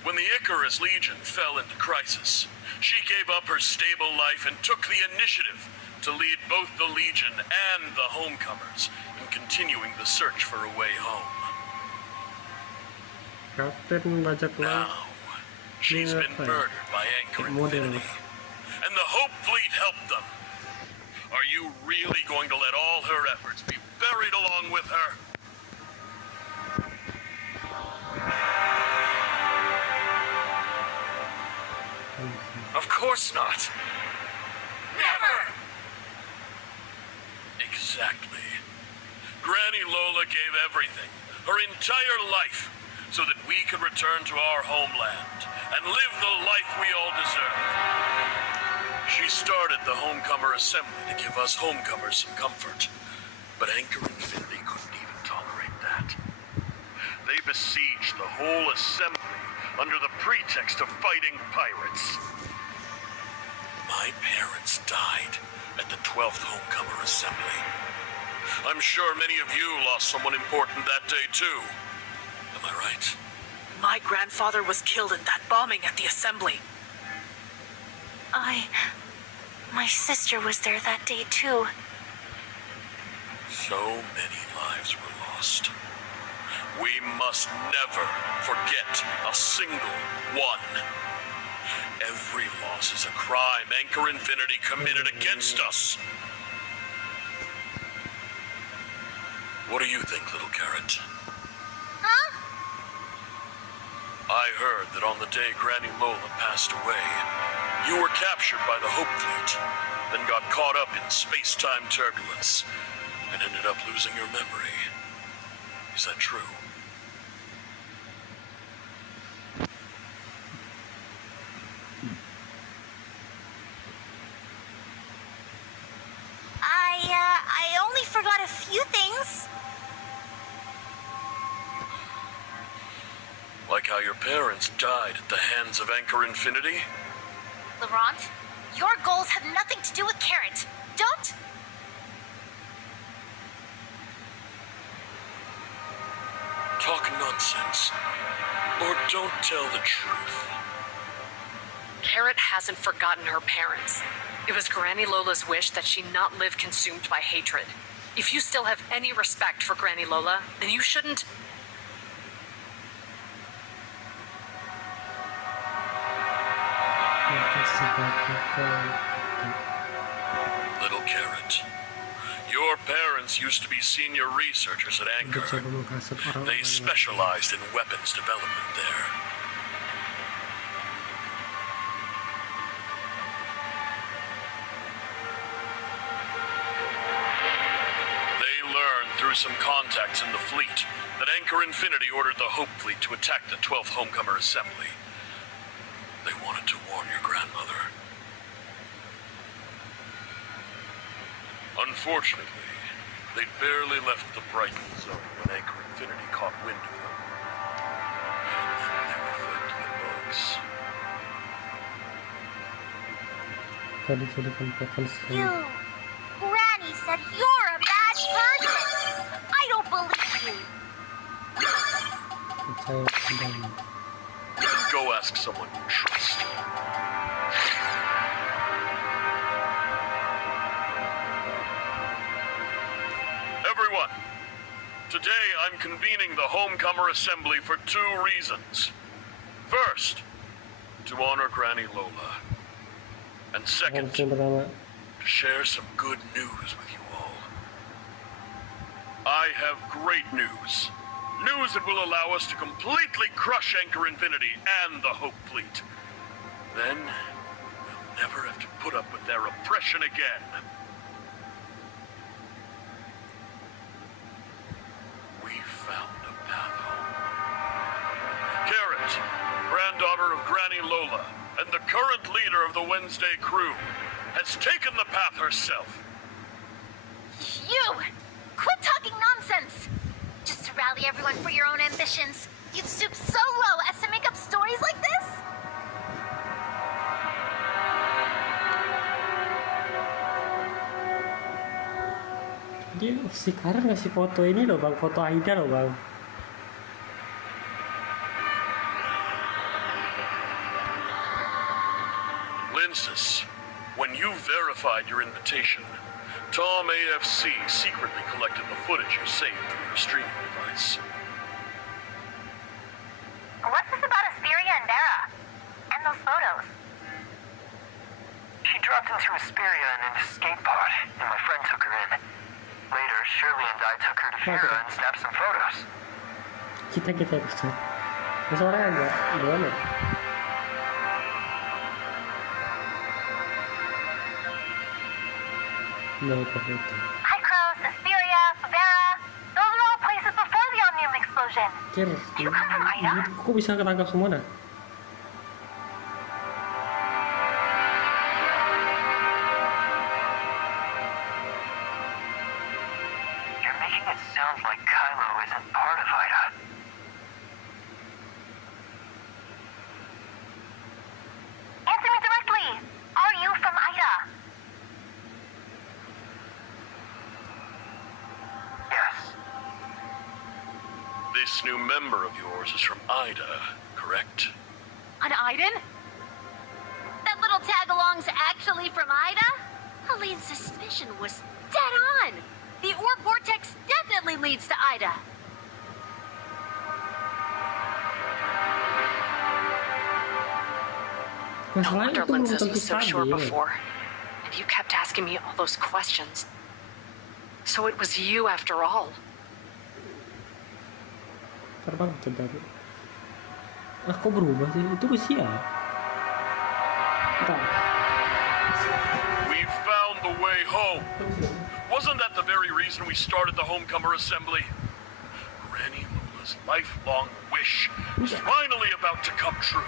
When the Icarus Legion fell into crisis, she gave up her stable life and took the initiative to lead both the Legion and the Homecomers in continuing the search for a way home. Kapten bajak laut. Now, she's been murdered by Anchor Infinity, and the Hope Fleet helped them. Are you really going to let all her efforts be buried along with her? Of course not. Never! Exactly. Granny Lola gave everything, her entire life, so that we could return to our homeland and live the life we all deserve. She started the Homecomer Assembly to give us homecomers some comfort, but Anchor Infinity couldn't even tolerate that. They besieged the whole assembly under the pretext of fighting pirates. My parents died at the 12th Homecomer Assembly. I'm sure many of you lost someone important that day too. Am I right? My grandfather was killed in that bombing at the assembly. My sister was there that day too. So many lives were lost. We must never forget a single one. Every loss is a crime Anchor Infinity committed against us. What do you think, little Carrot? Huh? I heard that on the day Granny Lola passed away, you were captured by the Hope Fleet, then got caught up in space-time turbulence, and ended up losing your memory. Is that true? I only forgot a few things. Like how your parents died at the hands of Anchor Infinity? Laurent, your goals have nothing to do with Carrot. Don't... Talk nonsense. Or don't tell the truth. Carrot hasn't forgotten her parents. It was Granny Lola's wish that she not live consumed by hatred. If you still have any respect for Granny Lola, then you shouldn't... Little Carrot, your parents used to be senior researchers at Anchor. They specialized in weapons development there. Through some contacts in the fleet, that Anchor Infinity ordered the Hope Fleet to attack the 12th Homecomer Assembly. They wanted to warn your grandmother. Unfortunately, they barely left the Brighton zone when Anchor Infinity caught wind of them. And then they were fed to the bugs. You, Granny said you're a bad person. I don't believe you. Go ask someone you trust. Everyone, today I'm convening the Homecomer Assembly for 2 reasons. First, to honor Granny Lola. And second, to share some good news with you all. I have great news. News that will allow us to completely crush Anchor Infinity and the Hope Fleet. Then, we'll never have to put up with their oppression again. We found a path home. Carrot, granddaughter of Granny Lola, and the current leader of the Wednesday crew, has taken the path herself. You! Quit talking nonsense! Just to rally everyone for your own ambitions. You've stooped so low as to make up stories like this? Dia si Karen ngasih foto ini loh bang, foto Aida loh bang. Linsis, when you verified your invitation, Tom AFC secretly collected the footage you saved through your streaming device. What's this about Asperia and Vera? And those photos? She dropped into Asperia in an escape pod, and my friend took her in. Later, Shirley and I took her to Vera and snapped some photos. Kita bisa. Suaranya agak gimana? No, perfecto. Hykros, Asperia, Vera. Those are all places before the Omnium explosion. Kir, You come from Ida? kok bisa ketangkap semua dah? You're making it sound like Kylo isn't part of Ida. Answer me directly. Are you from Ida? Yes. This new member of yours is from Ida, correct? An Iden? That little tag-along's actually from Ida? Helene's suspicion was dead on. The orb vortex definitely leads to Ida. No wonder Lindsay was so sure before. And you kept asking me all those questions. So it was you after all. Terbang terbaru. Ah, kok berubah sih? Itu Rusia. Entah. We found the way home. Wasn't that the very reason we started the Homecomer Assembly? Granny Lola's lifelong wish is finally about to come true.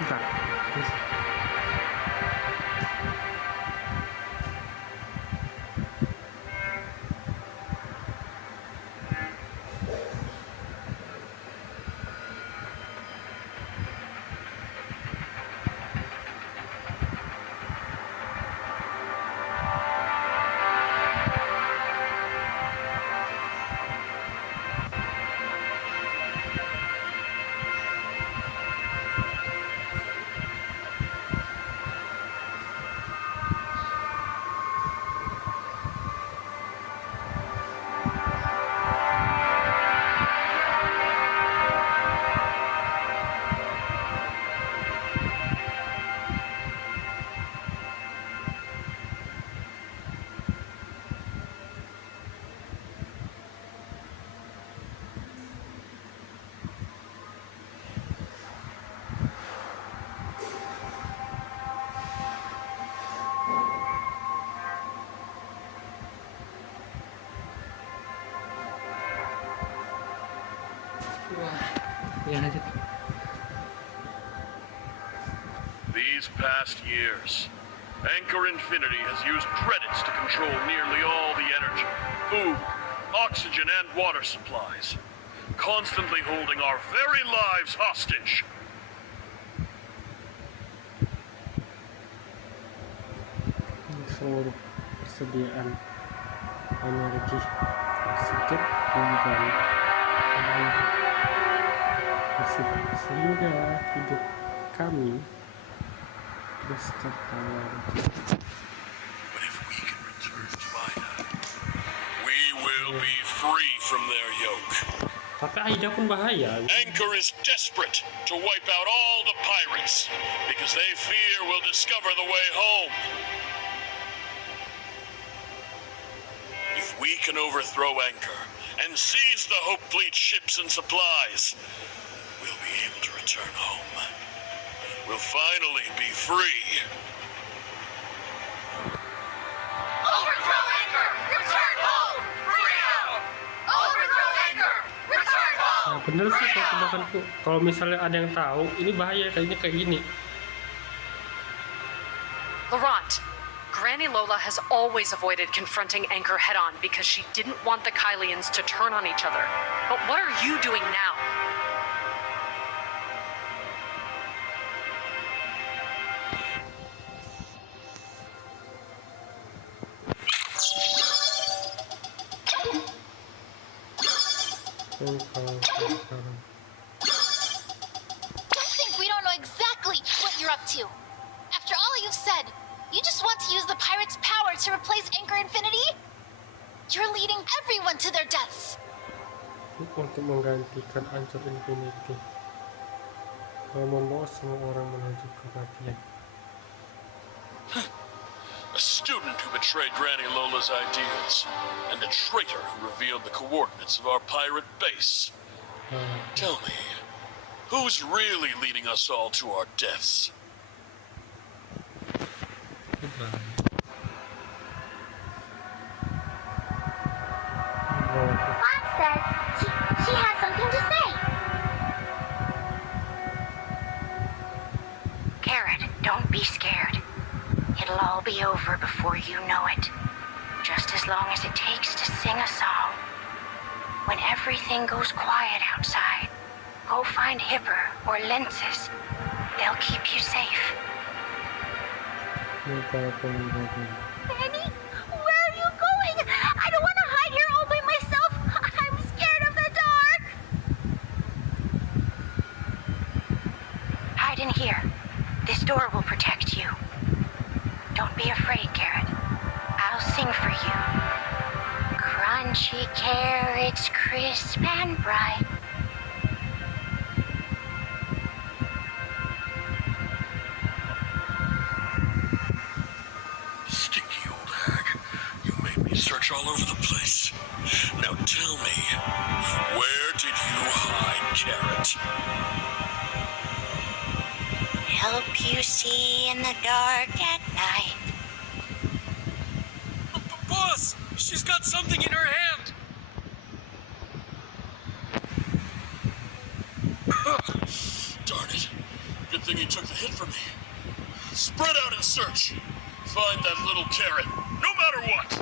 Entah. Ya lanjut. These past years, Anchor Infinity has used credits to control nearly all the energy, food, oxygen, and water supplies, constantly holding our very lives hostage. Seluruh persediaan energi sedikit dan sehingga hidup kami terus tertawar. But if we can return to Ida, we will be free from their yoke. Tapi Aida pun bahaya. Anchor is desperate to wipe out all the pirates because they fear we'll discover the way home. If we can overthrow Anchor and seize the Hope Fleet ships and supplies, we'll be able to return home. We'll finally be free. Overthrow Anchor! Return home! Rio! Overthrow Anchor! Return home! Nah, bener sih kalau tebakanku. Kalau misalnya ada yang tahu, ini bahaya kayaknya kayak gini. Laurent, Granny Lola has always avoided confronting Anchor head-on because she didn't want the Kylians to turn on each other. But what are you doing now? Don't think we don't know exactly what you're up to. After all you've said, you just want to use the pirates' power to replace Anchor Infinity? You're leading everyone to their deaths. Untuk menggantikan Anchor Infinity, kalau membawa semua orang menuju kematian. A student who betrayed Granny Lola's ideas, and a traitor who revealed the coordinates of our pirate base. Tell me, who's really leading us all to our deaths? Mom says she has something to say. Carrot, don't be scared. It'll all be over before you know it. Just as long as it takes to sing a song. When everything goes quiet outside, go find Hipper or Lenses. They'll keep you safe. Annie, where are you going? I don't want to hide here all by myself. I'm scared of the dark. Hide in here. This door will protect you. Don't be afraid, Carrot. I'll sing for you. Crunchy carrots, crisp and bright. Stinky old hag. You made me search all over the place. Now tell me, where did you hide Carrot? Help you see in the dark at night. Boss, she's got something in her hand. Darn it. Good thing he took the hit from me. Spread out and search. Find that little Carrot, no matter what.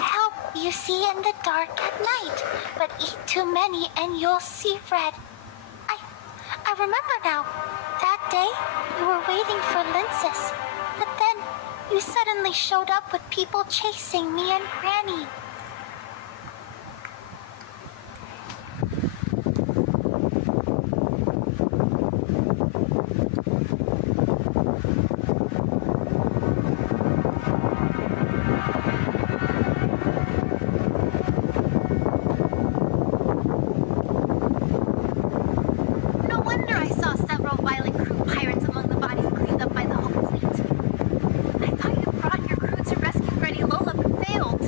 Help you see in the dark at night, but eat too many and you'll see red. I remember now. That day, you were waiting for Lenses, but then you suddenly showed up with people chasing me and Granny. No wonder I saw several violent crew pirates among the bodies cleaned up by the Hope Fleet. I thought you brought your crew to rescue Granny Lola but failed.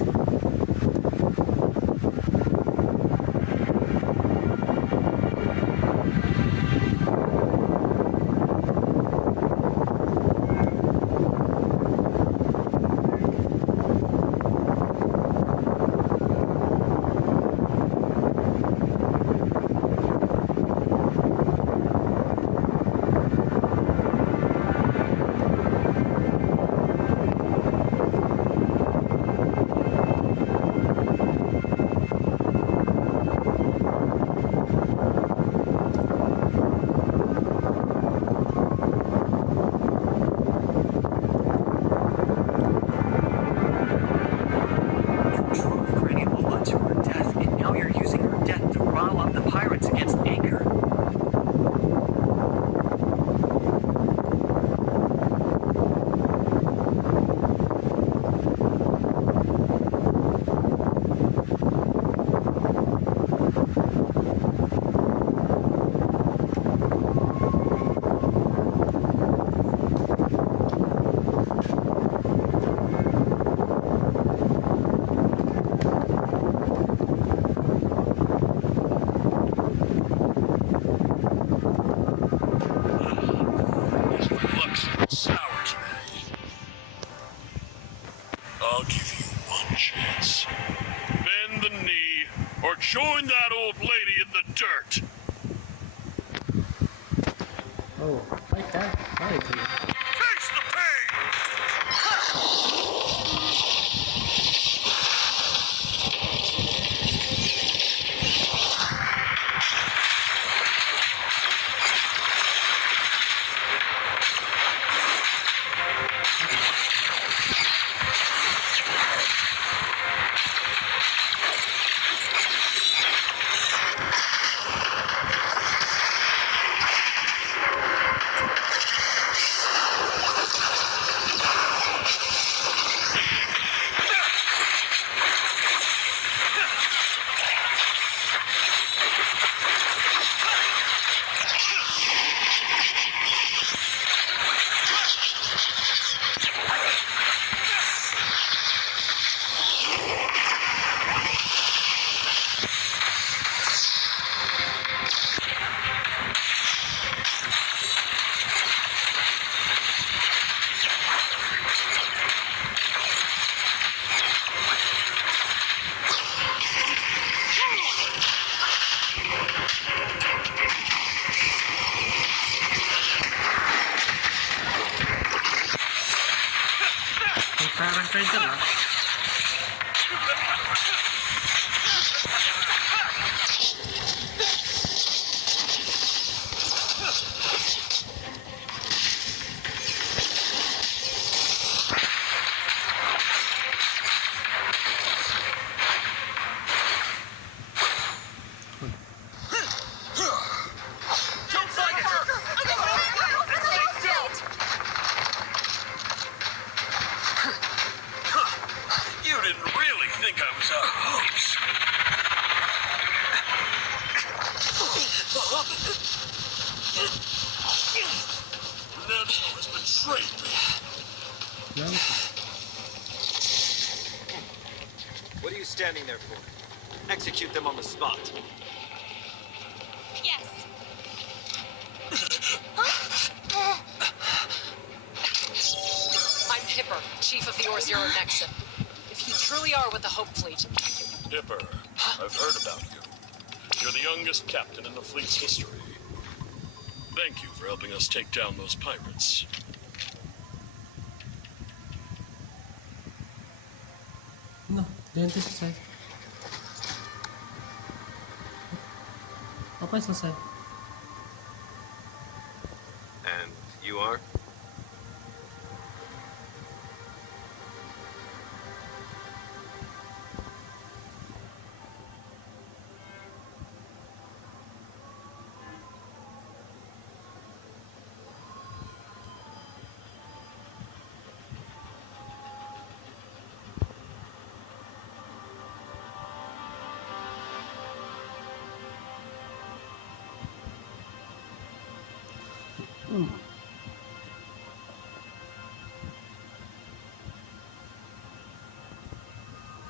or join that old lady in the dirt. Oh, like that. Right. Face the pain! Sekarang saja lah. You didn't really think I was out of hopes. Nancy has betrayed me. No. What are you standing there for? Execute them on the spot. Yes. I'm Hipper, Chief of the Zero Nexus. If you truly are with the Hope Fleet, Dipper, I've heard about you. You're the youngest captain in the fleet's history. Thank you for helping us take down those pirates. No, dia nanti selesai. Apa yang selesai? And you are?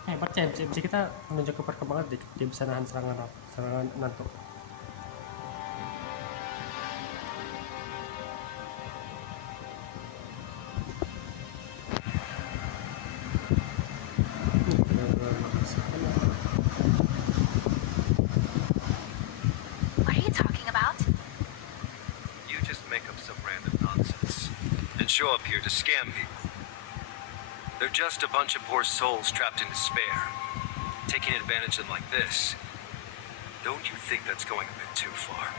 Hebat CMC kita menunjuk ke perkembangan dia bisa nahan serangan NATO. What are you talking about? You just make up some random nonsense and show up here to scam people. They're just a bunch of poor souls trapped in despair. Taking advantage of them like this, don't you think that's going a bit too far?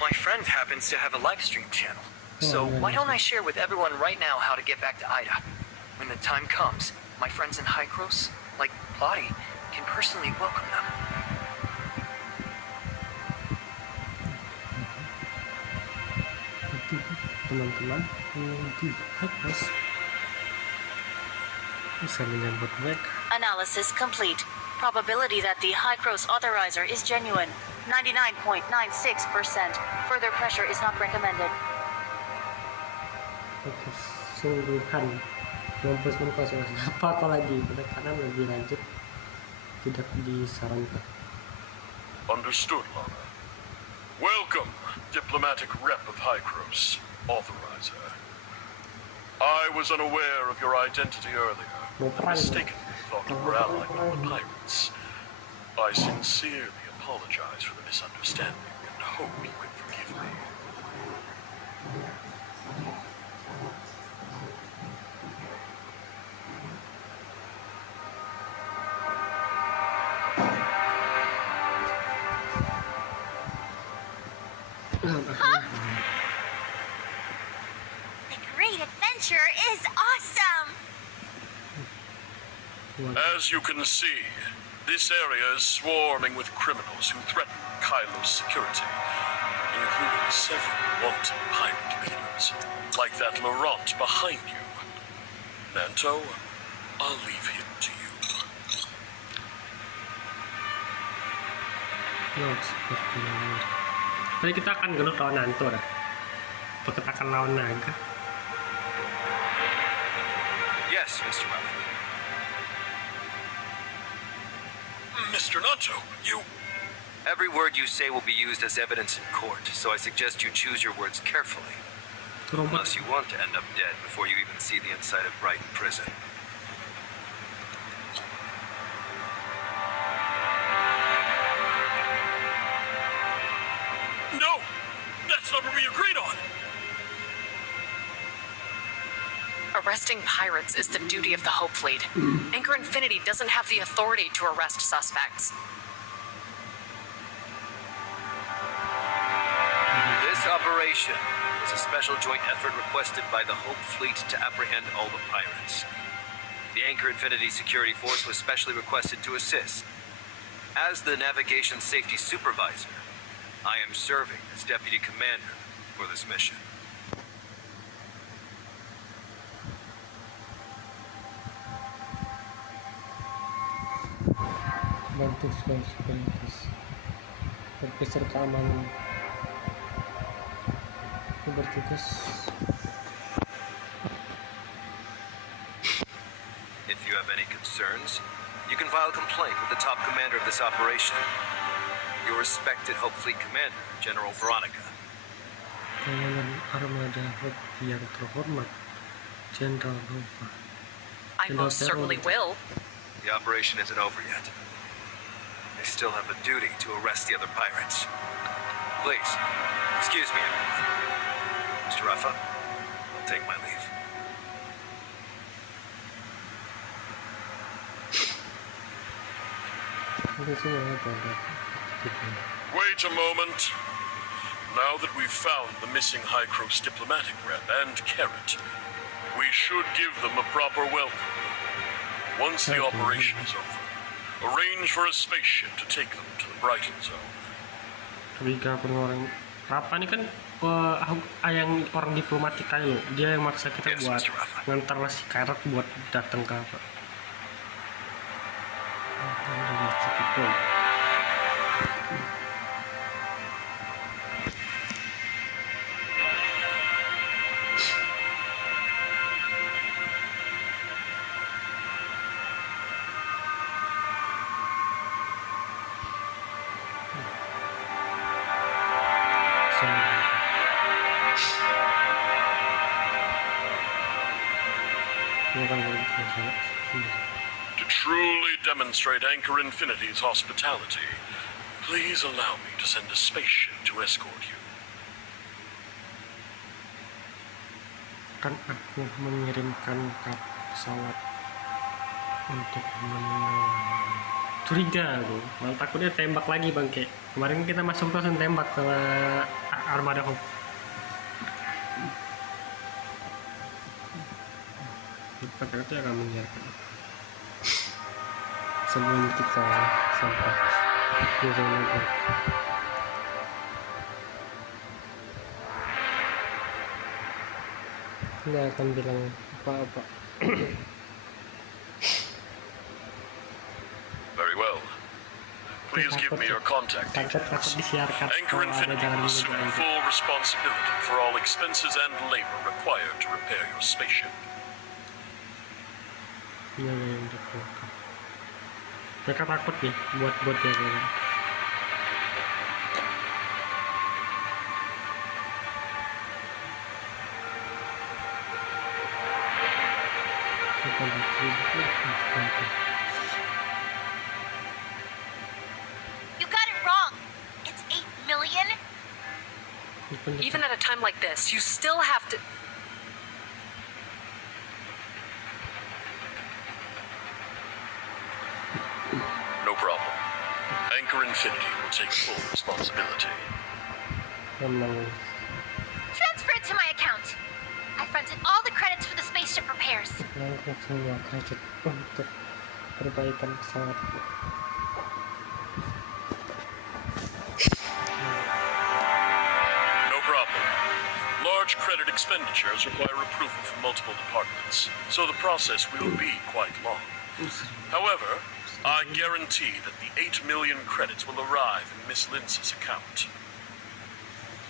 My friend happens to have a live stream channel. So why don't I share with everyone right now how to get back to Ida? When the time comes, my friends in Hykros, like Plotty, can personally welcome them. Teman-teman di Hykros bisa menyambut mereka. Analysis complete. Probability that the Hykros authorizer is genuine, 99.96%. Further pressure is not recommended. Kesungguhan 90% apa kok lagi penekanan lebih lanjut tidak disarankan. Understood, Lana. Welcome, diplomatic rep of Hykros, authorizer. I was unaware of your identity earlier. Mistakenly thought you were allied with the pirates. I sincerely apologize for the misunderstanding and hope you can forgive me. The great adventure is awesome! As you can see, this area is swarming with criminals who threaten Kylo's security, including several wanted pirate leaders, like that Laurent behind you. Nanto, I'll leave him to you. Tadi kita akan genut lawan Nanto dah. Atau kita akan lawan naga. Yes, Mr. Ralph. Mr. Nanto, you... Every word you say will be used as evidence in court, so I suggest you choose your words carefully. Unless you want to end up dead before you even see the inside of Brighton Prison. No! That's not what we agreed on! Arresting pirates is the duty of the Hope Fleet. Anchor Infinity doesn't have the authority to arrest suspects. This operation was a special joint effort requested by the Hope Fleet to apprehend all the pirates. The Anchor Infinity Security Force was specially requested to assist. As the Navigation Safety Supervisor, I am serving as Deputy Commander for this mission. Bantu sebagai Profesor keamanan aku bertugas. If you have any concerns, you can file a complaint with the top commander of this operation, your respected Hope Fleet Commander, General Veronica. Komandan Armada Hope yang terhormat, Jenderal Nova. I most certainly will. The operation isn't over yet. They still have a duty to arrest the other pirates. Please, excuse me, everyone. Mr. Ruffa, I'll take my leave. Wait a moment. Now that we've found the missing Hykros diplomatic rep and Carrot, we should give them a proper welcome. Once the operation is over, arrange for a spaceship to take them to the Brighton Zone. Ketiga orang Rafa ini kan yang orang diplomatik kayak lo, dia yang maksa kita buat ngantar si Carrot buat datang ke apa. To truly demonstrate Anchor Infinity's hospitality, please allow me to send a spaceship to escort you. Kan aku mengirimkan pesawat untuk Curiga aku, malah takutnya tembak lagi bangke. Kemarin kita masuk langsung tembak sama armada Hope. Katanya akan menyiarkan sebelum kita sampai di zona itu. Nggak akan bilang apa-apa. Very well. Please give me your contact details. Anchor Infinity will assume full responsibility for all expenses and labor required to repair your spaceship. Mereka takut nih buat dia kayak You got it wrong. It's 8 million. Even at a time like this, you still have to. No problem. Anchor Infinity will take full responsibility. Transfer it to my account. I fronted all the credits for the spaceship repairs. semua kredit untuk perbaikan pesawat. No problem. Large credit expenditures require approval from multiple departments, so the process will be quite long. However, I guarantee that the 8 million credits will arrive in Miss Linz's account.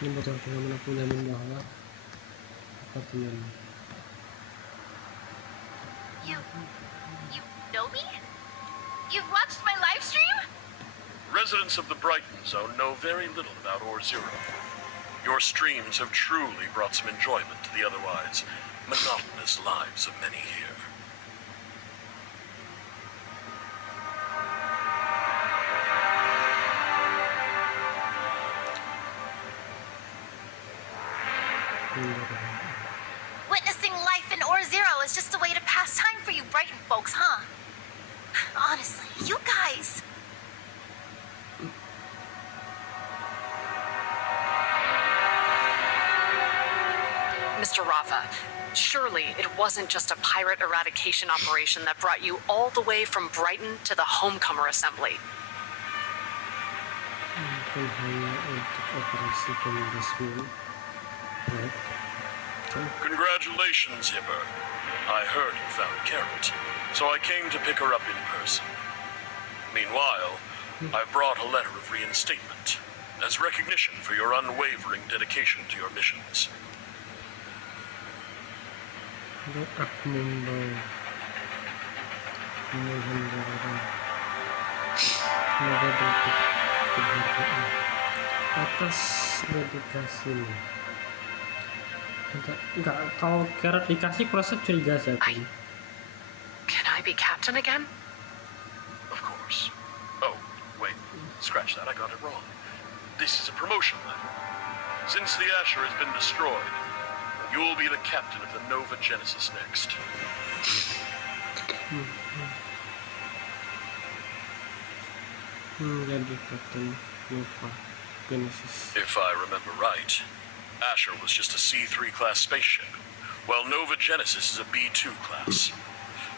Ini betul-betul menjamin bahwa apartemen. You know me? You've watched my live stream? Residents of the Brighton Zone know very little about Or-Zero. Your streams have truly brought some enjoyment to the otherwise monotonous lives of many here. Witnessing life in Or-Zero is just a way to pass time for you Brighton folks, huh? Honestly, you guys... Mr. Rafa, surely it wasn't just a pirate eradication operation that brought you all the way from Brighton to the Homecomer Assembly. Bukan hanya untuk operasi pembasmian, right? Congratulations, Hipper. I heard you found Carrot, so I came to pick her up in person. Meanwhile, I brought a letter of reinstatement as recognition for your unwavering dedication to your missions. Aku membawa semoga dapat kehargaan atas dedikasimu. Enggak, kalau Carrot dikasih kurasa curiga sih aku. Can I be captain again? Of course. Oh, wait. Scratch that. I got it wrong. This is a promotion letter. Since the Asher has been destroyed, you'll be the captain of the Nova Genesis next. Jadi Captain Nova Genesis. If I remember right, Asher was just a C3 class spaceship, while Nova Genesis is a B2 class.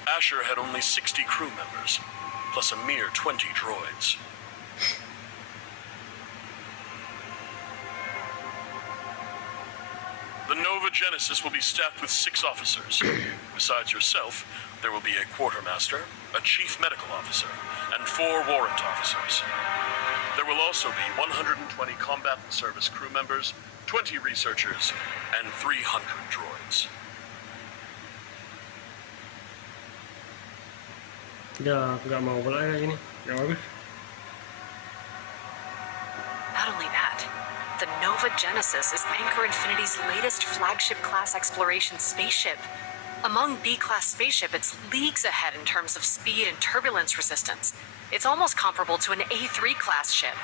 Asher had only 60 crew members, plus a mere 20 droids. The Nova Genesis will be staffed with 6 officers. Besides yourself, there will be a quartermaster, a chief medical officer, and 4 warrant officers. There will also be 120 combat and service crew members, 20 researchers, and 300 droids. Nggak mau pula kayak gini, nggak bagus. Not only that, the Nova Genesis is Anchor Infinity's latest flagship class exploration spaceship. Among B-class spaceship, it's leagues ahead in terms of speed and turbulence resistance. It's almost comparable to an A3 class ship.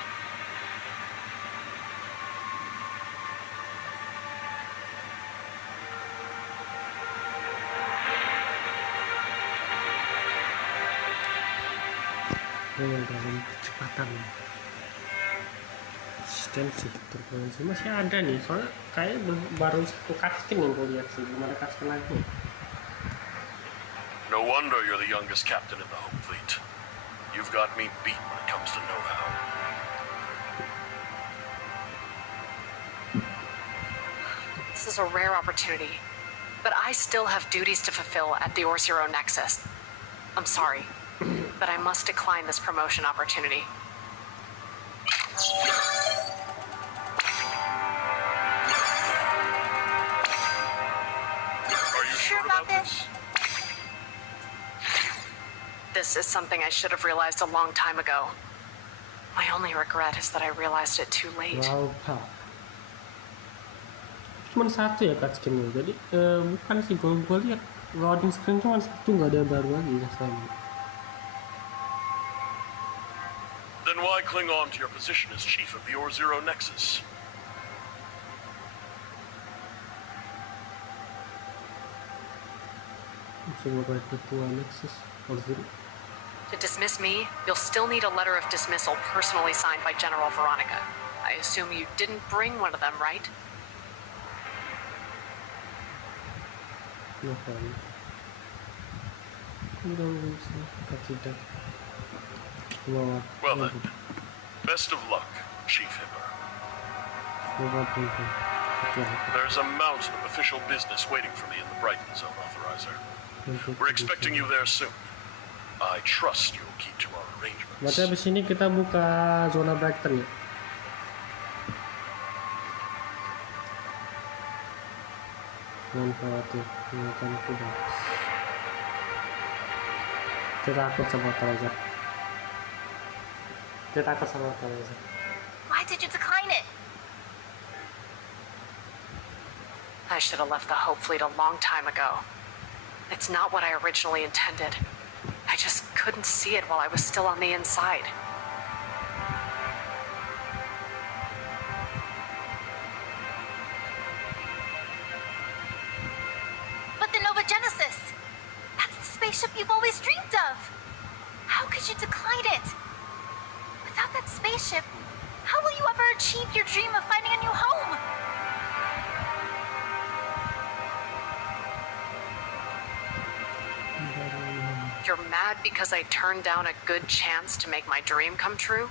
dalam kecepatan asistensi turbulensi masih ada nih, soalnya kayak baru satu cutscene yang gue lihat sih, belum ada cutscene lagi. No wonder you're the youngest captain in the Home Fleet. You've got me beat when it comes to know-how. This is a rare opportunity, but I still have duties to fulfill at the Zero Nexus. I'm sorry, but I must decline this promotion opportunity. Are you sure about this? This is something I should have realized a long time ago. My only regret is that I realized it too late. Wow, cuma satu ya cutscene-nya, jadi bukan sih, gue lihat loading screen cuma satu, nggak ada yang baru lagi rasanya. Then why cling on to your position as chief of the Zero Nexus? Semoga ketua Nexus Zero. To dismiss me, you'll still need a letter of dismissal personally signed by General Veronica. I assume you didn't bring one of them, right? No problem. Tidak. Well then, best of luck, Chief Hipper. There's a mountain of official business waiting for me in the Brighton Zone Authorizer. We're expecting you there soon. I trust you'll keep to our arrangements. Berarti abis ini kita buka zona Brighton ya? Jangan khawatir, akan kudas. Kita takut sama authorizer. Kita takut sama authorizer. Why did you decline it? I should have left the Hope Fleet a long time ago. It's not what I originally intended. I just couldn't see it while I was still on the inside. But the Nova Genesis! That's the spaceship you've always dreamed of! How could you decline it? Without that spaceship, how will you ever achieve your dream of finding a new home? You're mad because I turned down a good chance to make my dream come true?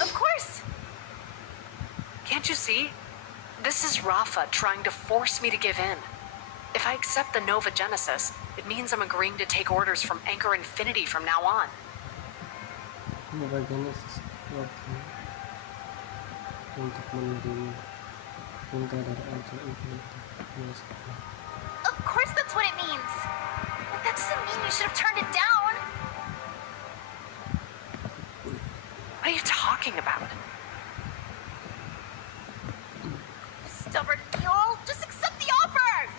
Of course! Can't you see? This is Rafa trying to force me to give in. If I accept the Nova Genesis, it means I'm agreeing to take orders from Anchor Infinity from now on. Nova Genesis untuk menerima perintah dari Anchor Infinity. Of course that's what it means! But that doesn't mean you should have turned it down! What are you talking about? Stubborn mule! Just accept the offer!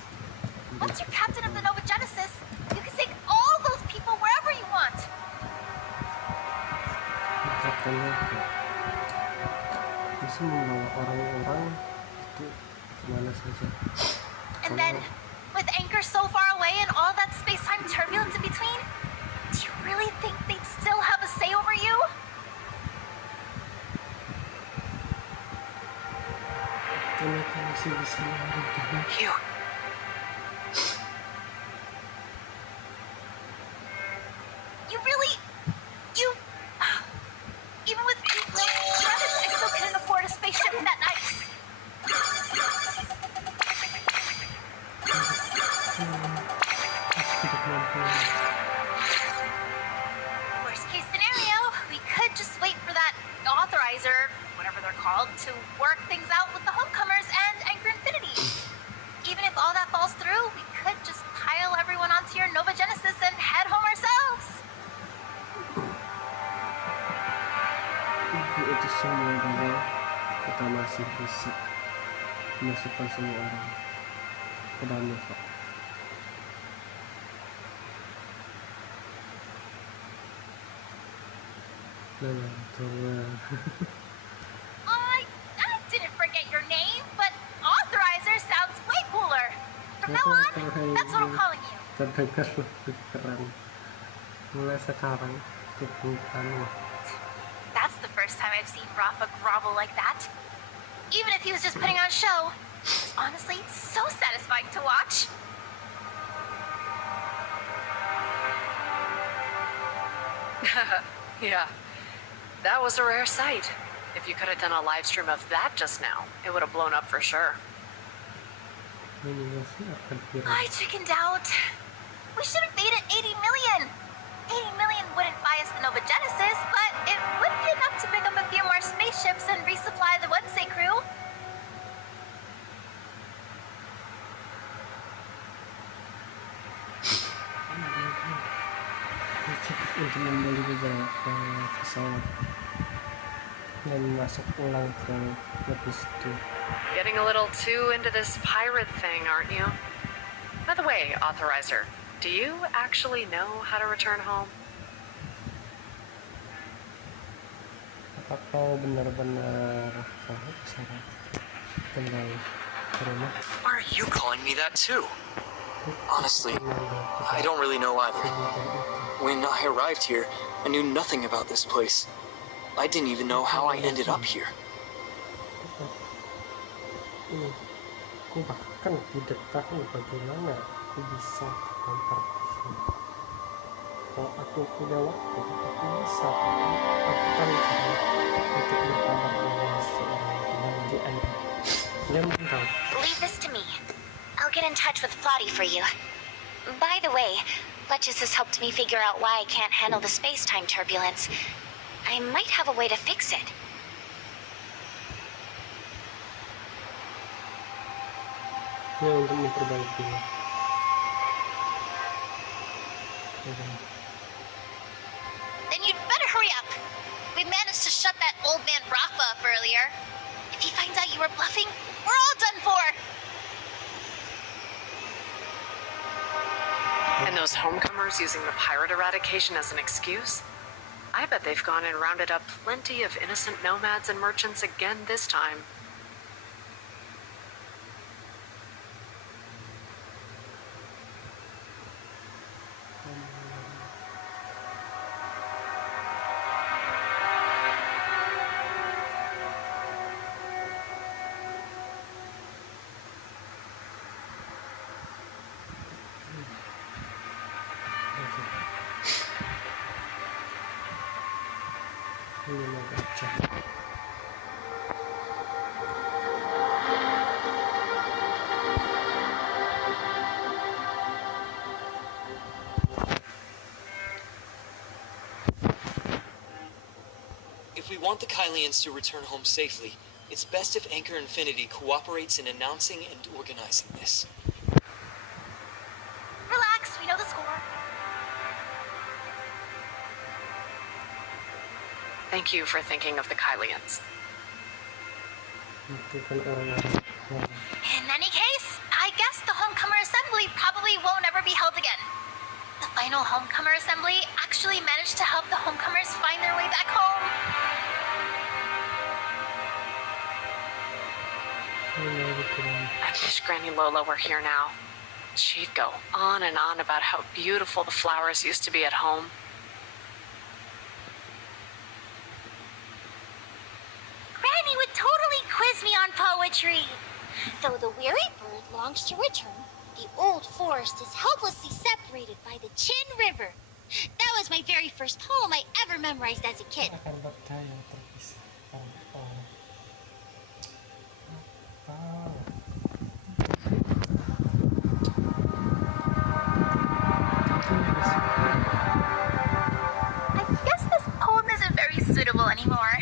Once you're captain of the Nova Genesis, you can take all those people wherever you want! Kaptennya bisa membawa orang-orang itu kemana saja. And then, with Anchor so far away and all that space-time turbulence in between, do you really think they'd still have a say over you? Mereka masih bisa menghargai. You really... Even with 8 million credits, I still couldn't afford a spaceship that nice. Worst case scenario, we could just wait for that authorizer, whatever they're called, to work things out with the homecomers and Anchor Infinity. Even if all that falls through, we could just pile everyone onto your Nova Genesis and head home ourselves. Itu semua bahwa kita masih bisa memasukkan semua orang ke dalam Nova. I didn't forget your name, but authorizer sounds way cooler. From now on, That's what I'm calling you. Terdengar lebih keren. Mulai sekarang kebutuhanmu. That's the first time I've seen Rafa grovel like that. Even if he was just putting on a show, it was honestly so satisfying to watch. Yeah, that was a rare sight. If you could have done a live stream of that just now, it would have blown up for sure. I chickened out. We should have made it 80 million. 80 million wouldn't buy us the Nova Genesis, but it would be enough to pick up a few more spaceships and resupply the Wednesday crew. Untuk membeli pesawat dan masuk ulang ke lebih situ. Getting a little too into this pirate thing, aren't you? By the way, Authorizer, do you actually know how to return home? Apa kau benar-benar tahu cara kembali ke rumah? Why are you calling me that too? Honestly, I don't really know either. When I arrived here, I knew nothing about this place. I didn't even know how I ended up here. Aku bahkan tidak tahu bagaimana aku bisa terdampar di sini. Kalau aku punya waktu, aku bisa lakukan cara untuk berkabar dengan seorang teman di air. Dia mungkin tahu. Leave this to me. I'll get in touch with Plotty for you. By the way, Letches has helped me figure out why I can't handle the space-time turbulence. I might have a way to fix it. Ya, untuk memperbaikinya. Then you'd better hurry up. We managed to shut that old man Rafa up earlier. If he finds out you were bluffing, we're all done for. And those homecomers using the pirate eradication as an excuse? I bet they've gone and rounded up plenty of innocent nomads and merchants again this time. If we want the Kylians to return home safely, it's best if Anchor Infinity cooperates in announcing and organizing this. Relax, we know the score. Thank you for thinking of the Kylians. In any case, I guess the Homecomer Assembly probably won't ever be held again. The final Homecomer Assembly actually managed to help the Homecomers find their way back home. I wish Granny Lola were here now. She'd go on and on about how beautiful the flowers used to be at home. Granny would totally quiz me on poetry. Though the weary bird longs to return, the old forest is helplessly separated by the Chin River. That was my very first poem I ever memorized as a kid. I guess this poem isn't very suitable anymore.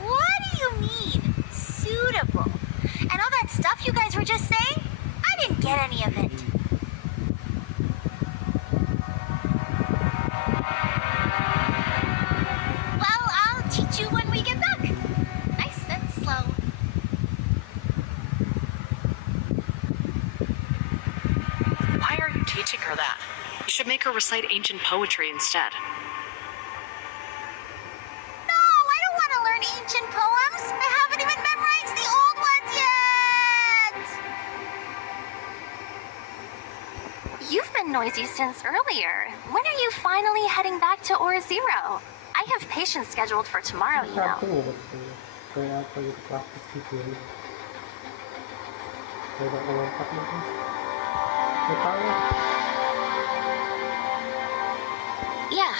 What do you mean, suitable? And all that stuff you guys were just saying? I didn't get any of it. Well, I'll teach you when we get back. Nice and slow. Why are you teaching her that? You should make her recite ancient poetry instead. No, I don't want to learn ancient poems. I haven't even memorized the old ones yet. You've been noisy since earlier. When are you finally heading back to Ora Zero? I have patients scheduled for tomorrow, you know. Kayak apa gitu, praktis gitu ya. Kayak gak lompat gitu. Yeah,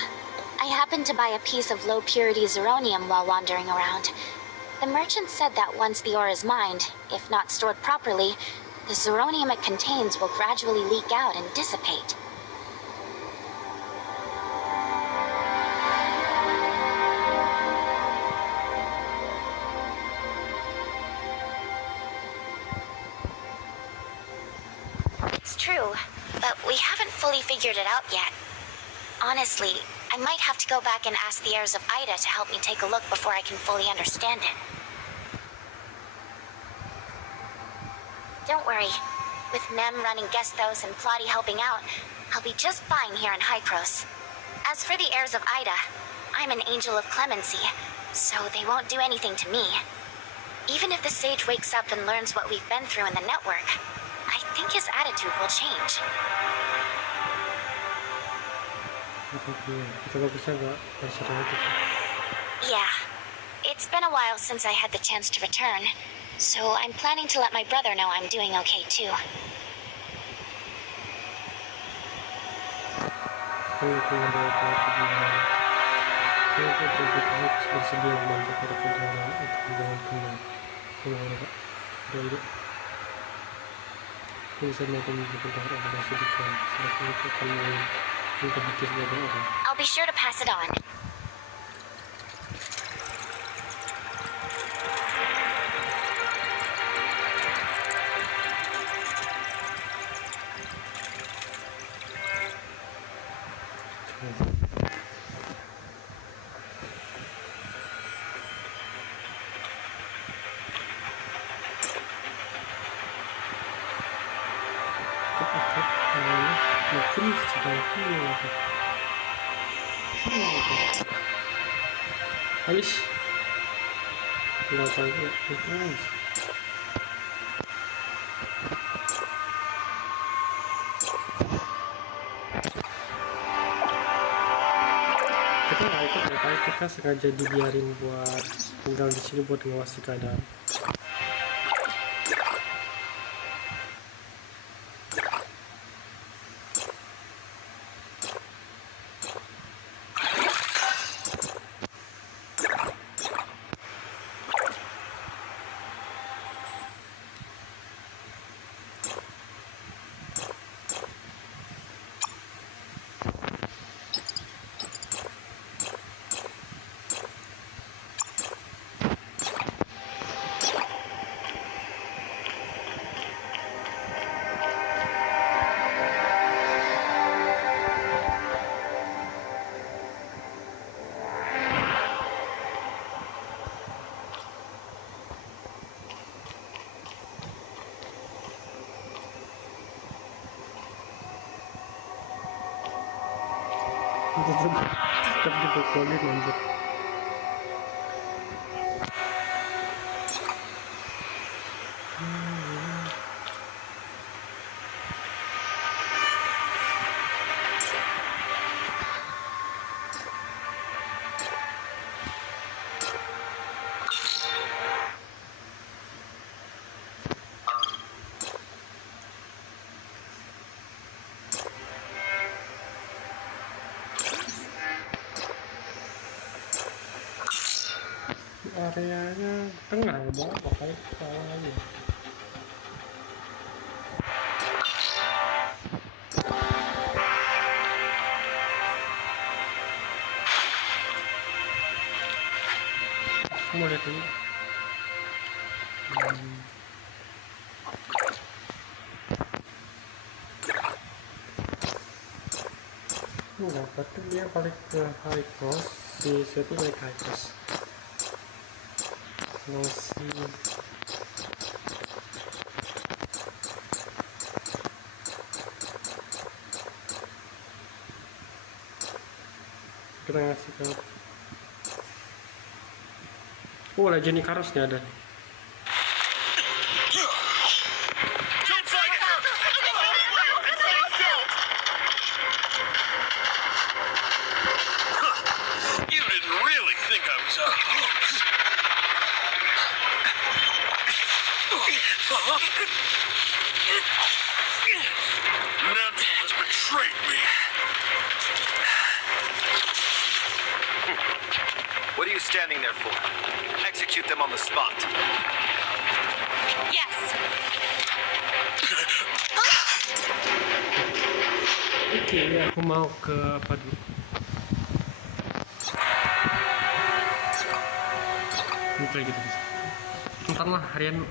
I happened to buy a piece of low-purity zirconium while wandering around. The merchant said that once the ore is mined, if not stored properly, the zirconium it contains will gradually leak out and dissipate. It's true, but we haven't fully figured it out yet. Honestly, I might have to go back and ask the heirs of Ida to help me take a look before I can fully understand it. Don't worry. With Nem running Gestos and Plotty helping out, I'll be just fine here in Hycros. As for the heirs of Ida, I'm an angel of clemency, so they won't do anything to me. Even if the sage wakes up and learns what we've been through in the network, I think his attitude will change. Yeah, it's been a while since I had the chance to return, so I'm planning to let my brother know I'm doing okay too. I'll be sure to pass it on. Habis nggak tahu itu kita nggak ikut ya, kayak kita sengaja dibiarin buat tinggal di sini buat ngawasi keadaan. Tetap dipukulin lanjut. Areanya tengah ya bang, pokoknya salah aja. Mau lihat ini. Dapat tuh dia balik ke high cross, si situ balik high cross. Masih kita ngasih ke Legend Icarusnya ada. Frustrate me. What are you standing there for? Execute them on the spot. Yes. Oke, aku mau ke apa dulu? Kayak gitu sih. Ntar lah harian.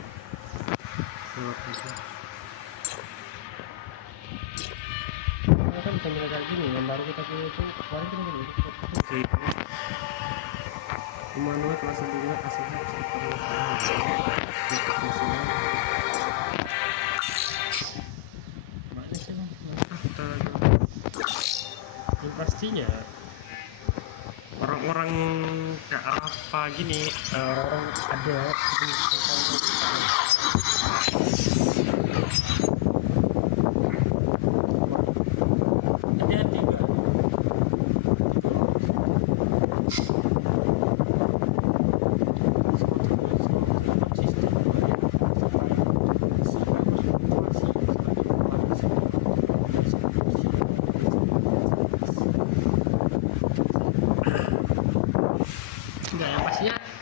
Kita kan bisa mulai kayak gini. Yang baru kita punya itu kemarin kita punya itu. Manual kelas 2 kasih yang pastinya orang-orang kayak apa gini, orang ada hati-hati Mbak.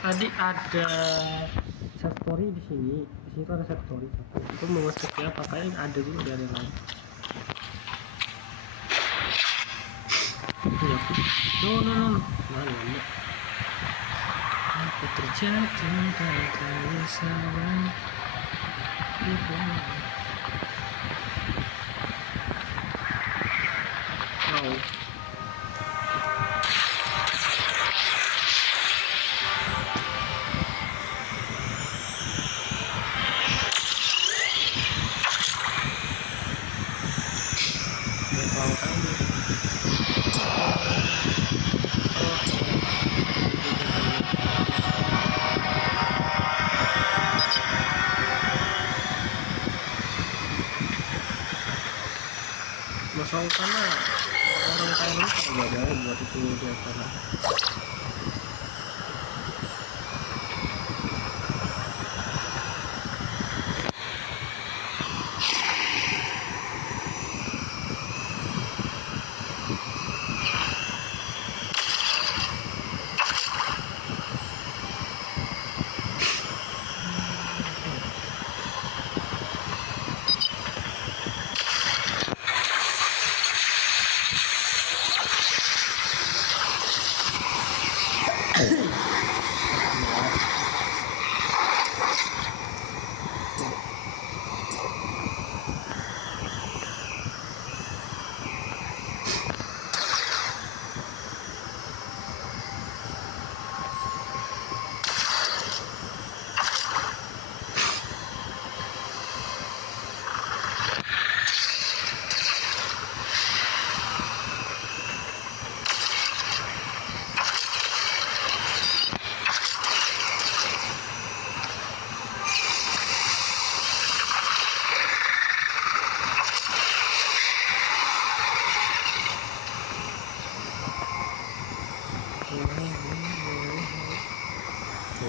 Tadi ada set story di sini tuh ada set story itu mengeceknya papanya ada juga di ada lain. No. Mana? Apa terjadi pada sahabat? Oh. Masalah utama orang kaya ini tidak ada buat itu di acara.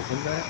Enggak.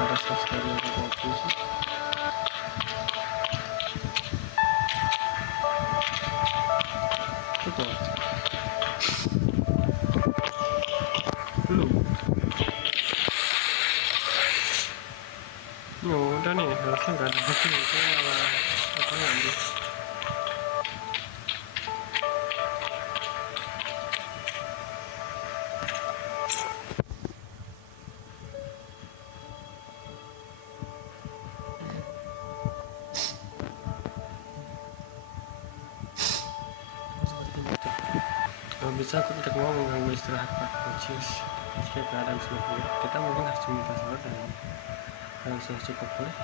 pada sosial yang kopi sih. Itu belum. Ya udah nih, harusnya nggak ada hasil, saya malah apa ngambil. Kalau bisa aku tidak mau mengganggu istirahat Pak Coaches. Jika keadaan semakin buruk, kita mungkin harus meminta saran dan kalau sudah cukup boleh.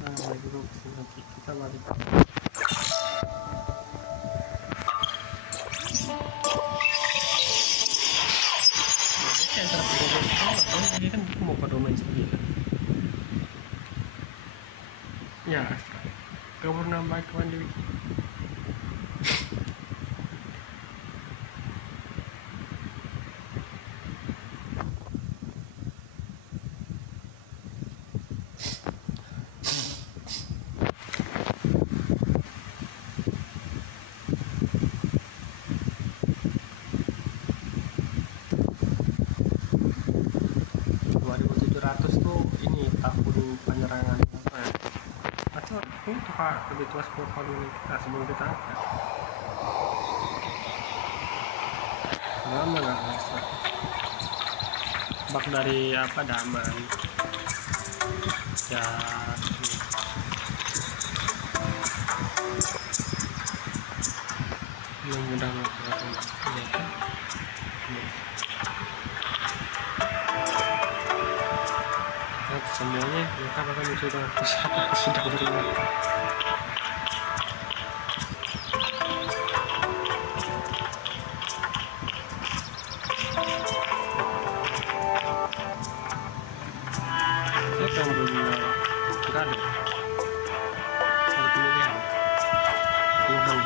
Nah, lagi mau kesini lagi, kita balik. Jadi antara pedoman itu, jadi kan aku mau pedoman sendiri. Ya, kamu nambah kawan di wiki. Penyerangan apa ya? Atau itu Pak lebih tua 10 tahun kita sebelum kita ada. Lama nggak rasa. Bak dari apa daman? Ya. Mudah semuanya mereka bakal muncul dengan pusat aku sudah berumah. Siapa yang belum tidak ada pemilihan Tuhan.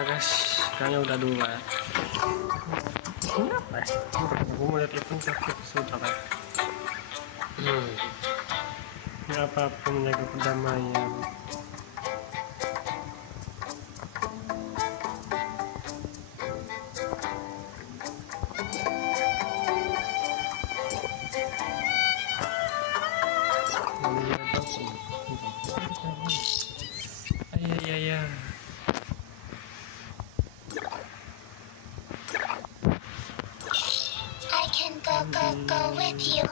Guys, kayaknya udah dua ya. Ini apa ya? Aku mau lihat itu sudah kan. Ini apapun menjaga perdamaian. Ayah. Go with you.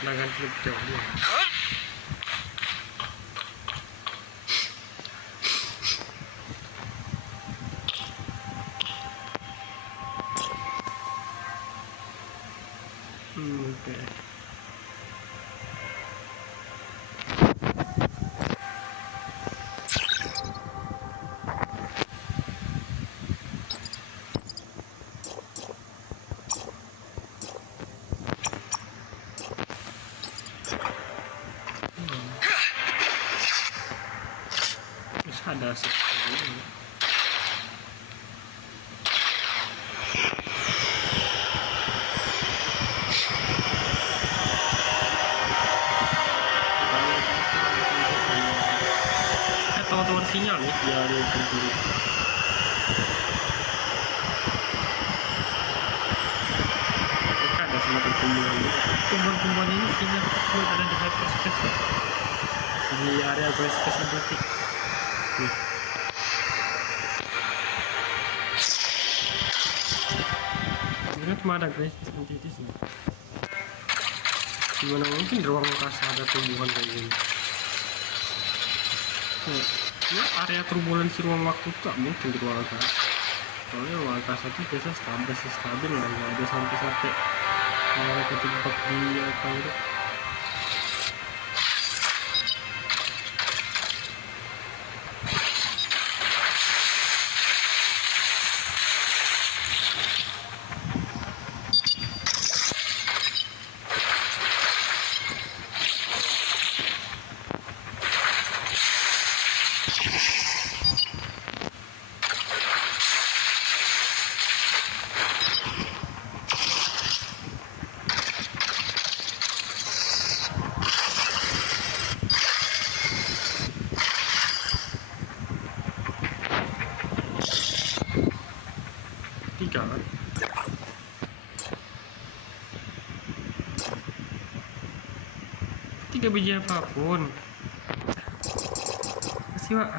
Ganti lebih jauh dulu. Oke. Ada sih. Teman-teman sinyal nih dari kiri. Ada sih. sama tumbuhan ini kayaknya cuma ada di hyperspace ya, di area hyperspace berarti nih. Ini cuma ada guys entities ya. Gimana mungkin di ruang angkasa ada tumbuhan kayak gini? Ya, area turbulensi ruang waktu tak mungkin di ruang angkasa. Soalnya ruang angkasa itu biasa stabil lah, nggak ada sampai mereka terjebak di apa itu. Tiga kan? Tiga biji apapun. Kasih Pak.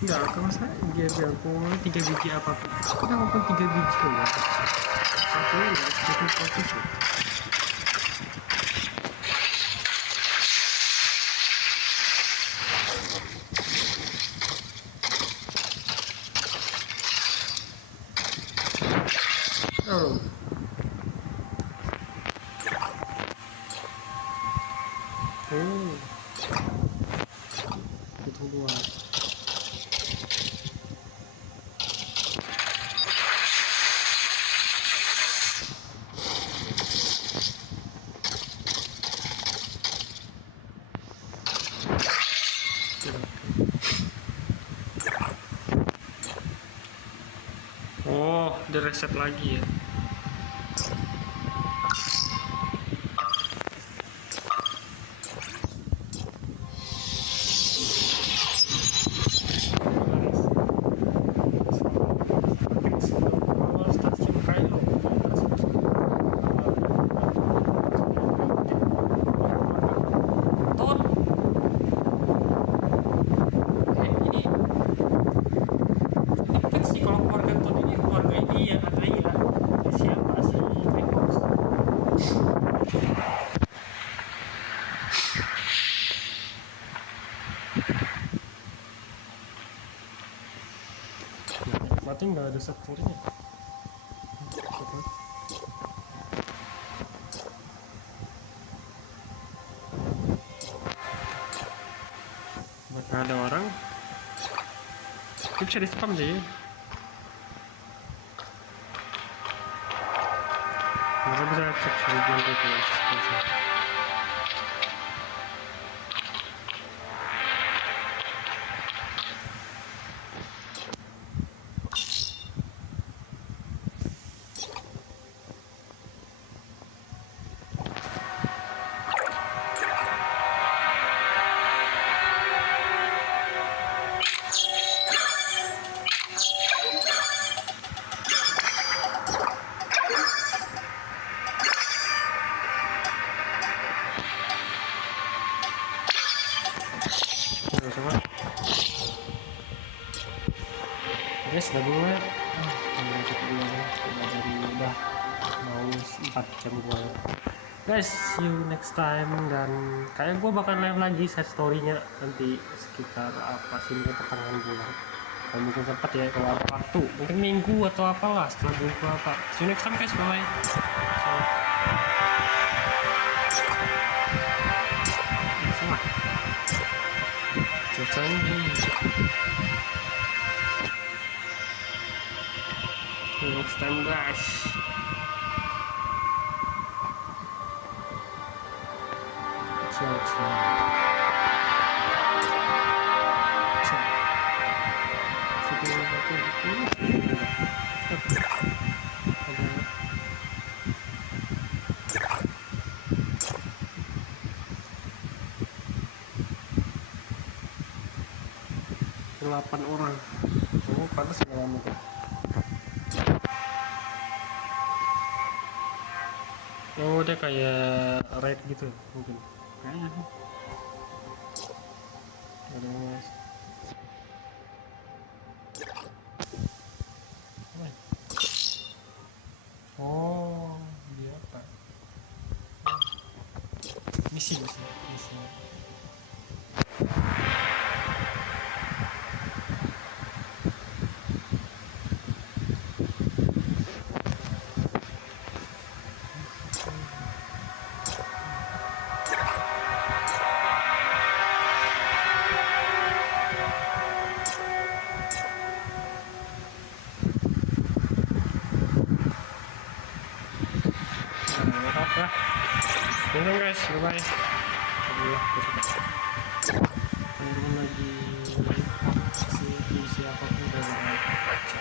Enggak, kalau saya dia bilang tiga biji apapun. Kita ngomong tiga biji ya. Satu ya, cukup fokus ya. Oh. Itu dua. Oh, di reset lagi ya. Mati nggak ada subfloornya. Buat ada orang, itu bisa di spam sih. Kita bisa cek sebagian itu. Guys, udah dulu ya. Udah mau 4 jam gua. Guys, see you next time. Dan kayak gua bakal live lagi set story-nya nanti sekitar apa sih, pertengahan bulan. Kalau mungkin sempat ya, kalau ada waktu, mungkin minggu atau apalah setelah minggu apa. See you next time guys, bye bye. Next time guys. 8 orang. Oh, pantas nggak lama tuh. Oh, dia kayak raid gitu mungkin. Kayaknya. Terus oh, dia apa? Misi. Nah, guys, bye-bye. Teman-teman lagi isi apapun dari baca.